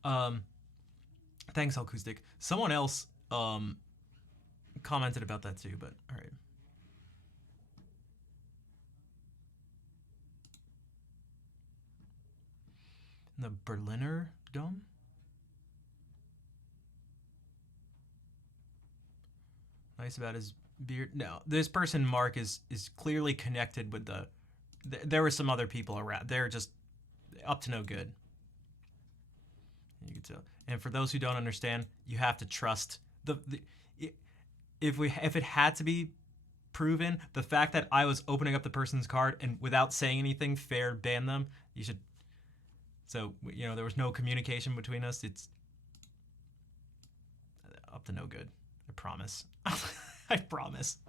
up. Thanks, Acoustic. Someone else commented about that too, but all right. The Berliner Dome? Nice about his beard. No, this person, Mark, is clearly connected with the... There were some other people around. They're just up to no good. You can tell. And for those who don't understand, you have to trust if it had to be proven, the fact that I was opening up the person's card and without saying anything, fair ban them. You should. So there was no communication between us. It's up to no good. I promise. I promise.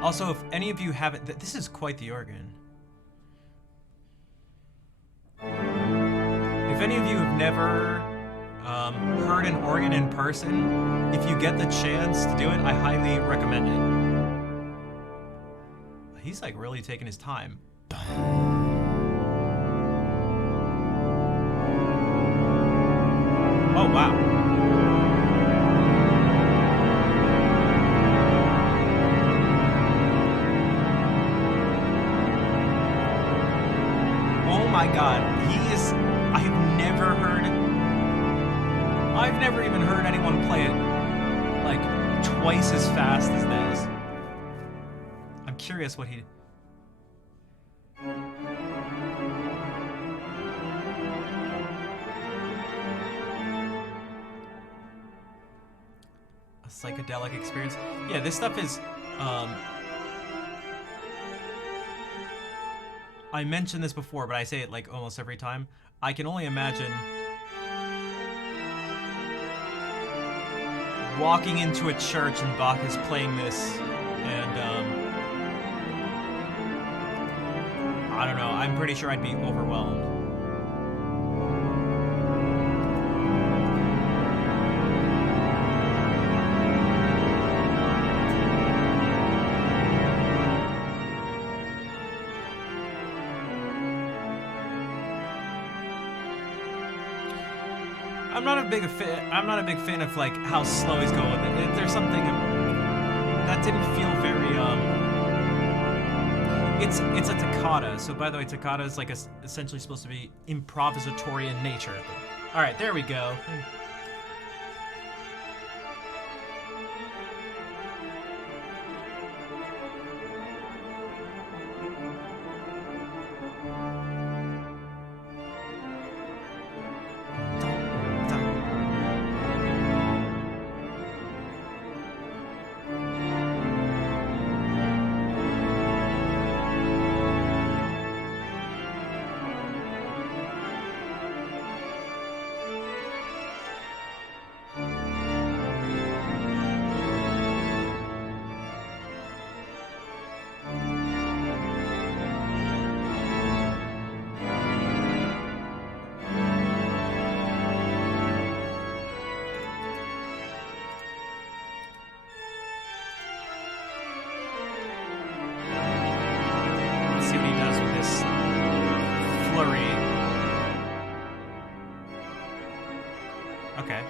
Also, if any of you haven't, this is quite the organ. If any of you have never heard an organ in person, if you get the chance to do it, I highly recommend it. He's like really taking his time. Oh, wow. Oh my god, I've never even heard anyone play it like twice as fast as this. I'm curious what he... A psychedelic experience. Yeah, this stuff is, I mentioned this before, but I say it like almost every time. I can only imagine walking into a church and Bach is playing this, and I don't know, I'm pretty sure I'd be overwhelmed. I'm not a big fan of like how slow he's going. There's something that didn't feel very It's a toccata. So by the way, toccata is like essentially supposed to be improvisatory in nature. All right, there we go. Okay.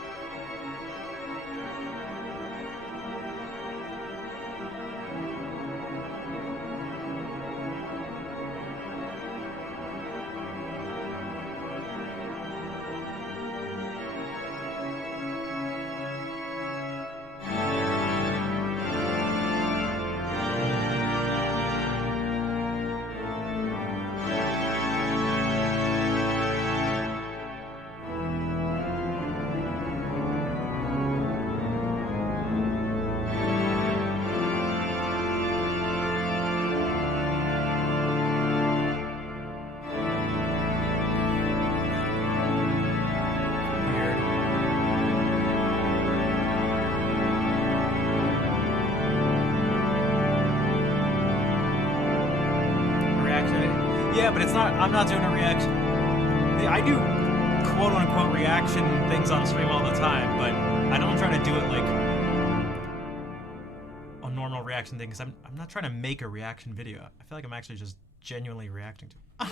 Yeah, but it's not. I'm not doing a reaction. Yeah, I do quote unquote reaction things on stream all the time, but I don't try to do it like a normal reaction thing because I'm not trying to make a reaction video. I feel like I'm actually just genuinely reacting to it.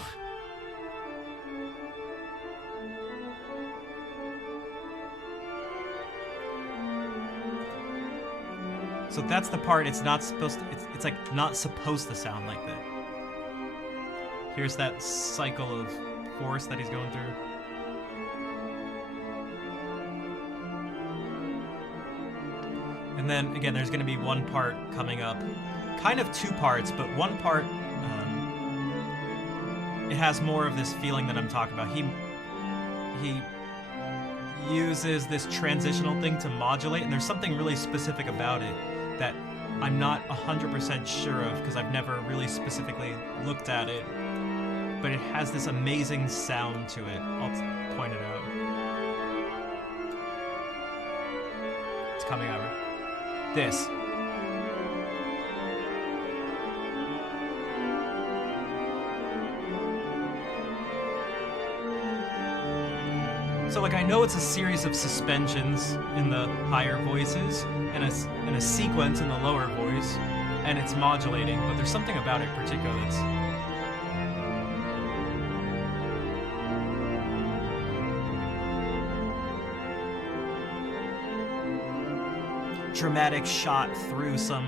So that's the part it's not supposed to, it's like not supposed to sound like that. Here's that cycle of force that he's going through. And then again, there's gonna be one part coming up, kind of two parts, but one part, it has more of this feeling that I'm talking about. He uses this transitional thing to modulate, and there's something really specific about it that I'm not 100% sure of because I've never really specifically looked at it, but it has this amazing sound to it. I'll point it out. It's coming over. This. So like I know it's a series of suspensions in the higher voices and a sequence in the lower voice, and it's modulating, but there's something about it particularly that's dramatic shot through some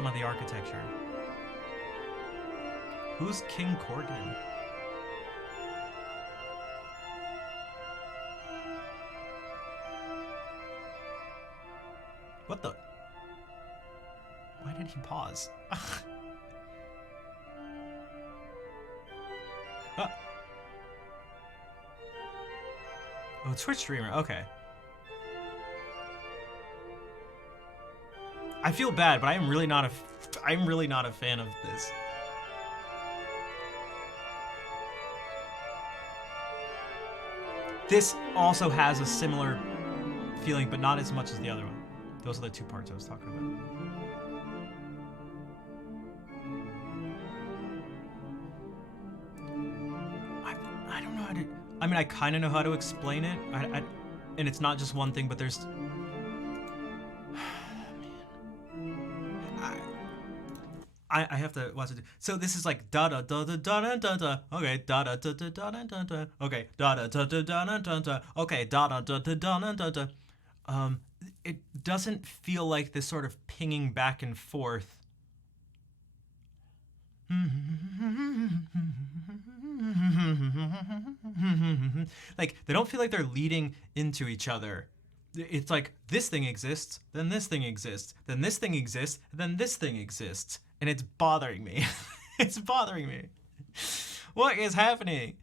of the architecture. Who's King Corgan? What the? Why did he pause? Ah. Oh, Twitch streamer. Okay. I feel bad, but I'm really not a fan of this. This also has a similar feeling, but not as much as the other one. Those are the two parts I was talking about. I don't know how to... I mean, I kind of know how to explain it. And it's not just one thing, but there's... I have to watch it. So this is like da da da da da da da. Okay, da da da da da da da. Okay, da da da da da da da. Okay, da da da da da da da. It doesn't feel like this sort of pinging back and forth. Like, they don't feel like they're leading into each other. It's like, this thing exists, then this thing exists, then this thing exists, then this thing exists. And it's bothering me. It's bothering me. What is happening?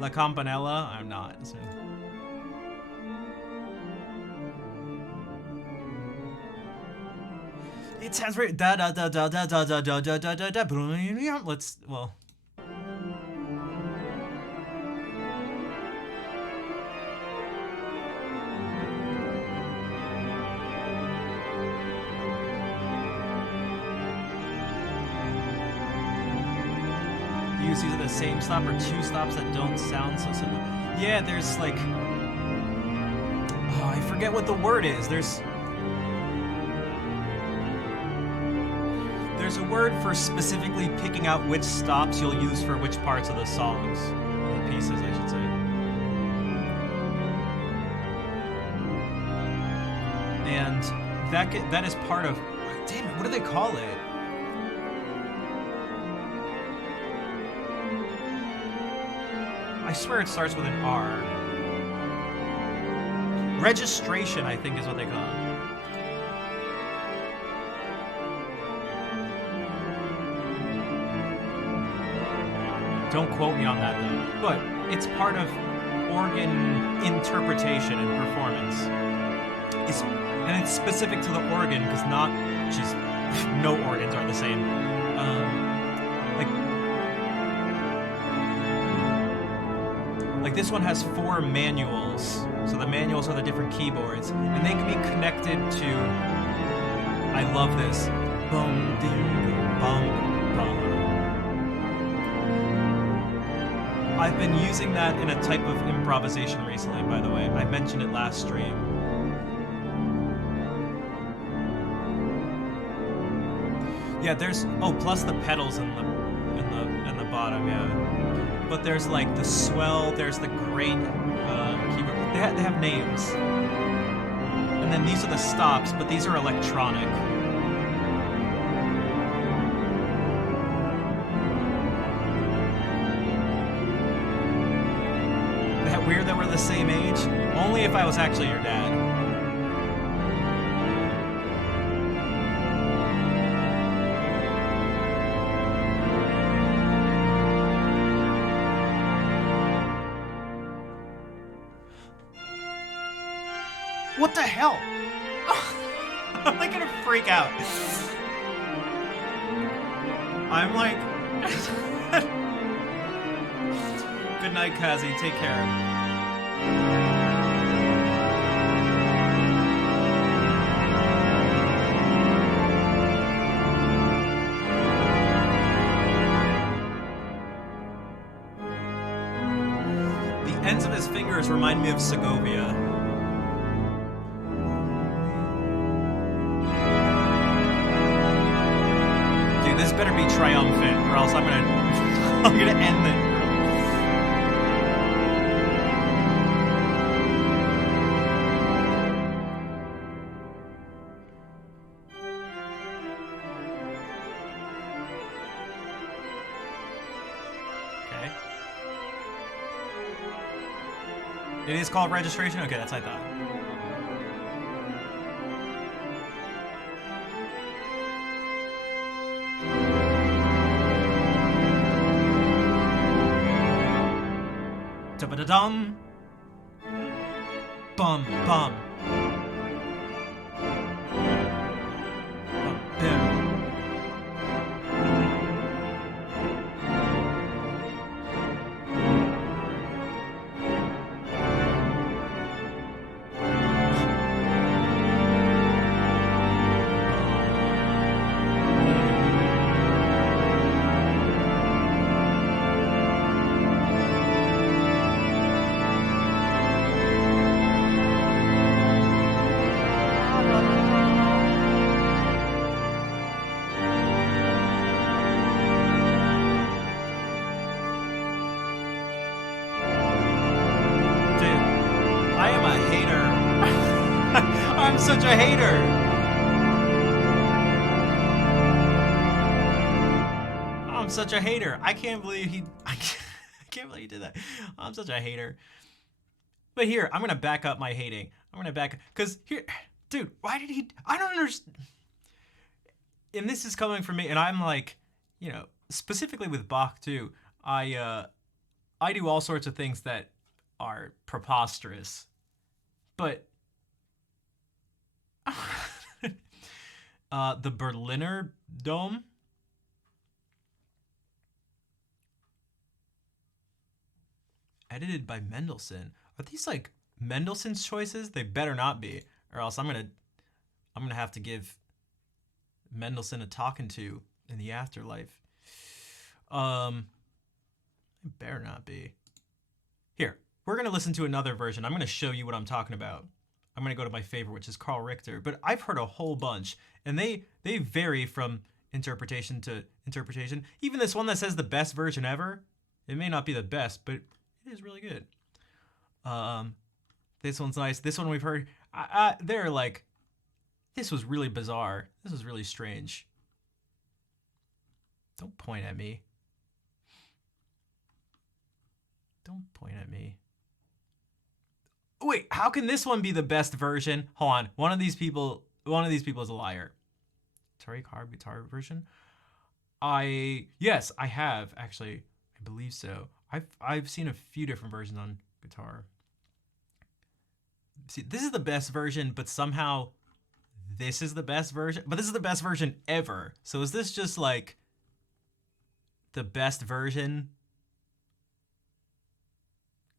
La Campanella? I'm not. So. It sounds very da da da da da da da da da da da da. Let's well. Use either the same stop or two stops that don't sound so similar. Yeah, there's like, oh, I forget what the word is. There's a word for specifically picking out which stops you'll use for which parts of the songs, or the pieces, I should say. And that is part of. Damn it! What do they call it? I swear it starts with an R. Registration, I think, is what they call it. Don't quote me on that, though. But it's part of organ interpretation and performance. And it's specific to the organ, because no organs are the same. Like this one has 4 manuals, so the manuals are the different keyboards, and they can be connected to I love this. Bum ding bum bum. I've been using that in a type of improvisation recently, by the way. I mentioned it last stream. Yeah, there's plus the pedals in the bottom, yeah. But there's like the swell, there's the great keyboard. They have names. And then these are the stops, but these are electronic. That weird that we're the same age? Only if I was actually your dad. What the hell? I'm like gonna freak out. I'm like... Good night, Kazi. Take care. The ends of his fingers remind me of Segovia. This better be triumphant, or else I'm gonna end it. Okay. It is called registration? Okay, that's what I thought. Dum bum bum. I'm such a hater. I'm such a hater. I can't believe he did that. I'm such a hater. But here, I'm gonna back up my hating. Cause here, dude, why did he? I don't understand. And this is coming from me, and I'm like, specifically with Bach too. I do all sorts of things that are preposterous, but the Berliner Dome. Edited by Mendelssohn. Are these like Mendelssohn's choices? They better not be, or else I'm gonna have to give Mendelssohn a talking to in the afterlife. It better not be. Here, we're gonna listen to another version. I'm gonna show you what I'm talking about. I'm gonna go to my favorite, which is Carl Richter, but I've heard a whole bunch, and they vary from interpretation to interpretation. Even this one that says the best version ever, it may not be the best, but it is really good. This one's nice. This one we've heard. They're like, this was really bizarre. This was really strange. Don't point at me. Don't point at me. Wait, how can this one be the best version? Hold on. One of these people is a liar. Atari Carb guitar version? Yes, I have actually. I believe so. I've seen a few different versions on guitar. See, this is the best version, but somehow this is the best version. But this is the best version ever. So is this just like the best version?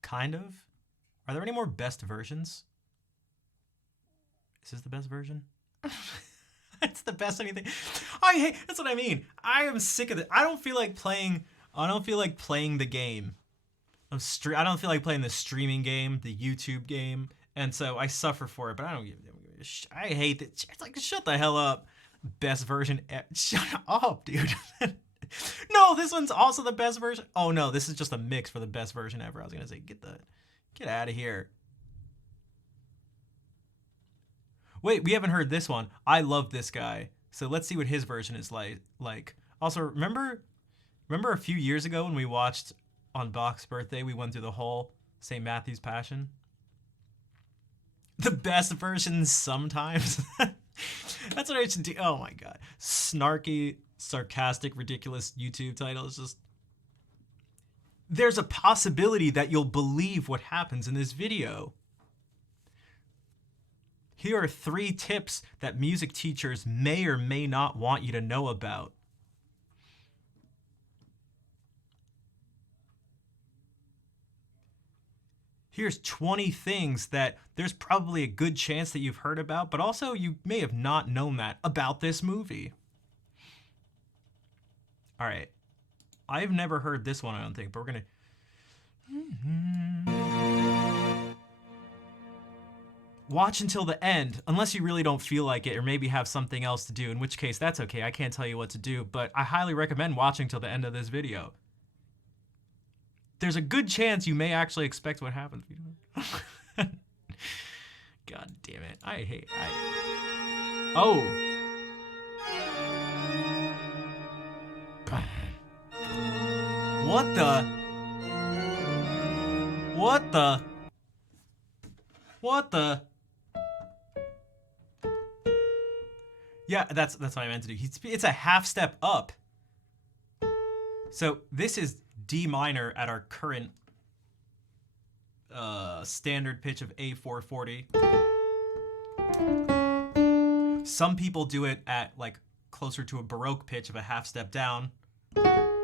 Kind of? Are there any more best versions? Is this the best version? It's the best anything. I hate. That's what I mean. I am sick of it. I don't feel like playing. I don't feel like playing the game. I don't feel like playing the streaming game, the YouTube game, and so I suffer for it. But I don't give. I hate it. It's like, shut the hell up. Best version. Shut up, dude. No, this one's also the best version. Oh no, this is just a mix for the best version ever. I was gonna say, get out of here. Wait, we haven't heard this one. I love this guy. So let's see what his version is like. Also, remember a few years ago when we watched on Bach's birthday, we went through the whole St. Matthew's Passion? The best version sometimes. That's what I should do. Oh my god. Snarky, sarcastic, ridiculous YouTube title is just... There's a possibility that you'll believe what happens in this video. Here are 3 tips that music teachers may or may not want you to know about. Here's 20 things that there's probably a good chance that you've heard about, but also you may have not known that about this movie. All right. I've never heard this one, I don't think, but we're gonna... Watch until the end, unless you really don't feel like it or maybe have something else to do, in which case that's okay. I can't tell you what to do, but I highly recommend watching till the end of this video. There's a good chance you may actually expect what happens. God damn it. Oh. What the? What the? What the? Yeah, that's what I meant to do. It's a half step up. So this is D minor at our current standard pitch of A440. Some people do it at like closer to a Baroque pitch of a half step down. But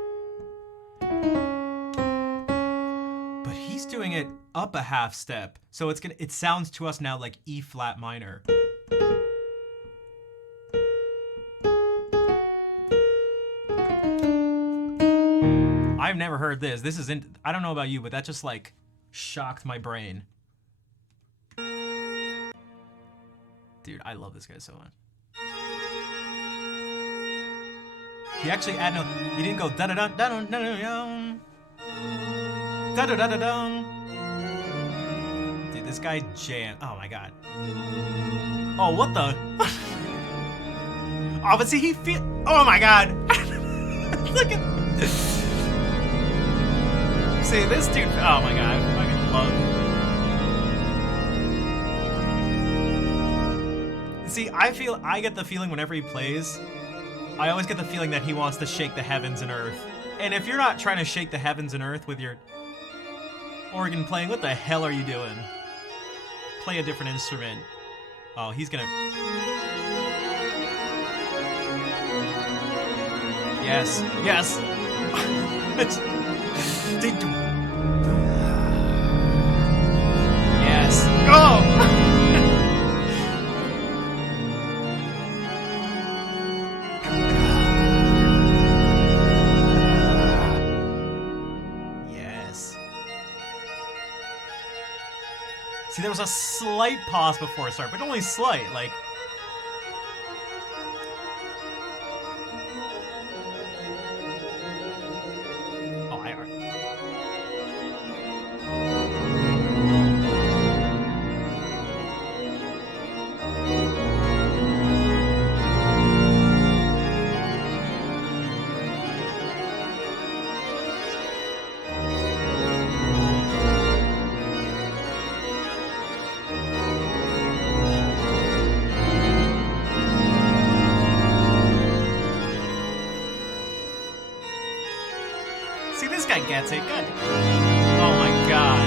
he's doing it up a half step. So it sounds to us now like E flat minor. I've never heard this. This isn't, I don't know about you, but that just like shocked my brain. Dude, I love this guy so much. He actually he didn't go da da da da da da da da da da da. Dude, this guy jammed. Oh my god. Oh, what the? Oh, but see, oh my god. Look at. See, this dude, oh my god, I fucking love. See, I get the feeling whenever he plays, I always get the feeling that he wants to shake the heavens and earth. And if you're not trying to shake the heavens and earth with your organ playing, what the hell are you doing? Play a different instrument. Oh, he's gonna... Yes, yes! Yes. Oh! Yes. See, there was a slight pause before it started, but only slight, like... See, this guy gets it. Good. Oh my god.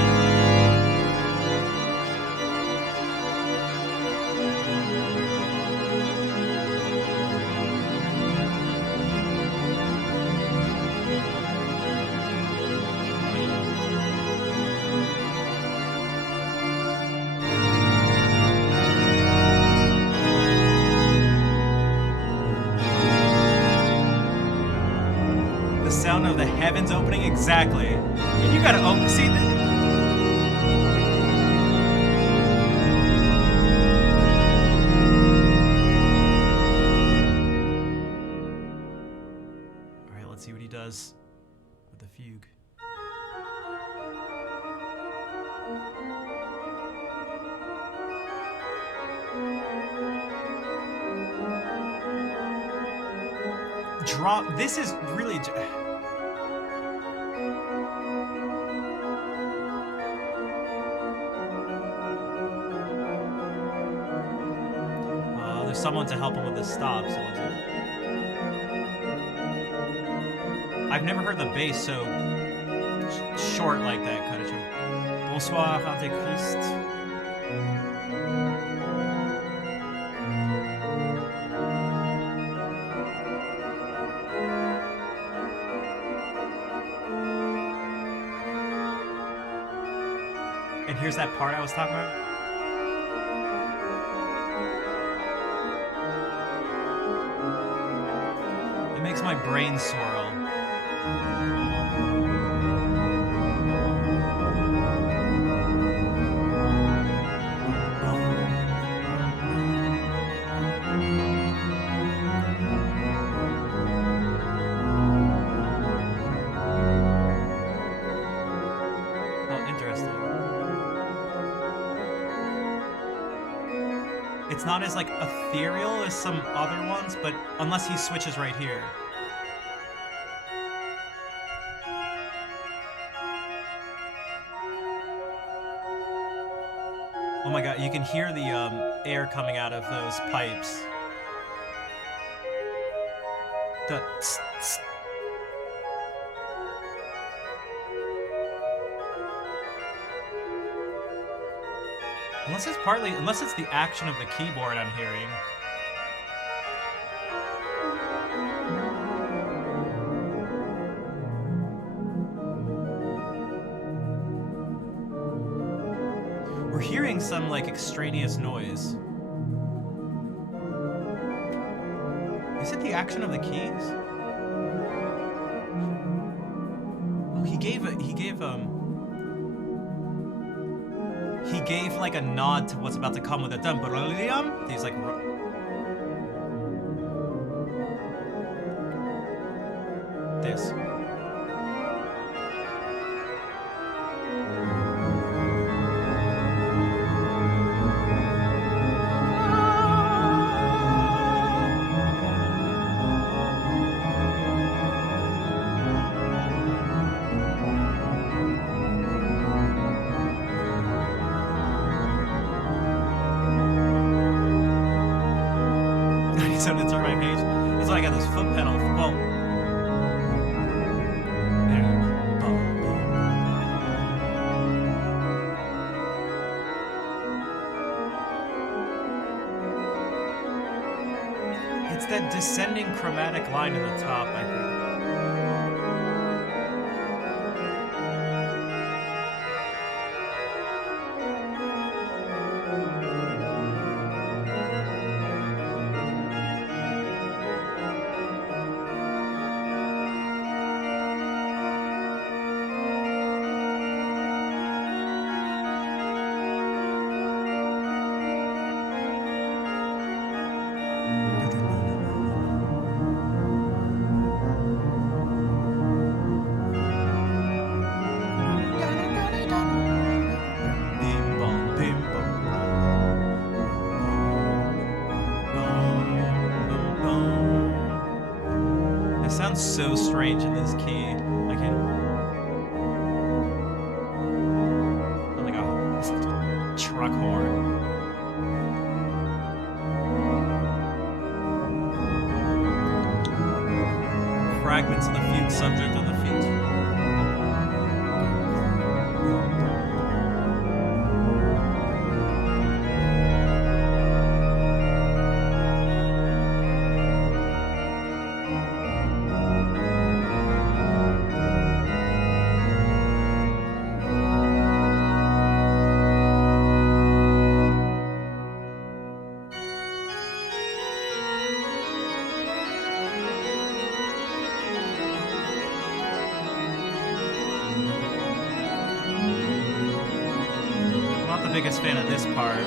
The sound of the heavens opening, exactly. And you gotta open. See this. All right, let's see what he does with the fugue. This is really. There's someone to help him with the stops. I've never heard the bass so short like that, kind of short. Bonsoir, Antéchrist. And here's that part I was talking about. It makes my brain swirl. Oh, interesting. It's not as like ethereal as some other ones, but unless he switches right here. Oh my god, you can hear the air coming out of those pipes. The tss, tss. Unless it's the action of the keyboard I'm hearing. We're hearing some like extraneous noise. Is it the action of the keys? Oh, he gave like a nod to what's about to come with a dum. He's like. This. So to turn my page. That's why I got this foot pedal. Well, it's that descending chromatic line in the top, I think. It sounds so strange in this key. I can't. Like a truck horn. Fragments of the fugue subject on the feet. biggest fan of this part.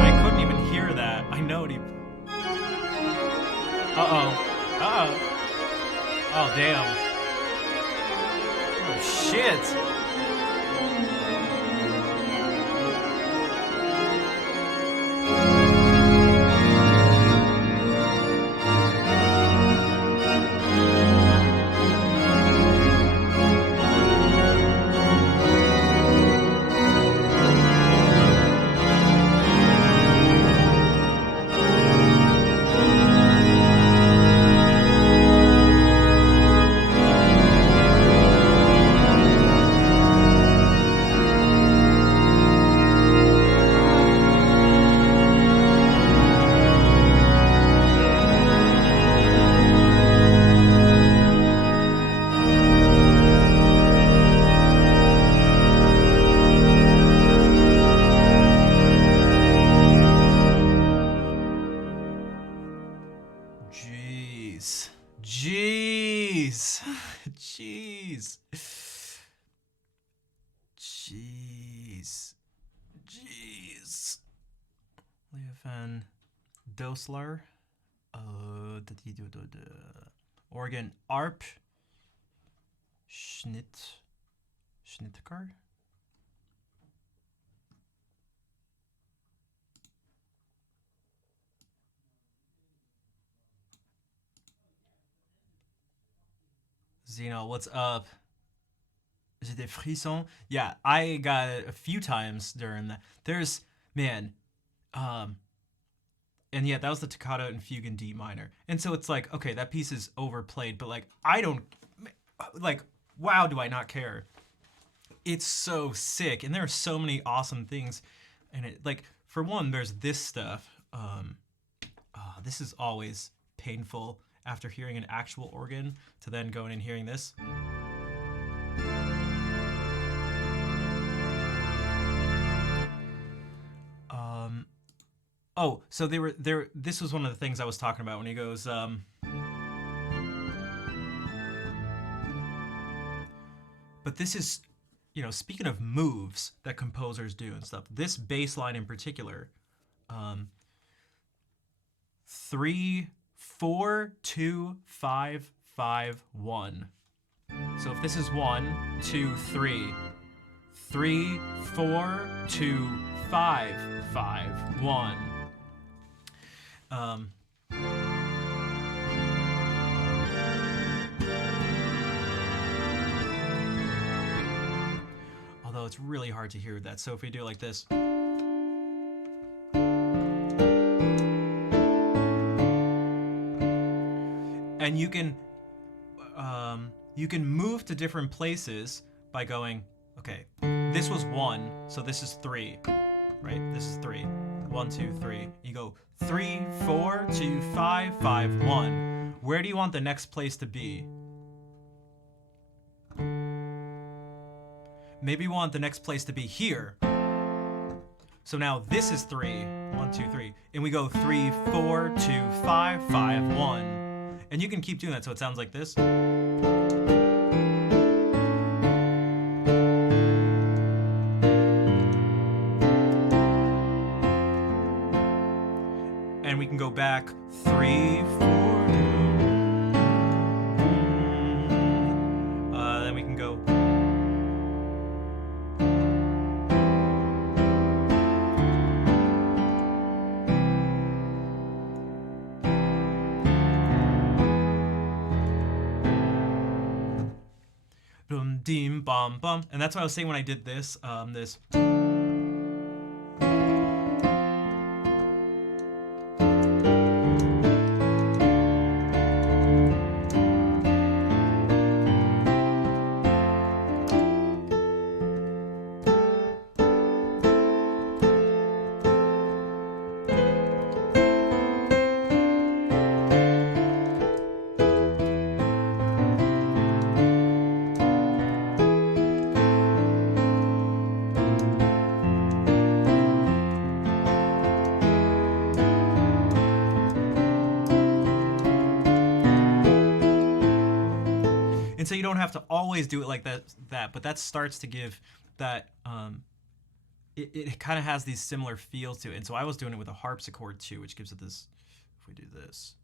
I couldn't even hear that. I know it. Uh-oh. Uh-oh. Oh, damn. Oh, shit. Jeez. Jeez. Jeez. Jeez. Jeez. Leofen Dosler. Organ Arp. Schnittkar. Zeno, what's up? J'ai des frissons. Yeah, I got it a few times during that. There's, man, and yeah, that was the toccata and fugue in D minor. And so it's like, okay, that piece is overplayed, but like, I don't, like, wow, do I not care? It's so sick, and there are so many awesome things. And it, like, for one, there's this stuff. This is always painful after hearing an actual organ to then going and hearing this. Oh, so they were there. This was one of the things I was talking about when he goes, but this is, you know, speaking of moves that composers do and stuff, this bass line in particular, 3, 4, 2, 5, 5, 1. So if this is 1, 2, 3, 3, 4, 2, 5, 5, 1. Although it's really hard to hear that. So if we do it like this. And you can move to different places by going, okay, this was 1, so this is 3, right? This is 3. 1, 2, 3. You go 3, 4, 2, 5, 5, 1. Where do you want the next place to be? Maybe you want the next place to be here. So now this is 3. 1, 2, 3. And we go 3, 4, 2, 5, 5, 1. And you can keep doing that so it sounds like this. And we can go back 3, 4. Then we can go. Dum dim bum bum. And that's what I was saying when I did this. This. so you don't have to always do it like that, but that starts to give that it kind of has these similar feels to it. And so I was doing it with a harpsichord too, which gives it this. If we do this.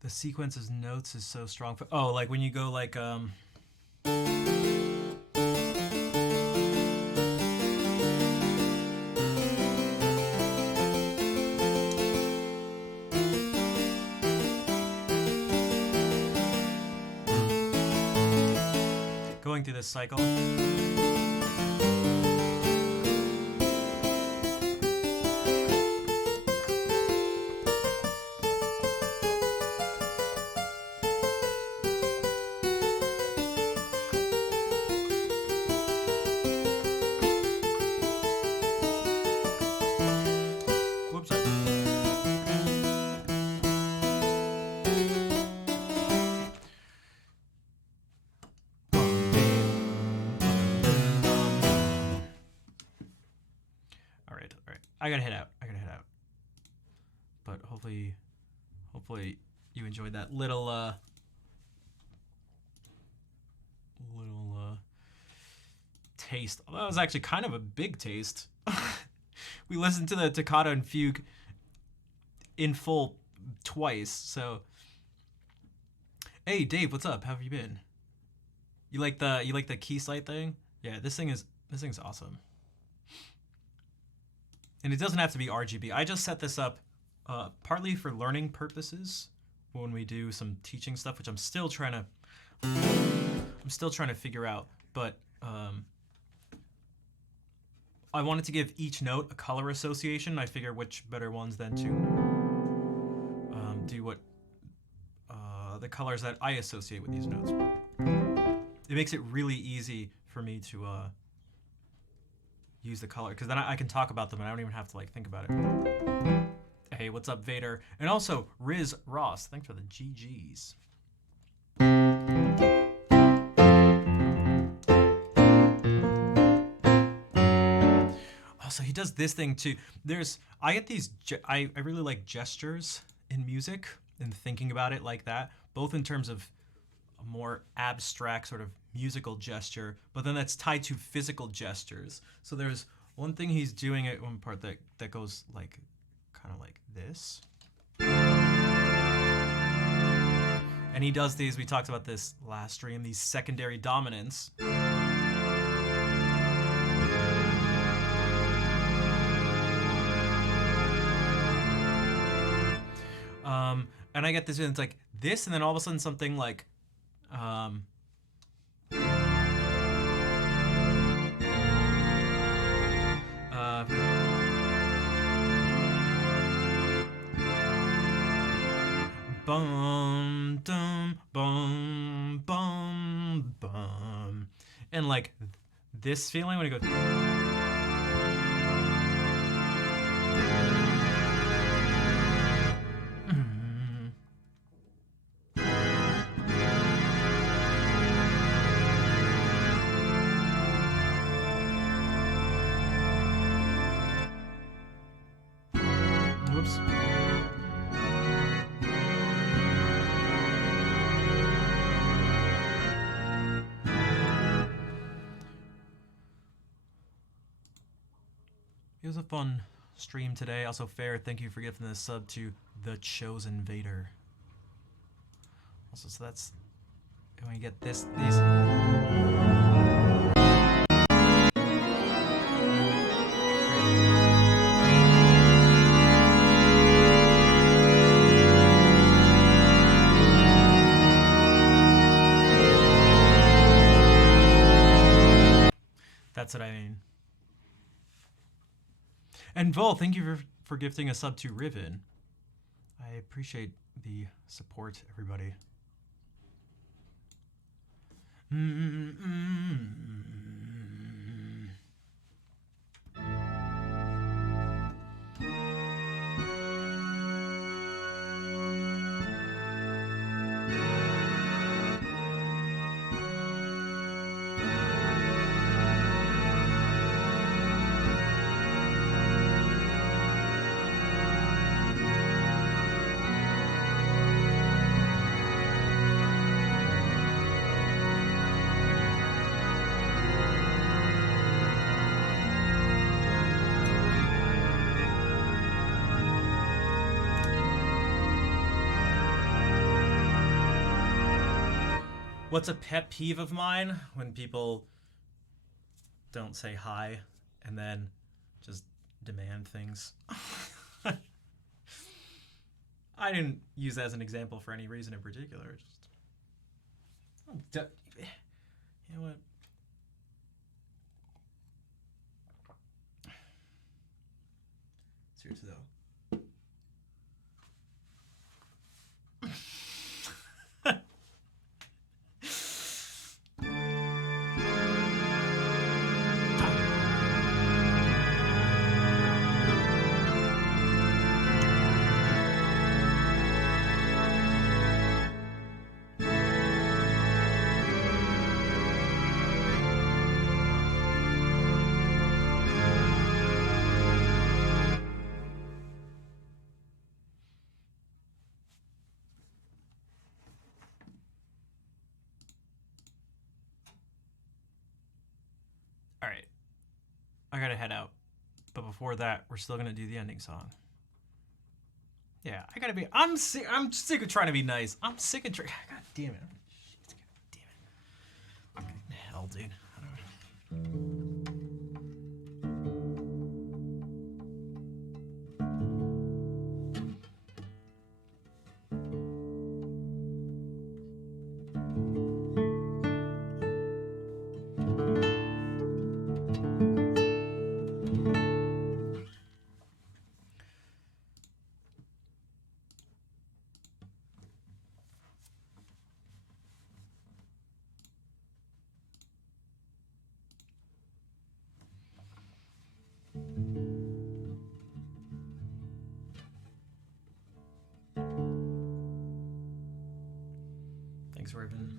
The sequence of notes is so strong. Oh, like when you go like going through this cycle. I gotta head out. But hopefully you enjoyed that little taste. Although that was actually kind of a big taste. We listened to the Toccata and Fugue in full twice. So, hey Dave, what's up? How have you been? You like the Keysight thing? Yeah, this thing's awesome. And it doesn't have to be RGB. I just set this up partly for learning purposes when we do some teaching stuff, which I'm still trying to figure out. But I wanted to give each note a color association. I figure which better ones than to do what the colors that I associate with these notes. It makes it really easy for me to use the color, because then I can talk about them and I don't even have to like think about it. Hey, what's up, Vader? And also Riz Ross, thanks for the GGs. Also, he does this thing too. I get these. I really like gestures in music and thinking about it like that, both in terms of a more abstract sort of musical gesture, but then that's tied to physical gestures. So there's one thing he's doing at one part that goes like kind of like this. And he does these, we talked about this last stream, these secondary dominants. And I get this, and it's like this, and then all of a sudden something like, bum, dum, bum, bum, bum. And like this feeling when it goes. Whoops. It was a fun stream today. Also, Fair, thank you for gifting this sub to The Chosen Vader. Also, so that's when we get these. That's what I mean. And Vol, thank you for gifting a sub to Riven. I appreciate the support, everybody. What's a pet peeve of mine? When people don't say hi and then just demand things. I didn't use that as an example for any reason in particular. Just, you know what? Seriously though. I gotta head out. But before that, we're still gonna do the ending song. Yeah, I gotta be. I'm sick of trying to be nice. I'm sick of trying. God damn it. Shit, God damn it. Hell, dude. I don't know. Thanks, Raven.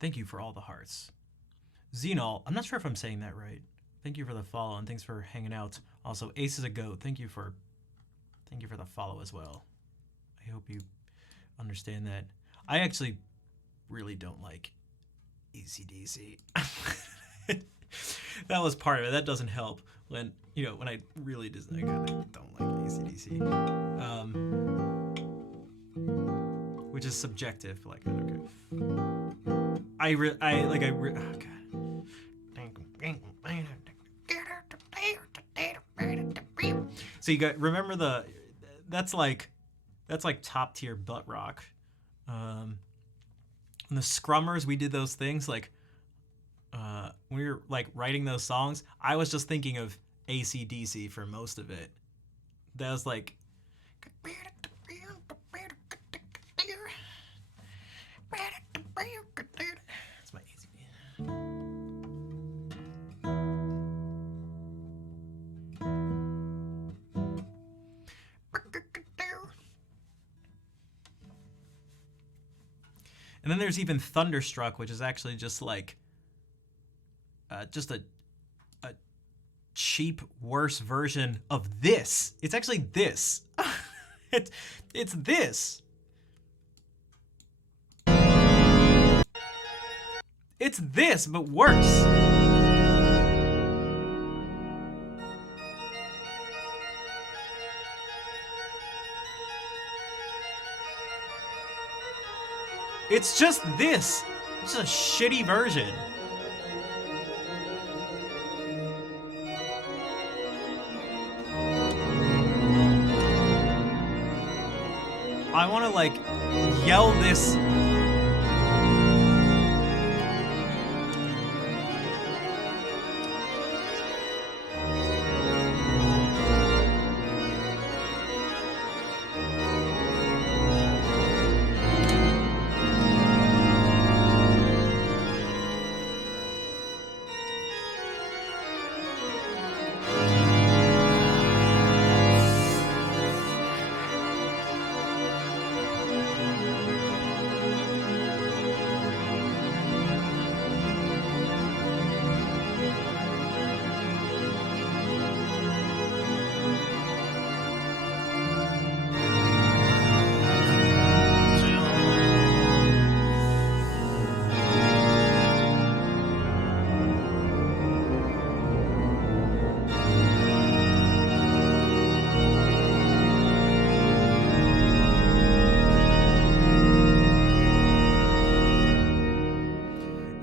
Thank you for all the hearts. Xenol, I'm not sure if I'm saying that right. Thank you for the follow and thanks for hanging out. Also, Ace is a goat. Thank you for the follow as well. I hope you understand that. I actually really don't like AC/DC. That was part of it. That doesn't help when I really just I don't like AC/DC. Which is subjective, but like okay. Oh god. So you got remember that's like top tier butt rock. And the Scrummers, we did those things like when we were like writing those songs. I was just thinking of AC/DC for most of it. That was like. That's my AC. And then there's even Thunderstruck, which is actually just like just a cheap, worse version of this. It's actually this. It's this. It's this, but worse. It's just this. It's a shitty version. I want to like yell this.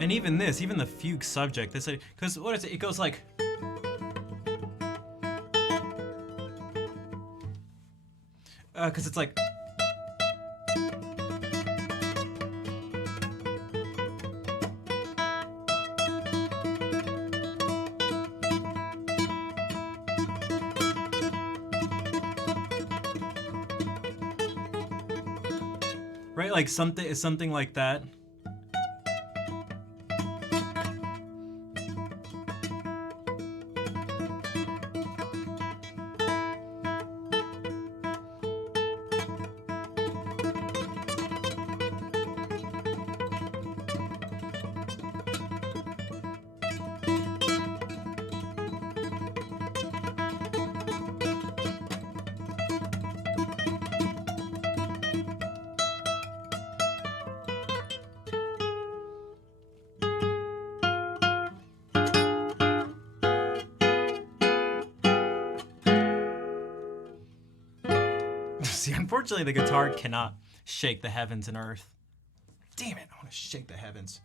And even this, even the fugue subject, this, because what is it? It goes like. Because it's like. Right, like something like that. See, unfortunately, the guitar cannot shake the heavens and earth. Damn it, I want to shake the heavens.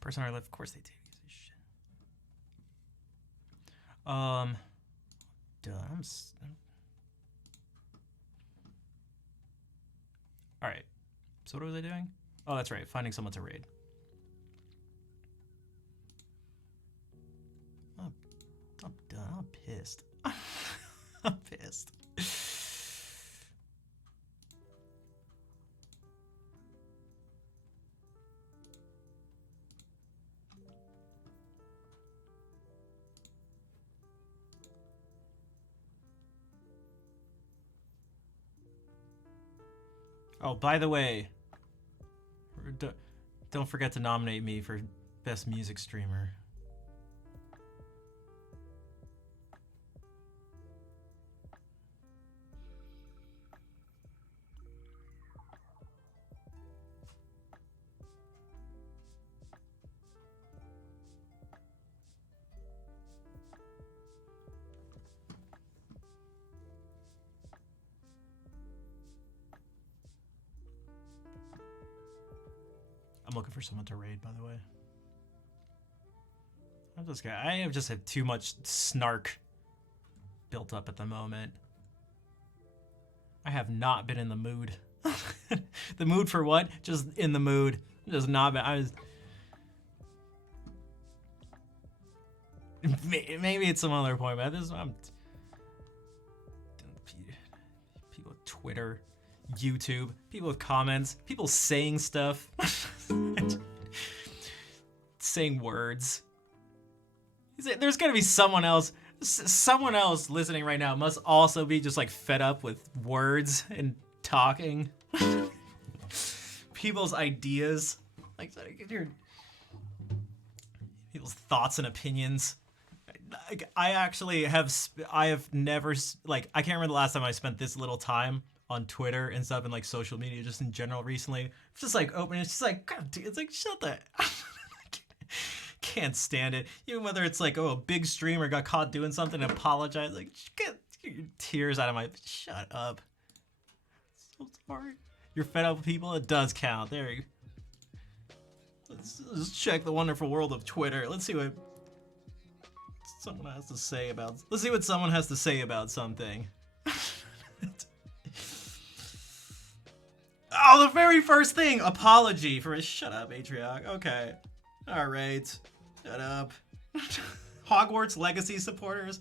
Person I live, of course they do. All right. So what was I doing? Oh, that's right. Finding someone to raid. I'm done. I'm pissed. I'm pissed. Oh, by the way, don't forget to nominate me for Best Music Streamer. I'm looking for someone to raid, by the way. I have just had too much snark built up at the moment. I have not been in the mood. The mood for what? Just in the mood. Just not been. Maybe it's some other point, but people with Twitter, YouTube, people with comments, people saying stuff, saying words. There's gonna be someone else listening right now must also be just like fed up with words and talking. People's ideas, like people's thoughts and opinions. Like, I actually have. I have never like. I can't remember the last time I spent this little time on Twitter and stuff and like social media just in general recently. It's just like opening. It's just like God, dude, it's like shut the. Can't stand it. Even whether it's like a big streamer got caught doing something and apologize. Like get your tears out of my. Shut up. So sorry. You're fed up with people. It does count. There you. Let's check the wonderful world of Twitter. Let's see what someone has to say about. Let's see what someone has to say about something. Oh, the very first thing. Apology for. Shut up, Atrioc. Okay. All right. Shut up. Hogwarts Legacy supporters.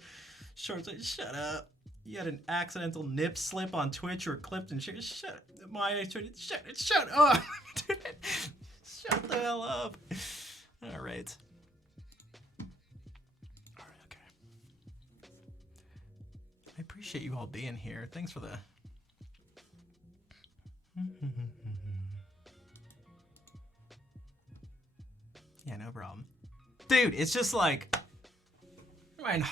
Short. Shut up. You had an accidental nip slip on Twitch or clipped and shit. Shut up. Dude. Shut the hell up. All right. Okay. I appreciate you all being here. Thanks for the. Yeah, no problem. Dude, it's just like. Man,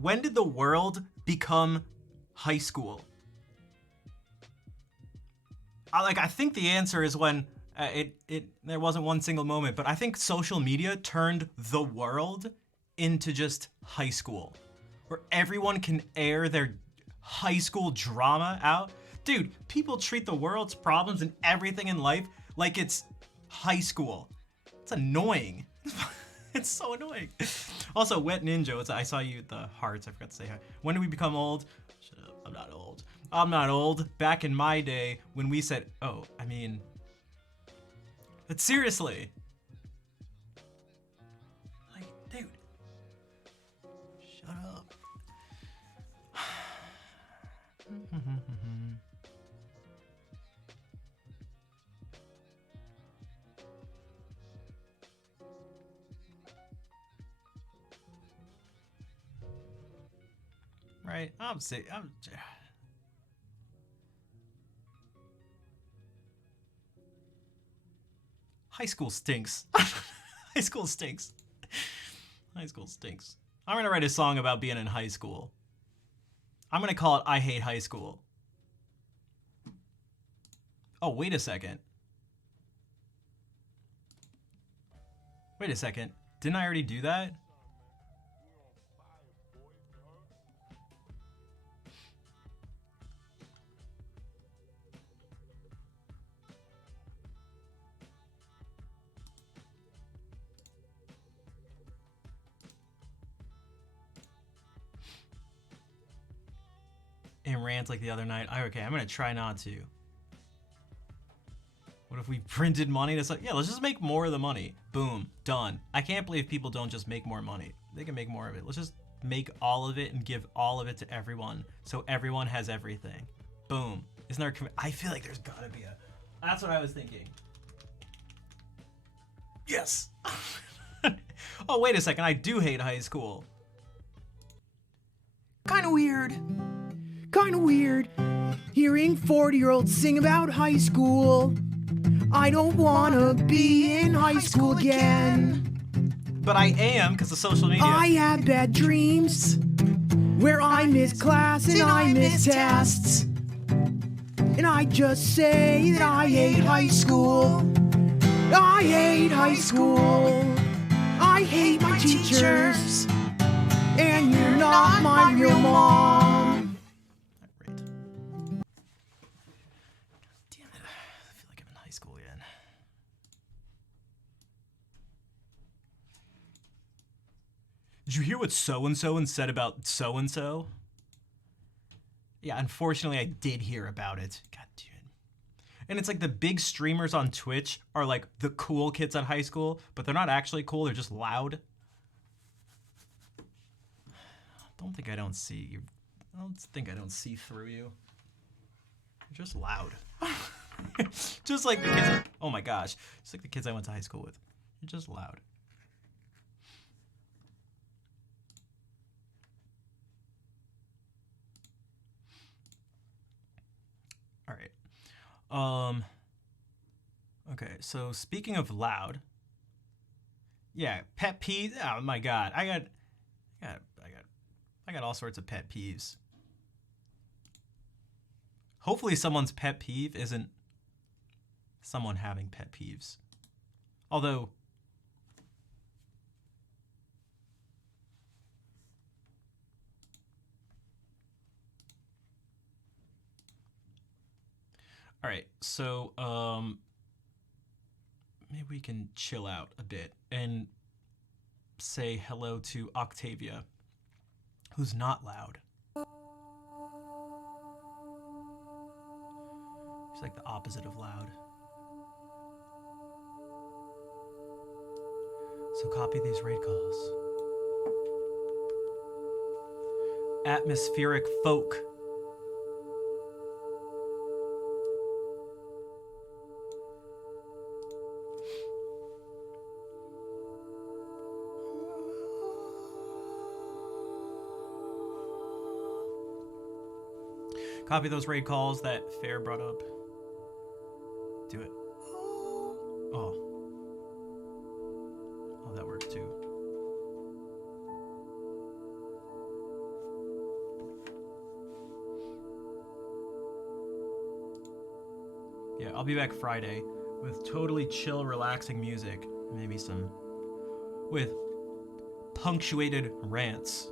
when did the world become high school? I think the answer is when there wasn't one single moment, but I think social media turned the world into just high school, where everyone can air their high school drama out. Dude, people treat the world's problems and everything in life like it's high school. It's annoying. It's so annoying. Also, Wet Ninja, I saw you at the hearts. I forgot to say hi. When do we become old? Shut up. I'm not old. I'm not old. Back in my day, when we said, oh, I mean, but seriously. Like, dude. Shut up. Right? I'm sick. High school stinks. High school stinks. High school stinks. I'm gonna write a song about being in high school. I'm gonna call it I Hate High School. Oh, wait a second. Wait a second. Didn't I already do that? And rant like the other night. Okay, I'm gonna try not to. What if we printed money? That's like, yeah, let's just make more of the money. Boom, done. I can't believe people don't just make more money. They can make more of it. Let's just make all of it and give all of it to everyone, so everyone has everything. Boom. Isn't there? I feel like there's gotta be a. That's what I was thinking. Yes. Oh, wait a second. I do hate high school. Kinda weird. Kinda weird. Hearing 40-year-olds sing about high school. I don't wanna be in high school again. But I am, because of social media. I have bad dreams where I miss class and I miss tests. And I just say that I hate high school. I hate high school. I hate my teachers. And you're not my real mom. Right. Damn it. I feel like I'm in high school again. Did you hear what so-and-so said about so-and-so? Yeah, unfortunately I did hear about it. God damn it. And it's like the big streamers on Twitch are like the cool kids at high school, but they're not actually cool, they're just loud. Don't think I don't see you. I don't think I don't see through you. You're just loud. Just like the kids. Oh my gosh. Just like the kids I went to high school with. You're just loud. All right. Okay, so speaking of loud, Yeah, pet peeves. Oh my god, I got all sorts of pet peeves. Hopefully, someone's pet peeve isn't someone having pet peeves. Although, all right, so maybe we can chill out a bit and say hello to Octavia, who's not loud. She's like the opposite of loud. So copy these raid calls. Atmospheric folk. Copy those raid calls that Fair brought up. Do it. Oh. Oh, that works too. Yeah, I'll be back Friday with totally chill, relaxing music. Maybe some with punctuated rants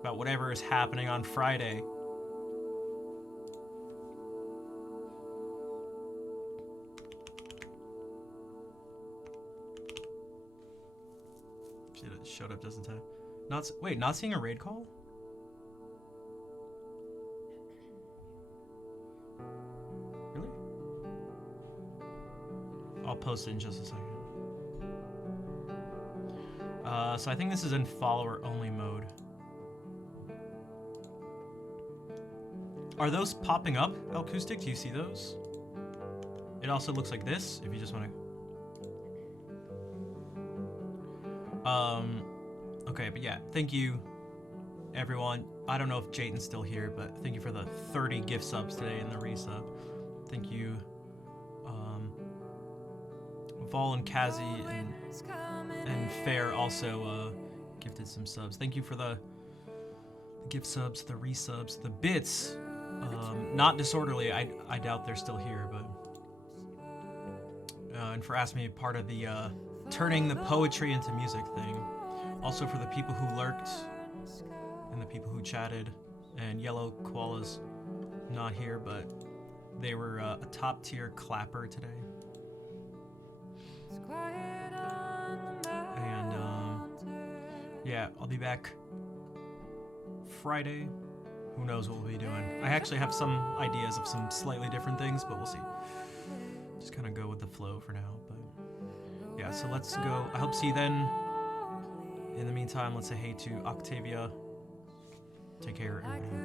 about whatever is happening on Friday. Showed up just in time. Not seeing a raid call? Really? I'll post it in just a second. So I think this is in follower only mode. Are those popping up, Acoustic? Do you see those? It also looks like this, if you just want to... Okay, but yeah, thank you, everyone. I don't know if Jayton's still here, but thank you for the 30 gift subs today and the resub. Thank you, Vol and Kazi and Fair also gifted some subs. Thank you for the gift subs, the resubs, the bits. Not Disorderly, I doubt they're still here, but... and for asking me part of the turning the poetry into music thing. Also for the people who lurked and the people who chatted. And Yellow Koala's not here, but they were a top tier clapper today. And yeah, I'll be back Friday. Who knows what we'll be doing. I actually have some ideas of some slightly different things, but we'll see. Just kind of go with the flow for now. But yeah, so let's go. I hope to see you then. In the meantime, let's say hey to Octavia. Take care, everybody.